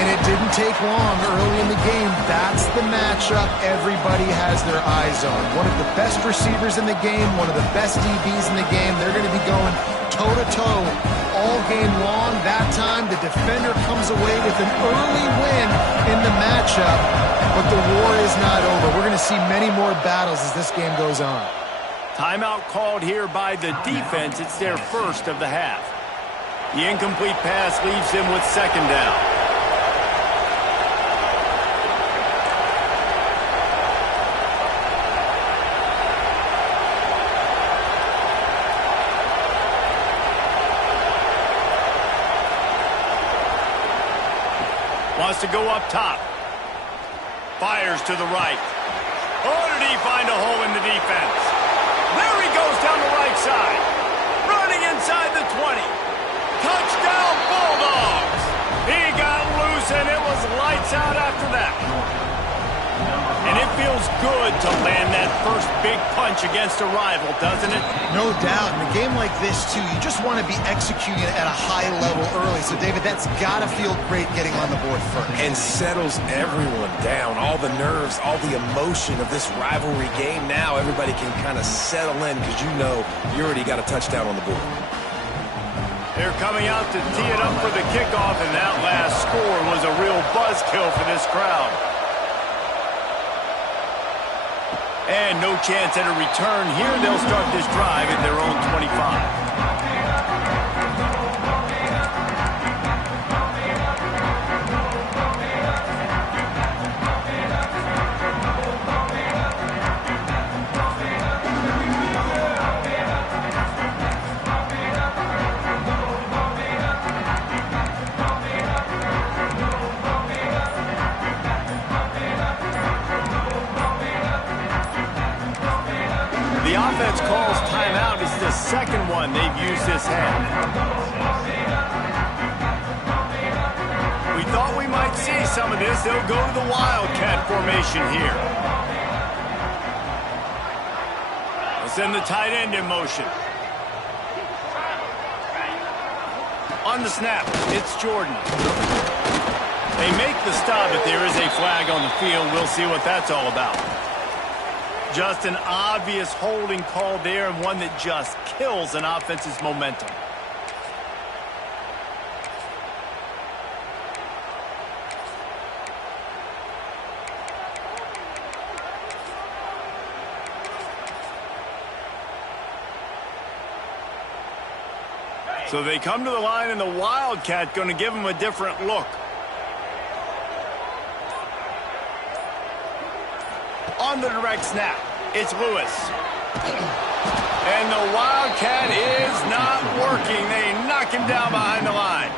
And it didn't take long early in the game. That's the matchup everybody has their eyes on. One of the best receivers in the game, one of the best DBs in the game. They're going to be going toe-to-toe all game long. That time, the defender comes away with an early win in the matchup. But the war is not over. We're going to see many more battles as this game goes on. Timeout called here by the defense. It's their first of the half. The incomplete pass leaves him with second down. Wants to go up top. Fires to the right. Oh, did he find a hole in the defense? There he goes down the right side. Running inside the 20. Touchdown, Bulldogs. He got loose, and it was lights out after that. And it feels good to land that first big punch against a rival, doesn't it? No doubt. In a game like this, too, you just want to be executing at a high level early. So, David, that's got to feel great getting on the board first. And settles everyone down. All the nerves, all the emotion of this rivalry game. Now everybody can kind of settle in because you know you already got a touchdown on the board. They're coming out to tee it up for the kickoff, and that last score was a real buzzkill for this crowd. And no chance at a return here. They'll start this drive at their own 25. The offense calls timeout. It's the second one they've used this half. We thought we might see some of this. They'll go to the Wildcat formation here. They'll send the tight end in motion. On the snap, it's Jordan. They make the stop, but there is a flag on the field. We'll see what that's all about. Just an obvious holding call there, and one that just kills an offense's momentum. So they come to the line, and the Wildcat going to give them a different look. On the direct snap, it's Lewis. And the Wildcat is not working. They knock him down behind the line.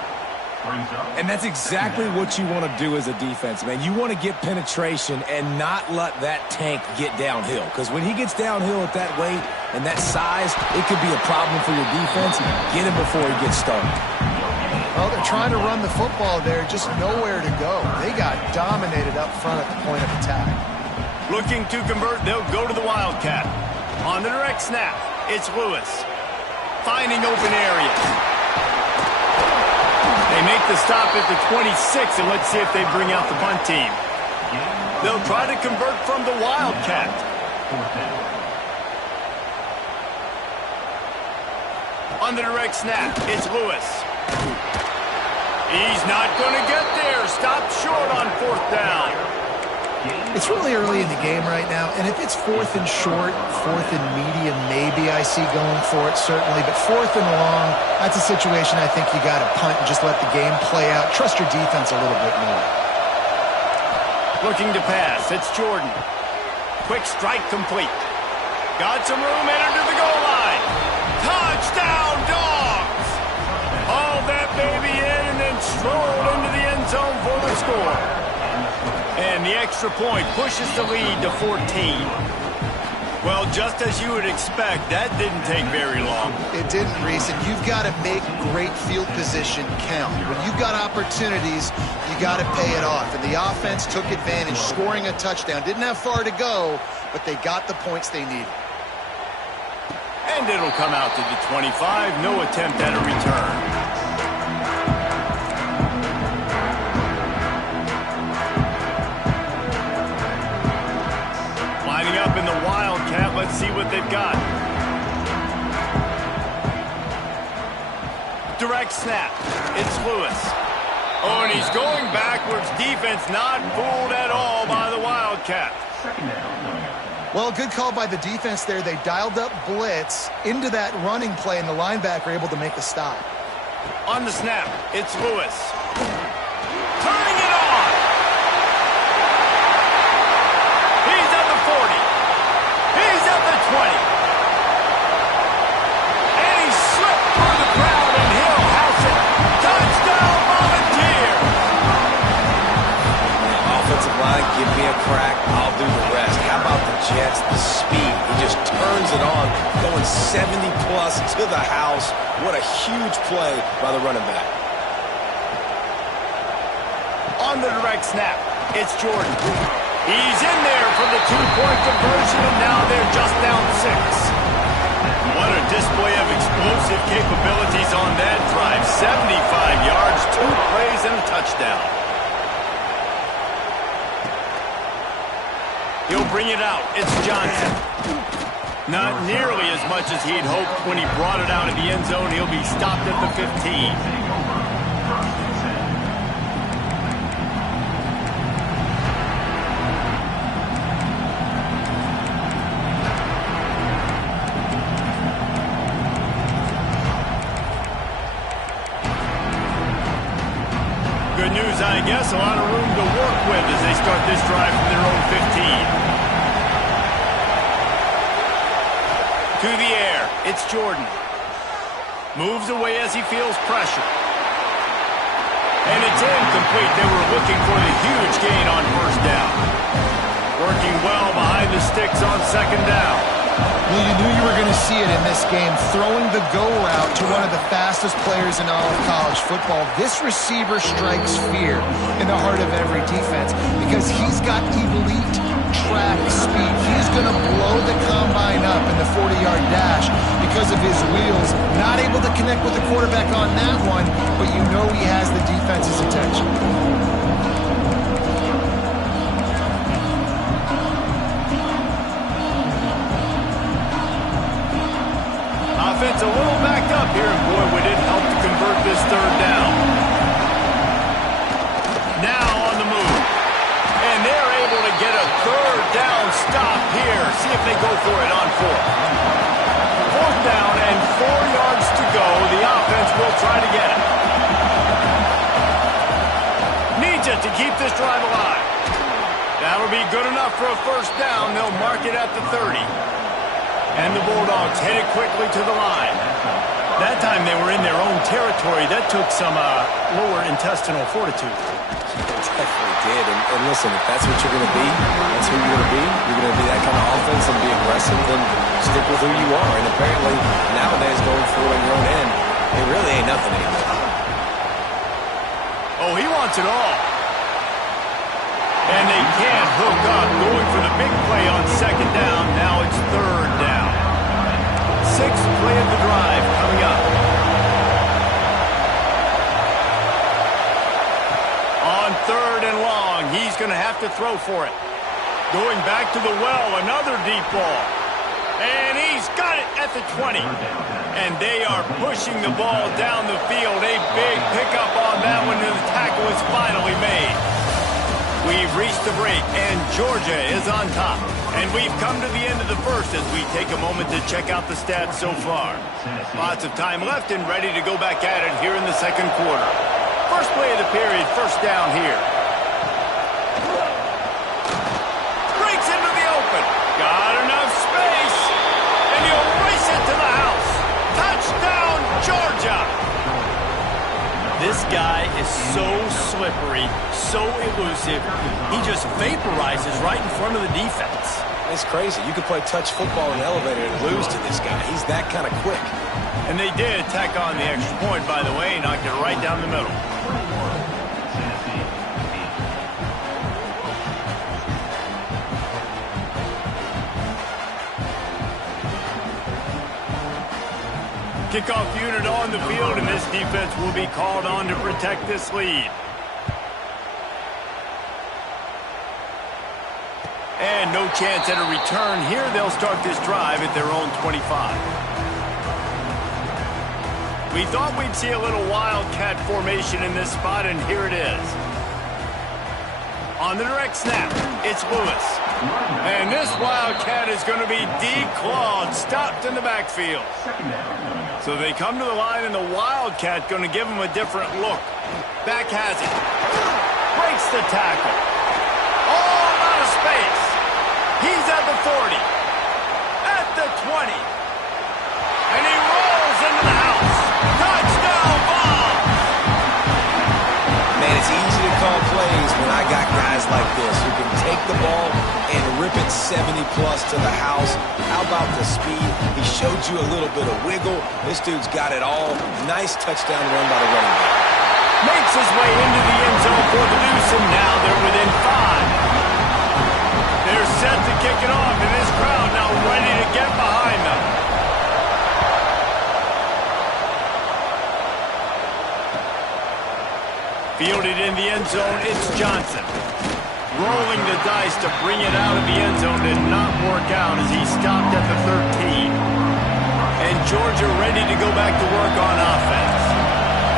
And that's exactly what you want to do as a defense, man. You want to get penetration and not let that tank get downhill. Because when he gets downhill at that weight and that size, it could be a problem for your defense. Get him before he gets started. Well, they're trying to run the football there, just nowhere to go. They got dominated up front at the point of attack. Looking to convert, they'll go to the Wildcat. On the direct snap, it's Lewis. Finding open areas. make the stop at the 26, and let's see if they bring out the punt team. They'll try to convert from the Wildcat. On the direct snap, it's Lewis. He's not going to get there. Stopped short on 4th down. It's really early in the game right now, and if it's 4th and short, 4th and medium, maybe I see going for it, certainly. But 4th and long, that's a situation I think you got to punt and just let the game play out. Trust your defense a little bit more. Looking to pass, it's Jordan. Quick strike complete. Got some room, entered to the goal line. Touchdown, Dogs! Hauled that baby in and then strolled into the end zone for the score. And the extra point pushes the lead to 14. Well, just as you would expect, that didn't take very long. It didn't, Reese, and you've got to make great field position count. When you've got opportunities, you got to pay it off. And the offense took advantage, scoring a touchdown. Didn't have far to go, but they got the points they needed. And it'll come out to the 25. No attempt at a return. Lining up in the Wildcat. Let's see what they've got. Direct snap. It's Lewis. Oh, and he's going backwards. Defense not fooled at all by the Wildcat. Well, good call by the defense there. They dialed up blitz into that running play, and the linebacker able to make the stop. On the snap, it's Lewis. Turning it on. He's at the 40. He's at the 20. And he slipped through the crowd, and he'll house it. Touchdown, Volunteers. Offensive line, give me a crack. I'll do the rest. How about the Jets? The speed. He just turns it on, going 70-plus to the house. What a huge play by the running back. On the direct snap, it's Jordan. He's in there for the two-point conversion, and now they're just down 6. What a display of explosive capabilities on that drive. 75 yards, 2 plays, and a touchdown. He'll bring it out. It's Johnson. Not nearly as much as he'd hoped when he brought it out of the end zone. He'll be stopped at the 15. Good news, I guess. A lot of room to work with as they start this drive from their own 15. To the air, it's Jordan. Moves away as he feels pressure. And it's incomplete. They were looking for the huge gain on 1st down. Working well behind the sticks on 2nd down. Well, you knew you were going to see it in this game, throwing the go route to one of the fastest players in all of college football. This receiver strikes fear in the heart of every defense because he's got elite track speed. He's going to blow the combine up in the 40-yard dash because of his wheels. Not able to connect with the quarterback on that one, but you know he has the defense's attention. Offense a little backed up here, and boy, would it help to convert this 3rd down. Now on the move. And they're able to get a 3rd down stop here. See if they go for it on 4th. 4th down and 4 yards to go. The offense will try to get it. Needs it to keep this drive alive. That'll be good enough for a 1st down. They'll mark it at the 30. And the Bulldogs headed quickly to the line. That time they were in their own territory. That took some lower intestinal fortitude. It definitely did. And listen, if that's what you're going to be, that's who you're going to be. You're going to be that kind of offense and be aggressive, then stick with who you are. And apparently, nowadays, going for it on your own end, it really ain't nothing anymore. Oh, he wants it all. And they can't hook up. Going for the big play on 2nd down. Now it's 3rd down. 6th play of the drive coming up. he's going to have to throw for it. Going back to the well, another deep ball. And he's got it at the 20. And they are pushing the ball down the field. A big pickup on that one, and the tackle is finally made. We've reached the break, and Georgia is on top. And we've come to the end of the first as we take a moment to check out the stats so far. Lots of time left and ready to go back at it here in the second quarter. First play of the period, first down here. Breaks into the open. Got enough space. And he'll race it to the house. Touchdown, Georgia. This guy is so slippery, so elusive. He just vaporizes right in front of the defense. It's crazy. You could play touch football in the elevator and lose to this guy. He's that kind of quick. And they did tack on the extra point, by the way, knocked it right down the middle. Kickoff unit on the field, and this defense will be called on to protect this lead. And no chance at a return here. They'll start this drive at their own 25. We thought we'd see a little wildcat formation in this spot, and here it is. On the direct snap, it's Lewis. And this wildcat is going to be declawed, stopped in the backfield. So they come to the line, and the wildcat going to give them a different look. Back has it. Breaks the tackle. All out of space. He's at the 40. At the 20. And he rolls into the house. Touchdown ball. Man, it's easy to call plays when I got guys like this who can take the ball and rip it 70-plus to the house. How about the speed? He showed you a little bit of wiggle. This dude's got it all. Nice touchdown run by the running back. Makes his way into the end zone for the deuce, and now they're within 5. They're set to kick it off, and this crowd now ready to get behind them. Fielded in the end zone, it's Johnson. Rolling the dice to bring it out of the end zone did not work out as he stopped at the 13. And Georgia ready to go back to work on offense.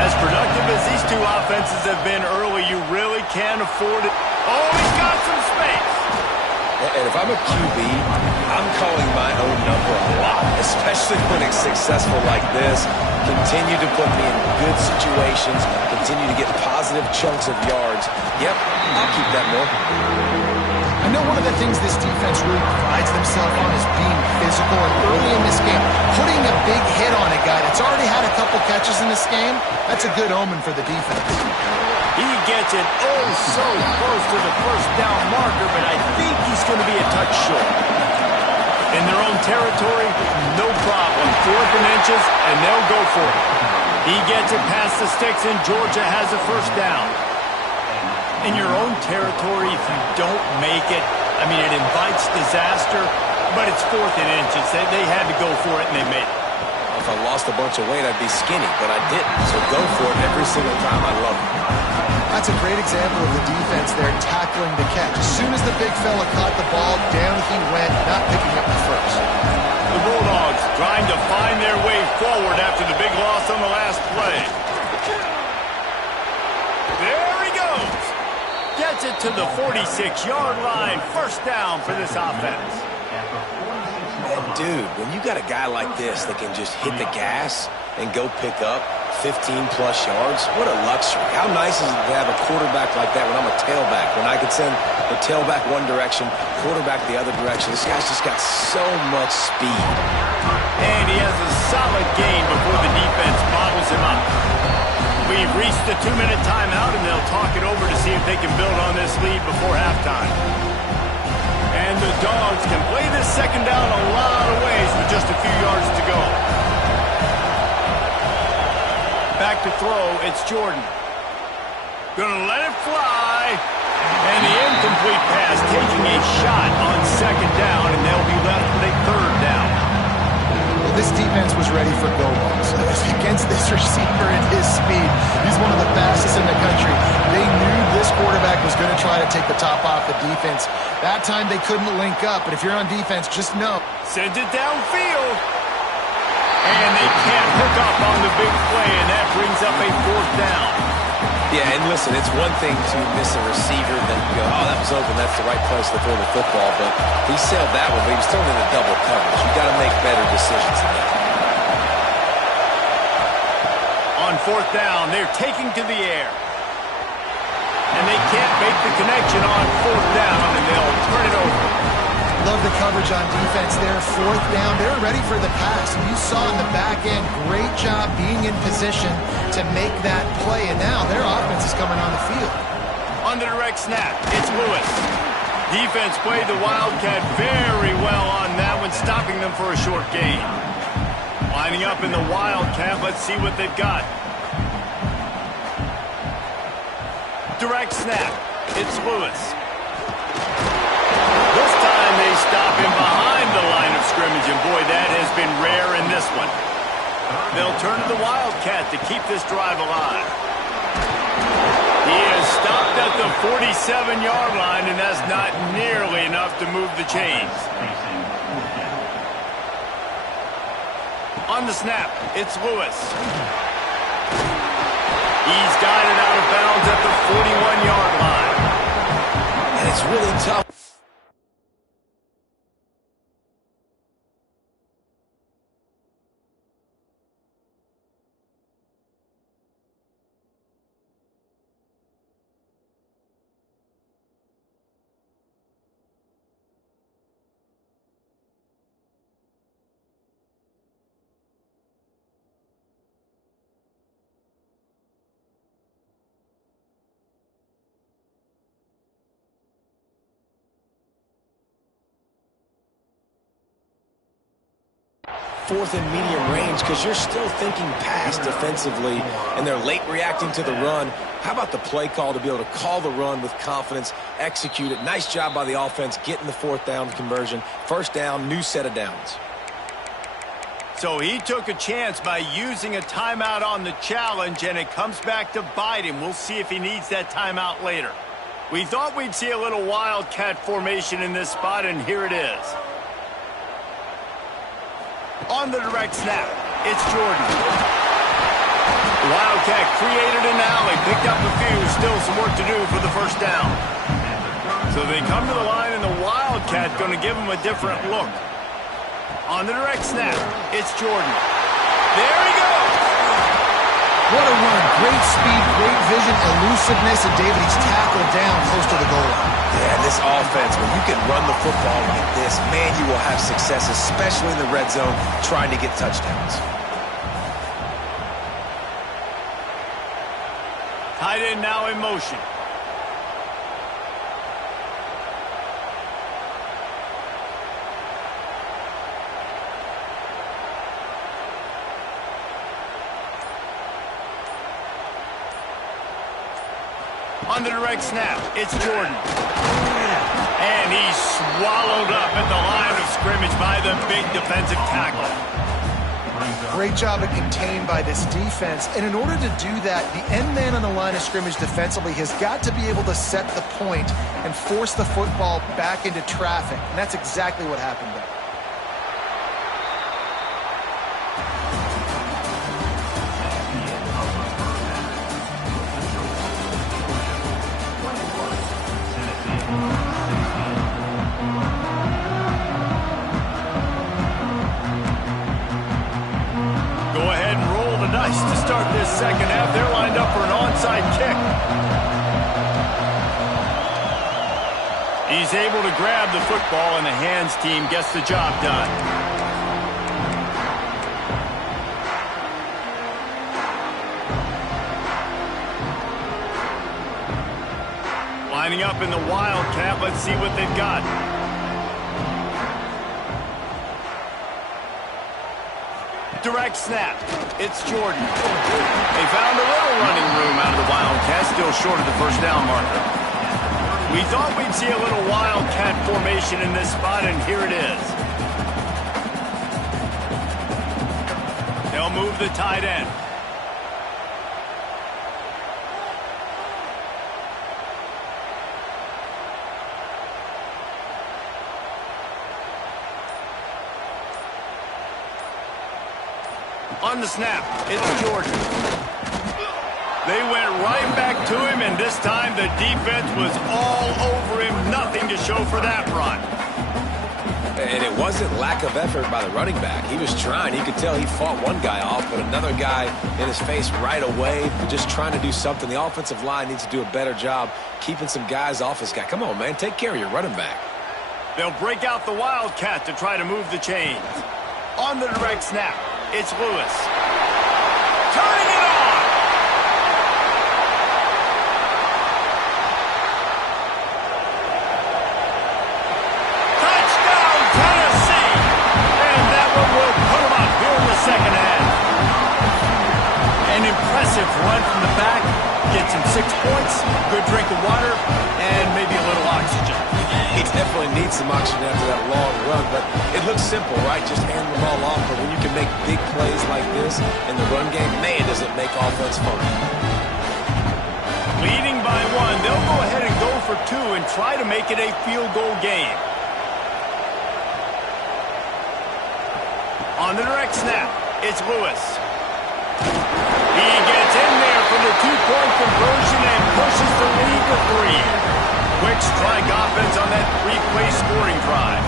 As productive as these two offenses have been early, you really can't afford it. Oh, he's got some space. And if I'm a QB, I'm calling my own number a lot, especially when it's successful like this. Continue to put me in good situations, continue to get positive chunks of yards. Yep, I'll keep that more. I know one of the things this defense really prides themselves on is being physical, and early in this game, putting a big hit on a guy that's already had a couple catches in this game, that's a good omen for the defense. He gets it oh so close to the first down marker, but I think he's going to be a touch short. In their own territory, no problem. 4th and inches, and they'll go for it. He gets it past the sticks, and Georgia has a first down. In your own territory, if you don't make it, I mean, it invites disaster, but it's 4th and inches. They had to go for it, and they made it. If I lost a bunch of weight, I'd be skinny, but I didn't. So go for it every single time. I love it. That's a great example of the defense there tackling the catch. As soon as the big fella caught the ball, down he went, not picking up the first. The Bulldogs trying to find their way forward after the big loss on the last play. There he goes. Gets it to the 46-yard line. First down for this offense. And dude, when you got a guy like this that can just hit the gas and go pick up 15-plus yards, what a luxury. How nice is it to have a quarterback like that when I'm a tailback, when I could send the tailback one direction, quarterback the other direction. This guy's just got so much speed. And he has a solid game before the defense bottles him up. We've reached the 2-minute timeout, and they'll talk it over to see if they can build on this lead before halftime. And the Dogs can play this second down a lot of ways with just a few yards to go. Back to throw, it's Jordan. Gonna let it fly. And the incomplete pass taking a shot on second down, and they'll be left with a third down. Well, this defense was ready for go balls. Against this receiver at his speed, he's one of the fastest in the country. They knew this quarterback was going to try to to take the top off the defense. That time they couldn't link up, but if you're on defense, just know. Sends it downfield. And they can't hook up on the big play, and that brings up a 4th down. Yeah, and listen, it's one thing to miss a receiver, then go, oh, that was open, that's the right place to throw the football, but he sailed that one, but he was thrown into double coverage. You got to make better decisions than that. On 4th down, they're taking to the air. And they can't make the connection on 4th down, and they'll turn it over. Love the coverage on defense there. 4th down, they're ready for the pass. And you saw in the back end, great job being in position to make that play. And now their offense is coming on the field. On the direct snap, it's Lewis. Defense played the Wildcat very well on that one, stopping them for a short gain. Lining up in the Wildcat, let's see what they've got. Direct snap, it's Lewis. This time they stop him behind the line of scrimmage, and boy, that has been rare in this one. They'll turn to the Wildcat to keep this drive alive. He is stopped at the 47-yard line, and that's not nearly enough to move the chains. On the snap, it's Lewis. He's got it out of bounds at the 41-yard line. And it's really tough. Fourth and medium range, because you're still thinking pass defensively, and they're late reacting to the run. How about the play call to be able to call the run with confidence, execute it? Nice job by the offense getting the 4th down conversion. 1st down, new set of downs. So he took a chance by using a timeout on the challenge, and it comes back to bite him. We'll see if he needs that timeout later. We thought we'd see a little Wildcat formation in this spot, and here it is. On the direct snap, it's Jordan. The Wildcat created an alley, picked up a few, still some work to do for the 1st down. So they come to the line, and the Wildcat going to give them a different look. On the direct snap, it's Jordan. There he goes! What a run. Great speed, great vision, elusiveness, and David, he's tackled down close to the goal line. Yeah, this offense, when you can run the football like this, man, you will have success, especially in the red zone, trying to get touchdowns. Tight end now in motion. On the direct snap, it's Jordan. And he's swallowed up at the line of scrimmage by the big defensive tackle. Great job at contained by this defense. And in order to do that, the end man on the line of scrimmage defensively has got to be able to set the point and force the football back into traffic. And that's exactly what happened there. To start this 2nd half, they're lined up for an onside kick. He's able to grab the football, and the hands team gets the job done. Lining up in the Wildcat, let's see what they've got. Direct snap, it's Jordan. They found a little running room out of the Wildcat, still short of the 1st down marker. We thought we'd see a little Wildcat formation in this spot, and here it is. They'll move the tight end. On the snap, it's Jordan. They went right back to him, and this time the defense was all over him. Nothing to show for that run. And it wasn't lack of effort by the running back. He was trying. He could tell he fought one guy off, but another guy in his face right away, just trying to do something. The offensive line needs to do a better job keeping some guys off his guy. Come on, man. Take care of your running back. They'll break out the Wildcat to try to move the chains. On the direct snap, it's Lewis. Turning it on! Touchdown, Tennessee! And that one will put them up here in the second half. An impressive run from the back. Gets him 6 points, good drink of water, and maybe a little oxygen. He definitely needs some oxygen after that long run, but it looks simple, right? Just hand the ball off, but when you can make big plays like this in the run game, man, does it make offense fun. Leading by 1, they'll go ahead and go for 2 and try to make it a field goal game. On the direct snap, it's Lewis. He gets in there for the 2-point conversion and pushes the lead to 3. Quick strike offense on that 3-play scoring drive.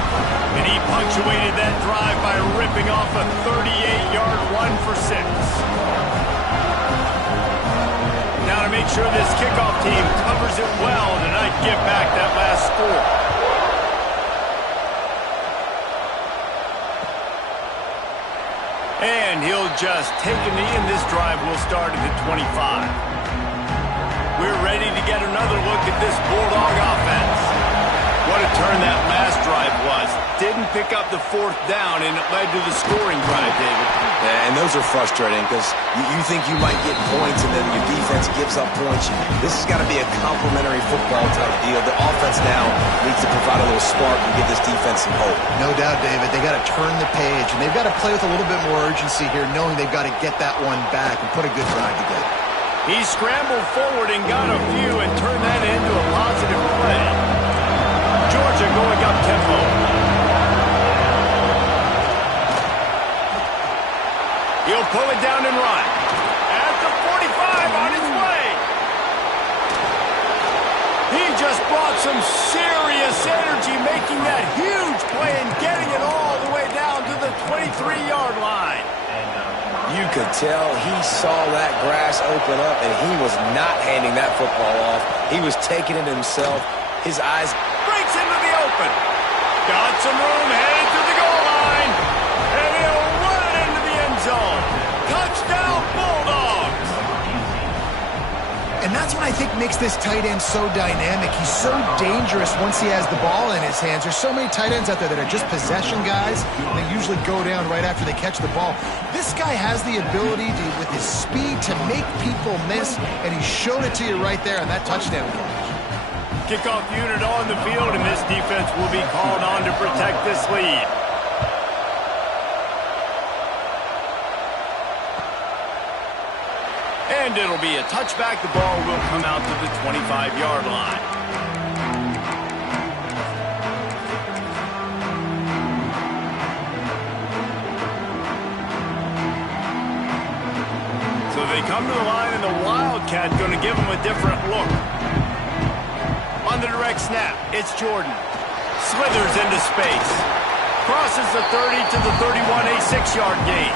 And he punctuated that drive by ripping off a 38-yard run for 6. Now to make sure this kickoff team covers it well to not give back that last score. And he'll just take a knee, and this drive will start at the 25. We're ready to get another look at this Bulldog offense. What a turn that last drive was. Didn't pick up the 4th down, and it led to the scoring drive, David. Yeah, and those are frustrating because you think you might get points, and then your defense gives up points. This has got to be a complimentary football type deal. The offense now needs to provide a little spark and give this defense some hope. No doubt, David. They got to turn the page, and they've got to play with a little bit more urgency here, knowing they've got to get that one back and put a good drive together. He scrambled forward and got a few and turned that into a positive play. Georgia going up tempo. He'll pull it down and run. At the 45 on his way. He just brought some serious energy, making that huge play and getting it all the way down to the 23-yard line. You could tell he saw that grass open up, and he was not handing that football off. He was taking it himself. His eyes breaks into the open. Got some room, headed to the goal line. And he'll run it into the end zone. Touchdown, Bulldogs. And that's what I think makes this tight end so dynamic. He's so dangerous once he has the ball in his hands. There's so many tight ends out there that are just possession guys. They usually go down right after they catch the ball. This guy has the ability to, with his speed, to make people miss, and he showed it to you right there on that touchdown catch. Kickoff unit on the field, and this defense will be called on to protect this lead. And it'll be a touchback. The ball will come out to the 25-yard line. So they come to the line, and the Wildcat going to give them a different look. On the direct snap, it's Jordan. Slithers into space. Crosses the 30 to the 31, a 6-yard gain.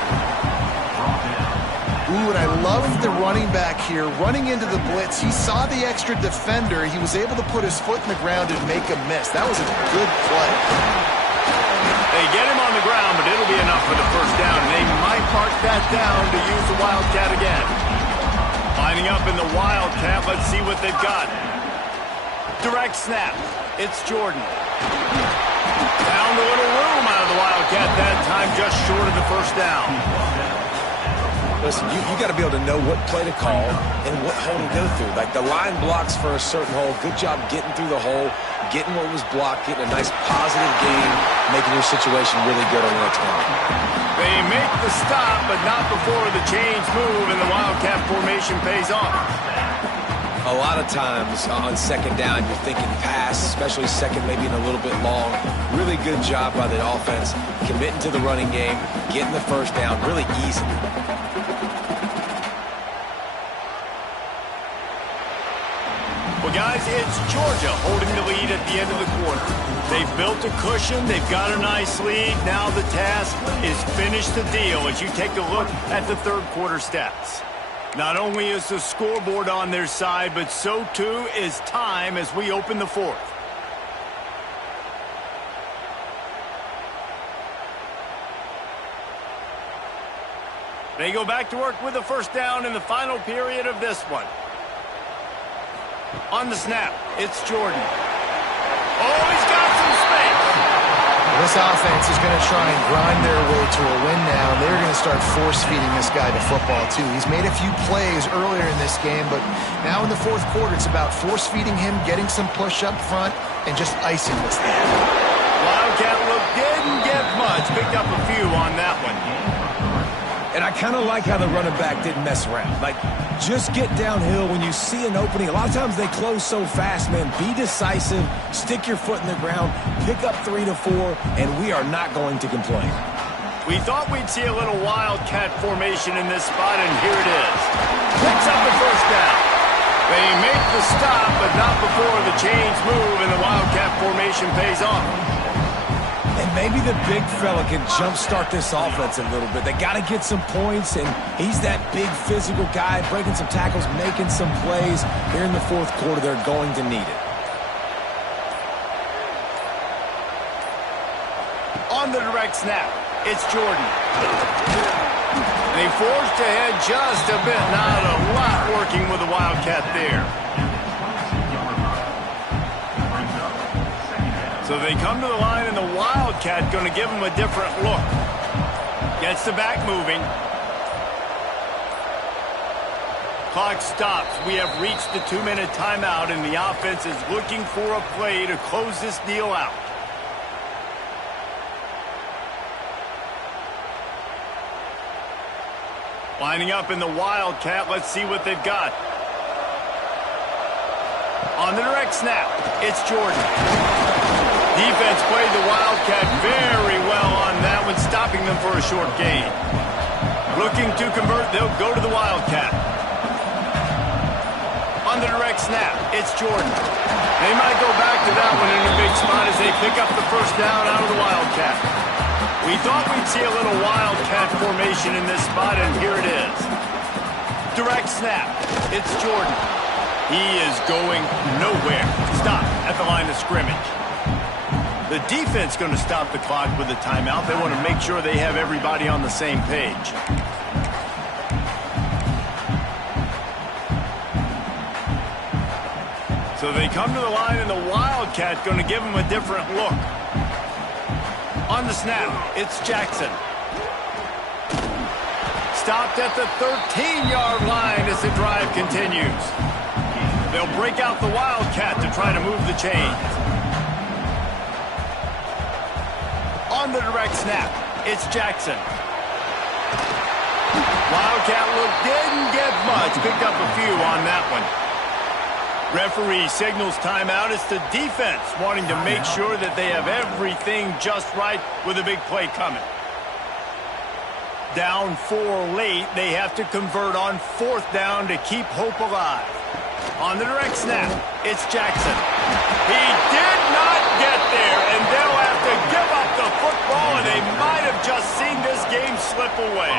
Ooh, and I love the running back here running into the blitz. He saw the extra defender. He was able to put his foot in the ground and make a miss. That was a good play. They get him on the ground, but it'll be enough for the first down. They might mark that down to use the Wildcat again. Lining up in the Wildcat, let's see what they've got. Direct snap. It's Jordan. Found a little room out of the Wildcat that time, just short of the first down. Listen, you got to be able to know what play to call and what hole to go through. Like the line blocks for a certain hole. Good job getting through the hole, getting what was blocked, getting a nice positive gain, making your situation really good on the next one. They make the stop, but not before the chains move and the Wildcat formation pays off. A lot of times on second down, you're thinking pass, especially second, maybe in a little bit long. Really good job by the offense, committing to the running game, getting the first down, really easy. Well, guys, it's Georgia holding the lead at the end of the quarter. They've built a cushion. They've got a nice lead. Now the task is finish the deal as you take a look at the third quarter stats. Not only is the scoreboard on their side, but so too is time as we open the fourth. They go back to work with a first down in the final period of this one. On the snap, it's Jordan. Oh, he's got some space. This offense is going to try and grind their way to a win now. They're going to start force-feeding this guy the football, too. He's made a few plays earlier in this game, but now in the fourth quarter, it's about force-feeding him, getting some push up front, and just icing this thing. Wildcat look didn't get much. Picked up a few on that one. And I kind of like how the running back didn't mess around. Like, just get downhill when you see an opening. A lot of times they close so fast, man. Be decisive, stick your foot in the ground, pick up 3 to 4, and we are not going to complain. We thought we'd see a little Wildcat formation in this spot, and here it is. Picks up the first down. They make the stop, but not before the chains move, and the Wildcat formation pays off. And maybe the big fella can jumpstart this offense a little bit. They got to get some points, and he's that big physical guy, breaking some tackles, making some plays. Here in the fourth quarter, they're going to need it. On the direct snap, it's Jordan. They forced ahead just a bit. Not a lot working with the Wildcat there. So they come to the line, and the Wildcat going to give them a different look. Gets the back moving. Clock stops. We have reached the 2-minute timeout, and the offense is looking for a play to close this deal out. Lining up in the Wildcat. Let's see what they've got. On the direct snap, it's Jordan. Defense played the Wildcat very well on that one, stopping them for a short gain. Looking to convert, they'll go to the Wildcat. On the direct snap, it's Jordan. They might go back to that one in a big spot as they pick up the first down out of the Wildcat. We thought we'd see a little Wildcat formation in this spot, and here it is. Direct snap, it's Jordan. He is going nowhere. Stop at the line of scrimmage. The defense going to stop the clock with a timeout. They want to make sure they have everybody on the same page. So they come to the line, and the Wildcat going to give them a different look. On the snap, it's Jackson. Stopped at the 13-yard line as the drive continues. They'll break out the Wildcat to try to move the chains. On the direct snap, it's Jackson. Wildcat look didn't get much. Picked up a few on that one. Referee signals timeout. It's the defense wanting to make sure that they have everything just right with a big play coming. Down 4 late. They have to convert on fourth down to keep hope alive. On the direct snap, it's Jackson. He did not get there, and they'll have to give up the football, and they might have just seen this game slip away.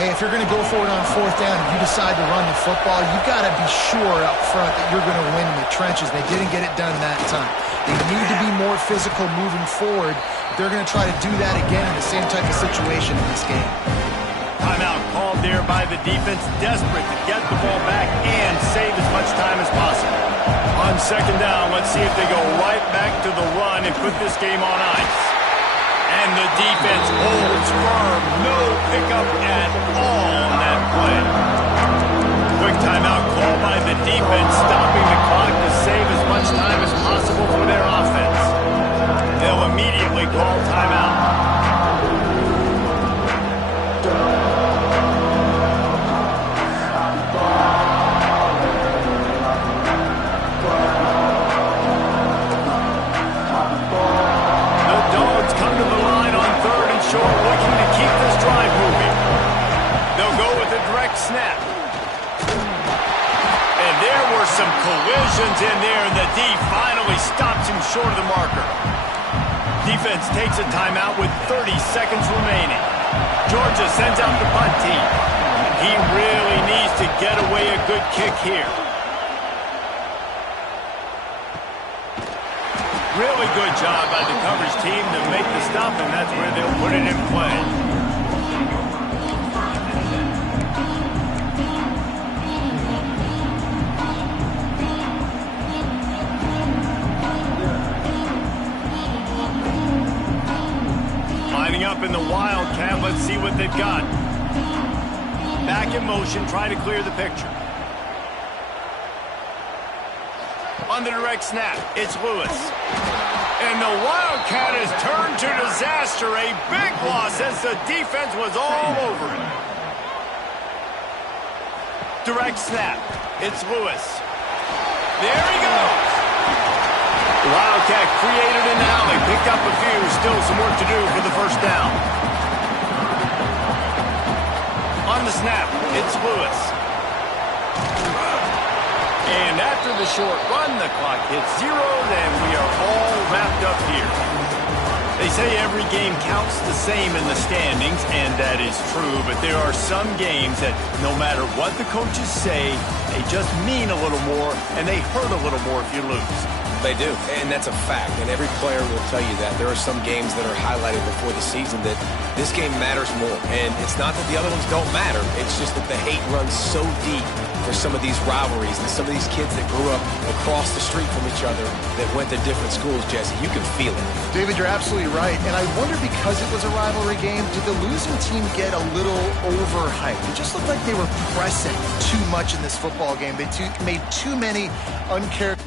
Hey, if you're going to go for it on fourth down and you decide to run the football, you got to be sure up front that you're going to win in the trenches. They didn't get it done that time. They need to be more physical moving forward. They're going to try to do that again in the same type of situation in this game. Timeout called there by the defense, desperate to get the ball back and save as much time as possible. On second down, let's see if they go right back to the run and put this game on ice. And the defense holds firm. No pickup at all on that play. Quick timeout called by the defense, stopping the clock to save as much time as possible for their offense. They'll immediately call timeout. some collisions in there, and the D finally stops him short of the marker. Defense takes a timeout with 30 seconds remaining. Georgia sends out the punt team. He really needs to get away a good kick here. Really good job by the coverage team to make the stop, and that's where they'll put it in play. Lining up in the Wildcat, let's see what they've got. Back in motion, try to clear the picture. On the direct snap, it's Lewis. And the Wildcat has turned to disaster. A big loss as the defense was all over it. Direct snap, it's Lewis. There he goes. The Wildcat created an alley, picked up a few, still some work to do for the first down. On the snap, it's Lewis. And after the short run, the clock hits 0, and we are all wrapped up here. They say every game counts the same in the standings, and that is true, but there are some games that no matter what the coaches say, they just mean a little more, and they hurt a little more if you lose. They do, and that's a fact, and every player will tell you that. There are some games that are highlighted before the season that this game matters more, and it's not that the other ones don't matter. It's just that the hate runs so deep for some of these rivalries and some of these kids that grew up across the street from each other that went to different schools, Jesse. You can feel it. David, you're absolutely right, and I wonder, because it was a rivalry game, did the losing team get a little overhyped? It just looked like they were pressing too much in this football game. They made too many uncharacteristic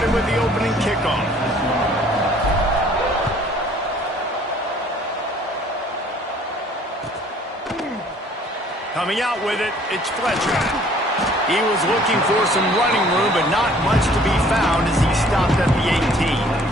started with the opening kickoff. Coming out with it, it's Fletcher. He was looking for some running room, but not much to be found as he stopped at the 18.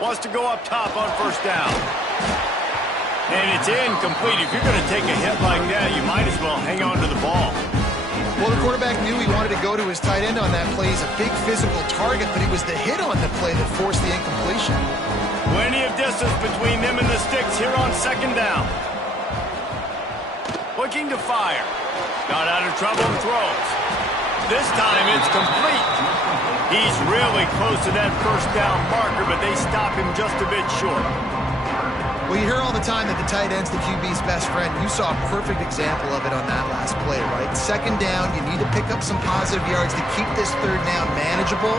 Wants to go up top on first down. And it's incomplete. If you're going to take a hit like that, you might as well hang on to the ball. Well, the quarterback knew he wanted to go to his tight end on that play. He's a big physical target, but it was the hit on the play that forced the incompletion. Plenty of distance between them and the sticks here on second down. Looking to fire. Got out of trouble and throws. This time it's complete. He's really close to that first down marker, but they stop him just a bit short. Well, you hear all the time that the tight end's the QB's best friend. You saw a perfect example of it on that last play, right? Second down, you need to pick up some positive yards to keep this third down manageable.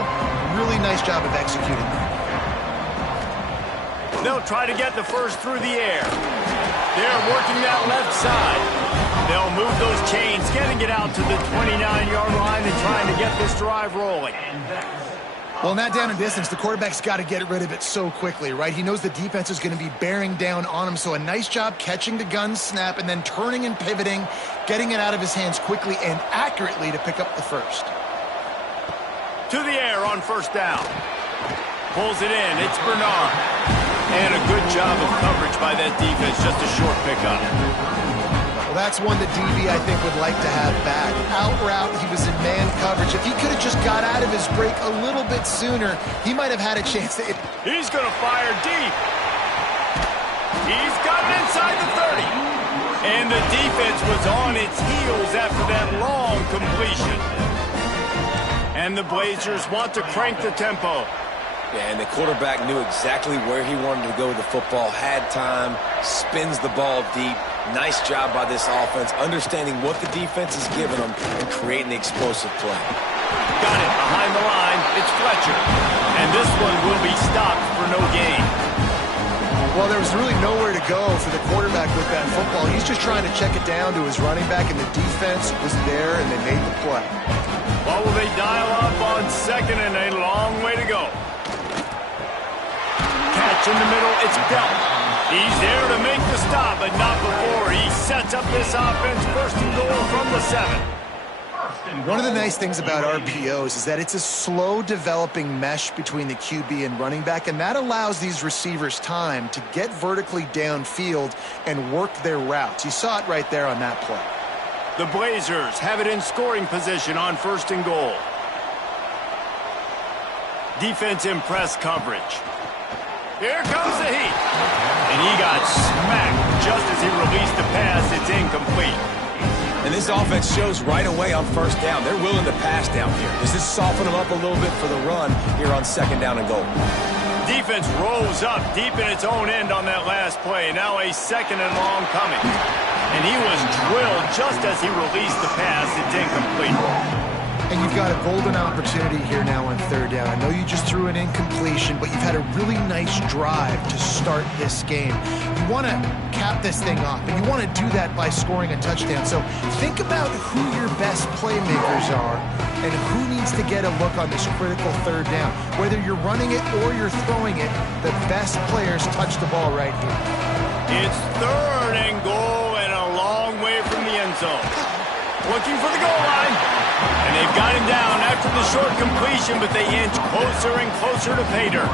Really nice job of executing that. They'll try to get the first through the air. They're working that left side. They'll move those chains, getting it out to the 29-yard line and trying to get this drive rolling. Well, in that down and distance, the quarterback's got to get rid of it so quickly, right? He knows the defense is going to be bearing down on him, so a nice job catching the gun snap and then turning and pivoting, getting it out of his hands quickly and accurately to pick up the first. To the air on first down. Pulls it in. It's Bernard. And a good job of coverage by that defense. Just a short pickup. Well, that's one that DB, I think, would like to have back. Out route, he was in man coverage. If he could have just got out of his break a little bit sooner, he might have had a chance to... He's going to fire deep. He's got it inside the 30. And the defense was on its heels after that long completion. And the Blazers want to crank the tempo. Yeah, and the quarterback knew exactly where he wanted to go with the football, had time, spins the ball deep. Nice job by this offense, understanding what the defense is giving them and creating the explosive play. Got it behind the line. It's Fletcher. And this one will be stopped for no gain. Well, there was really nowhere to go for the quarterback with that football. He's just trying to check it down to his running back, and the defense was there, and they made the play. Well, will they dial up on second and a long way to go? Catch in the middle, it's Belt. He's there to make the stop, but not before he sets up this offense first and goal from the 7. One of the nice things about RPOs is that it's a slow developing mesh between the QB and running back, and that allows these receivers time to get vertically downfield and work their routes. You saw it right there on that play. The Blazers have it in scoring position on first and goal. Defense in press coverage. Here comes the heat. And he got smacked just as he released the pass. It's incomplete. And this offense shows right away on first down. They're willing to pass down here. Does this soften them up a little bit for the run here on second down and goal? Defense rolls up deep in its own end on that last play. Now a second and long coming. And he was drilled just as he released the pass. It's incomplete. And you've got a golden opportunity here now on third down. I know you just threw an incompletion, but you've had a really nice drive to start this game. You want to cap this thing off, and you want to do that by scoring a touchdown. So think about who your best playmakers are and who needs to get a look on this critical third down. Whether you're running it or you're throwing it, the best players touch the ball right here. It's third and goal and a long way from the end zone. Looking for the goal line. And they've got him down after the short completion, but they inch closer and closer to pay dirt.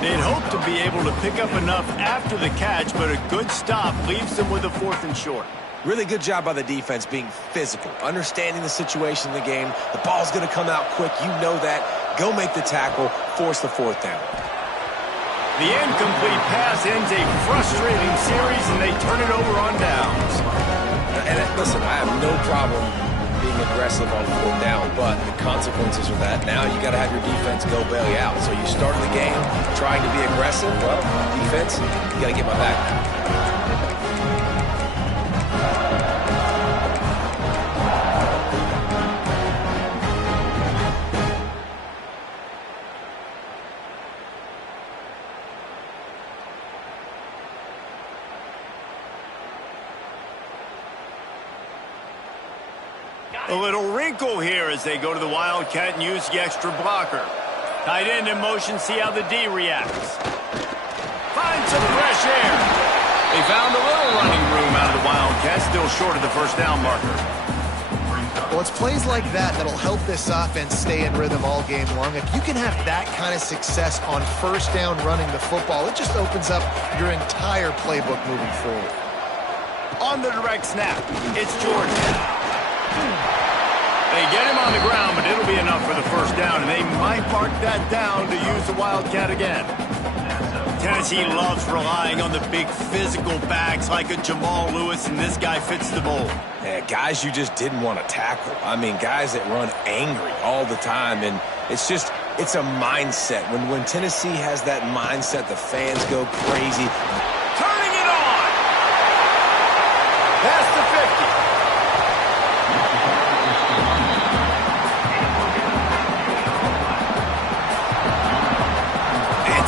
They'd hope to be able to pick up enough after the catch, but a good stop leaves them with a 4th and short. Really good job by the defense being physical, understanding the situation in the game. The ball's going to come out quick. You know that. Go make the tackle, force the 4th down. The incomplete pass ends a frustrating series, and they turn it over on downs. And listen, I have no problem being aggressive on 4th down, but the consequences of that, now you got to have your defense go bail you out. So you start the game trying to be aggressive. Well, defense, you got to get my back now. A little wrinkle here as they go to the Wildcat and use the extra blocker. Tight end in motion, see how the D reacts. Find some fresh air. They found a little running room out of the Wildcat, still short of the first down marker. Well, it's plays like that that'll help this offense stay in rhythm all game long. If you can have that kind of success on first down running the football, it just opens up your entire playbook moving forward. On the direct snap, it's Jordan. They get him on the ground, but it'll be enough for the first down, and they might mark that down to use the Wildcat again. Tennessee loves relying on the big physical backs like a Jamal Lewis, and this guy fits the mold. Yeah, guys you just didn't want to tackle. I mean, guys that run angry all the time, and it's a mindset. When Tennessee has that mindset, the fans go crazy. Turning it on! Past the 50.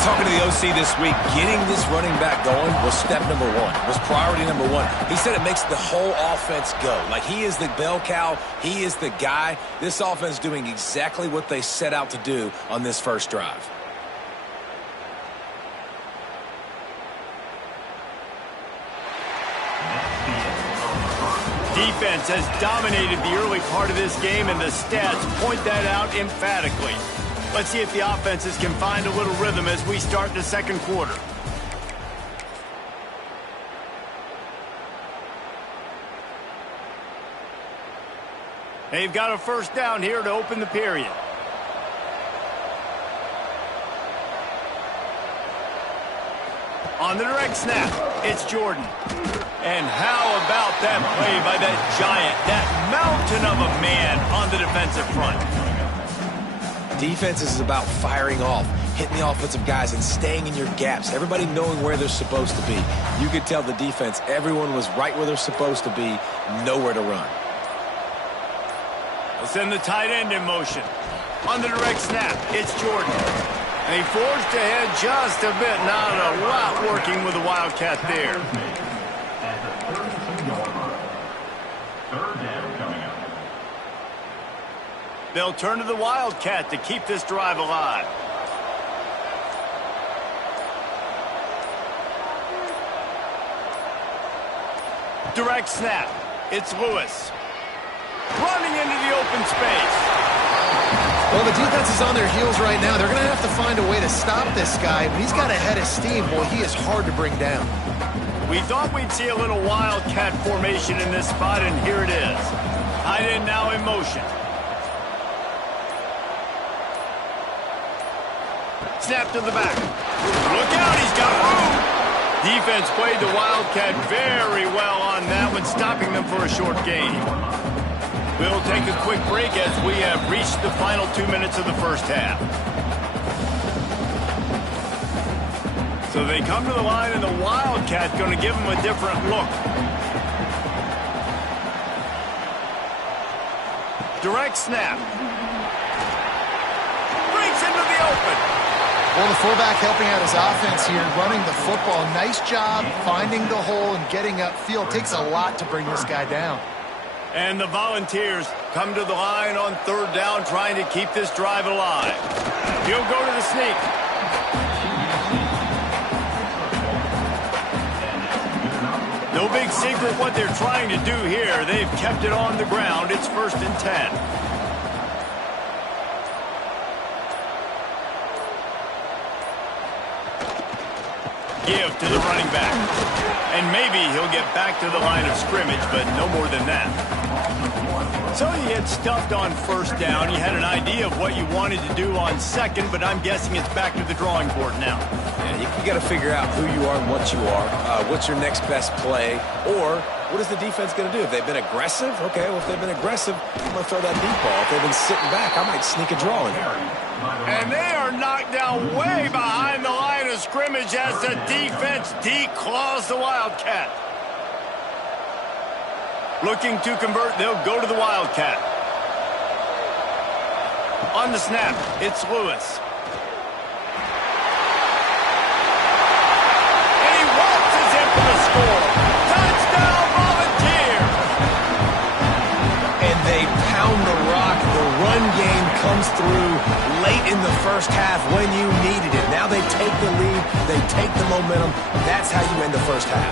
Talking to the OC this week, getting this running back going was step number one, was priority number one. He said it makes the whole offense go. Like, he is the bell cow. He is the guy. This offense doing exactly what they set out to do on this first drive. Defense has dominated the early part of this game, and the stats point that out emphatically. Let's see if the offenses can find a little rhythm as we start the second quarter. They've got a first down here to open the period. On the direct snap, it's Jordan. And how about that play by that giant, that mountain of a man on the defensive front? Defense is about firing off, hitting the offensive guys, and staying in your gaps. Everybody knowing where they're supposed to be. You could tell the defense, everyone was right where they're supposed to be, nowhere to run. They'll send the tight end in motion. On the direct snap, it's Jordan. They forced ahead just a bit. Not a lot working with the Wildcat there. They'll turn to the Wildcat to keep this drive alive. Direct snap. It's Lewis. Running into the open space. Well, the defense is on their heels right now. They're going to have to find a way to stop this guy. When he's got a head of steam, well, he is hard to bring down. We thought we'd see a little Wildcat formation in this spot, and here it is. Tight end now in motion. Snap to the back. Look out, he's got room. Defense played the Wildcat very well on that one, stopping them for a short gain. We'll take a quick break as we have reached the final 2 minutes of the first half. So they come to the line, and the Wildcat going to give them a different look. Direct snap. Breaks into the open. Well, the fullback helping out his offense here, running the football. Nice job finding the hole and getting upfield. Takes a lot to bring this guy down. And the Volunteers come to the line on third down, trying to keep this drive alive. He'll go to the sneak. No big secret what they're trying to do here. They've kept it on the ground. It's 1st and 10. Give to the running back. And maybe he'll get back to the line of scrimmage, but no more than that. So you get stuffed on first down. You had an idea of what you wanted to do on second, but I'm guessing it's back to the drawing board now. Yeah, you got to figure out who you are and what you are. What's your next best play? Or What is the defense going to do? If they've been aggressive, okay, well, if they've been aggressive, I'm going to throw that deep ball. If they've been sitting back, I might sneak a draw in here. And they are knocked down way behind the line of scrimmage as the defense declaws the Wildcat. Looking to convert, they'll go to the Wildcat. On the snap, it's Lewis. And he waltzes in for the score. Touchdown, Volunteers! And they pound the rock. The run game comes through late in the first half when you needed it. Now they take the lead. They take the momentum. That's how you end the first half.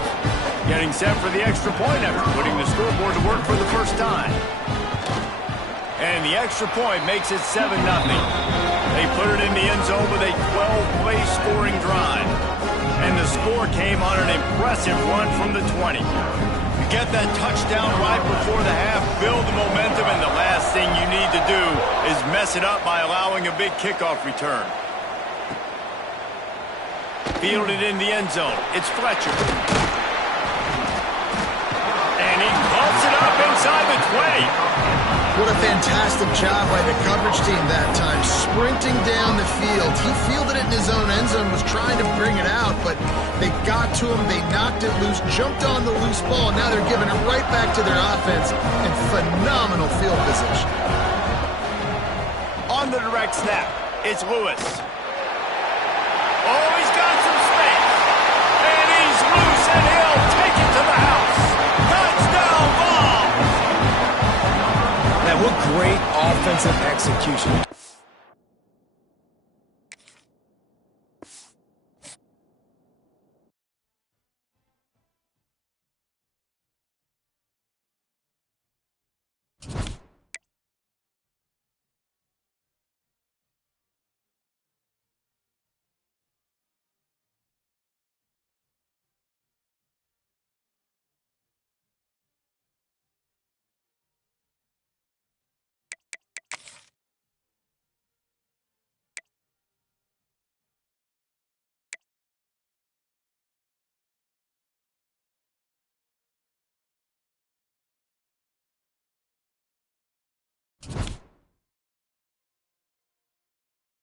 Getting set for the extra point effort, putting the scoreboard to work for the first time. And the extra point makes it 7-0. They put it in the end zone with a 12-play scoring drive. And the score came on an impressive run from the 20. You get that touchdown right before the half, build the momentum, and the last thing you need to do is mess it up by allowing a big kickoff return. Fielded in the end zone. It's Fletcher. And he pumps it up inside the 20. What a fantastic job by the coverage team that time, sprinting down the field. He fielded it in his own end zone, was trying to bring it out, but they got to him, they knocked it loose, jumped on the loose ball, and now they're giving it right back to their offense in phenomenal field position. On the direct snap, it's Lewis. Oh, he's got some space. And he's loose, and he'll take it to the house. Touchdown ball! Now, what great offensive execution.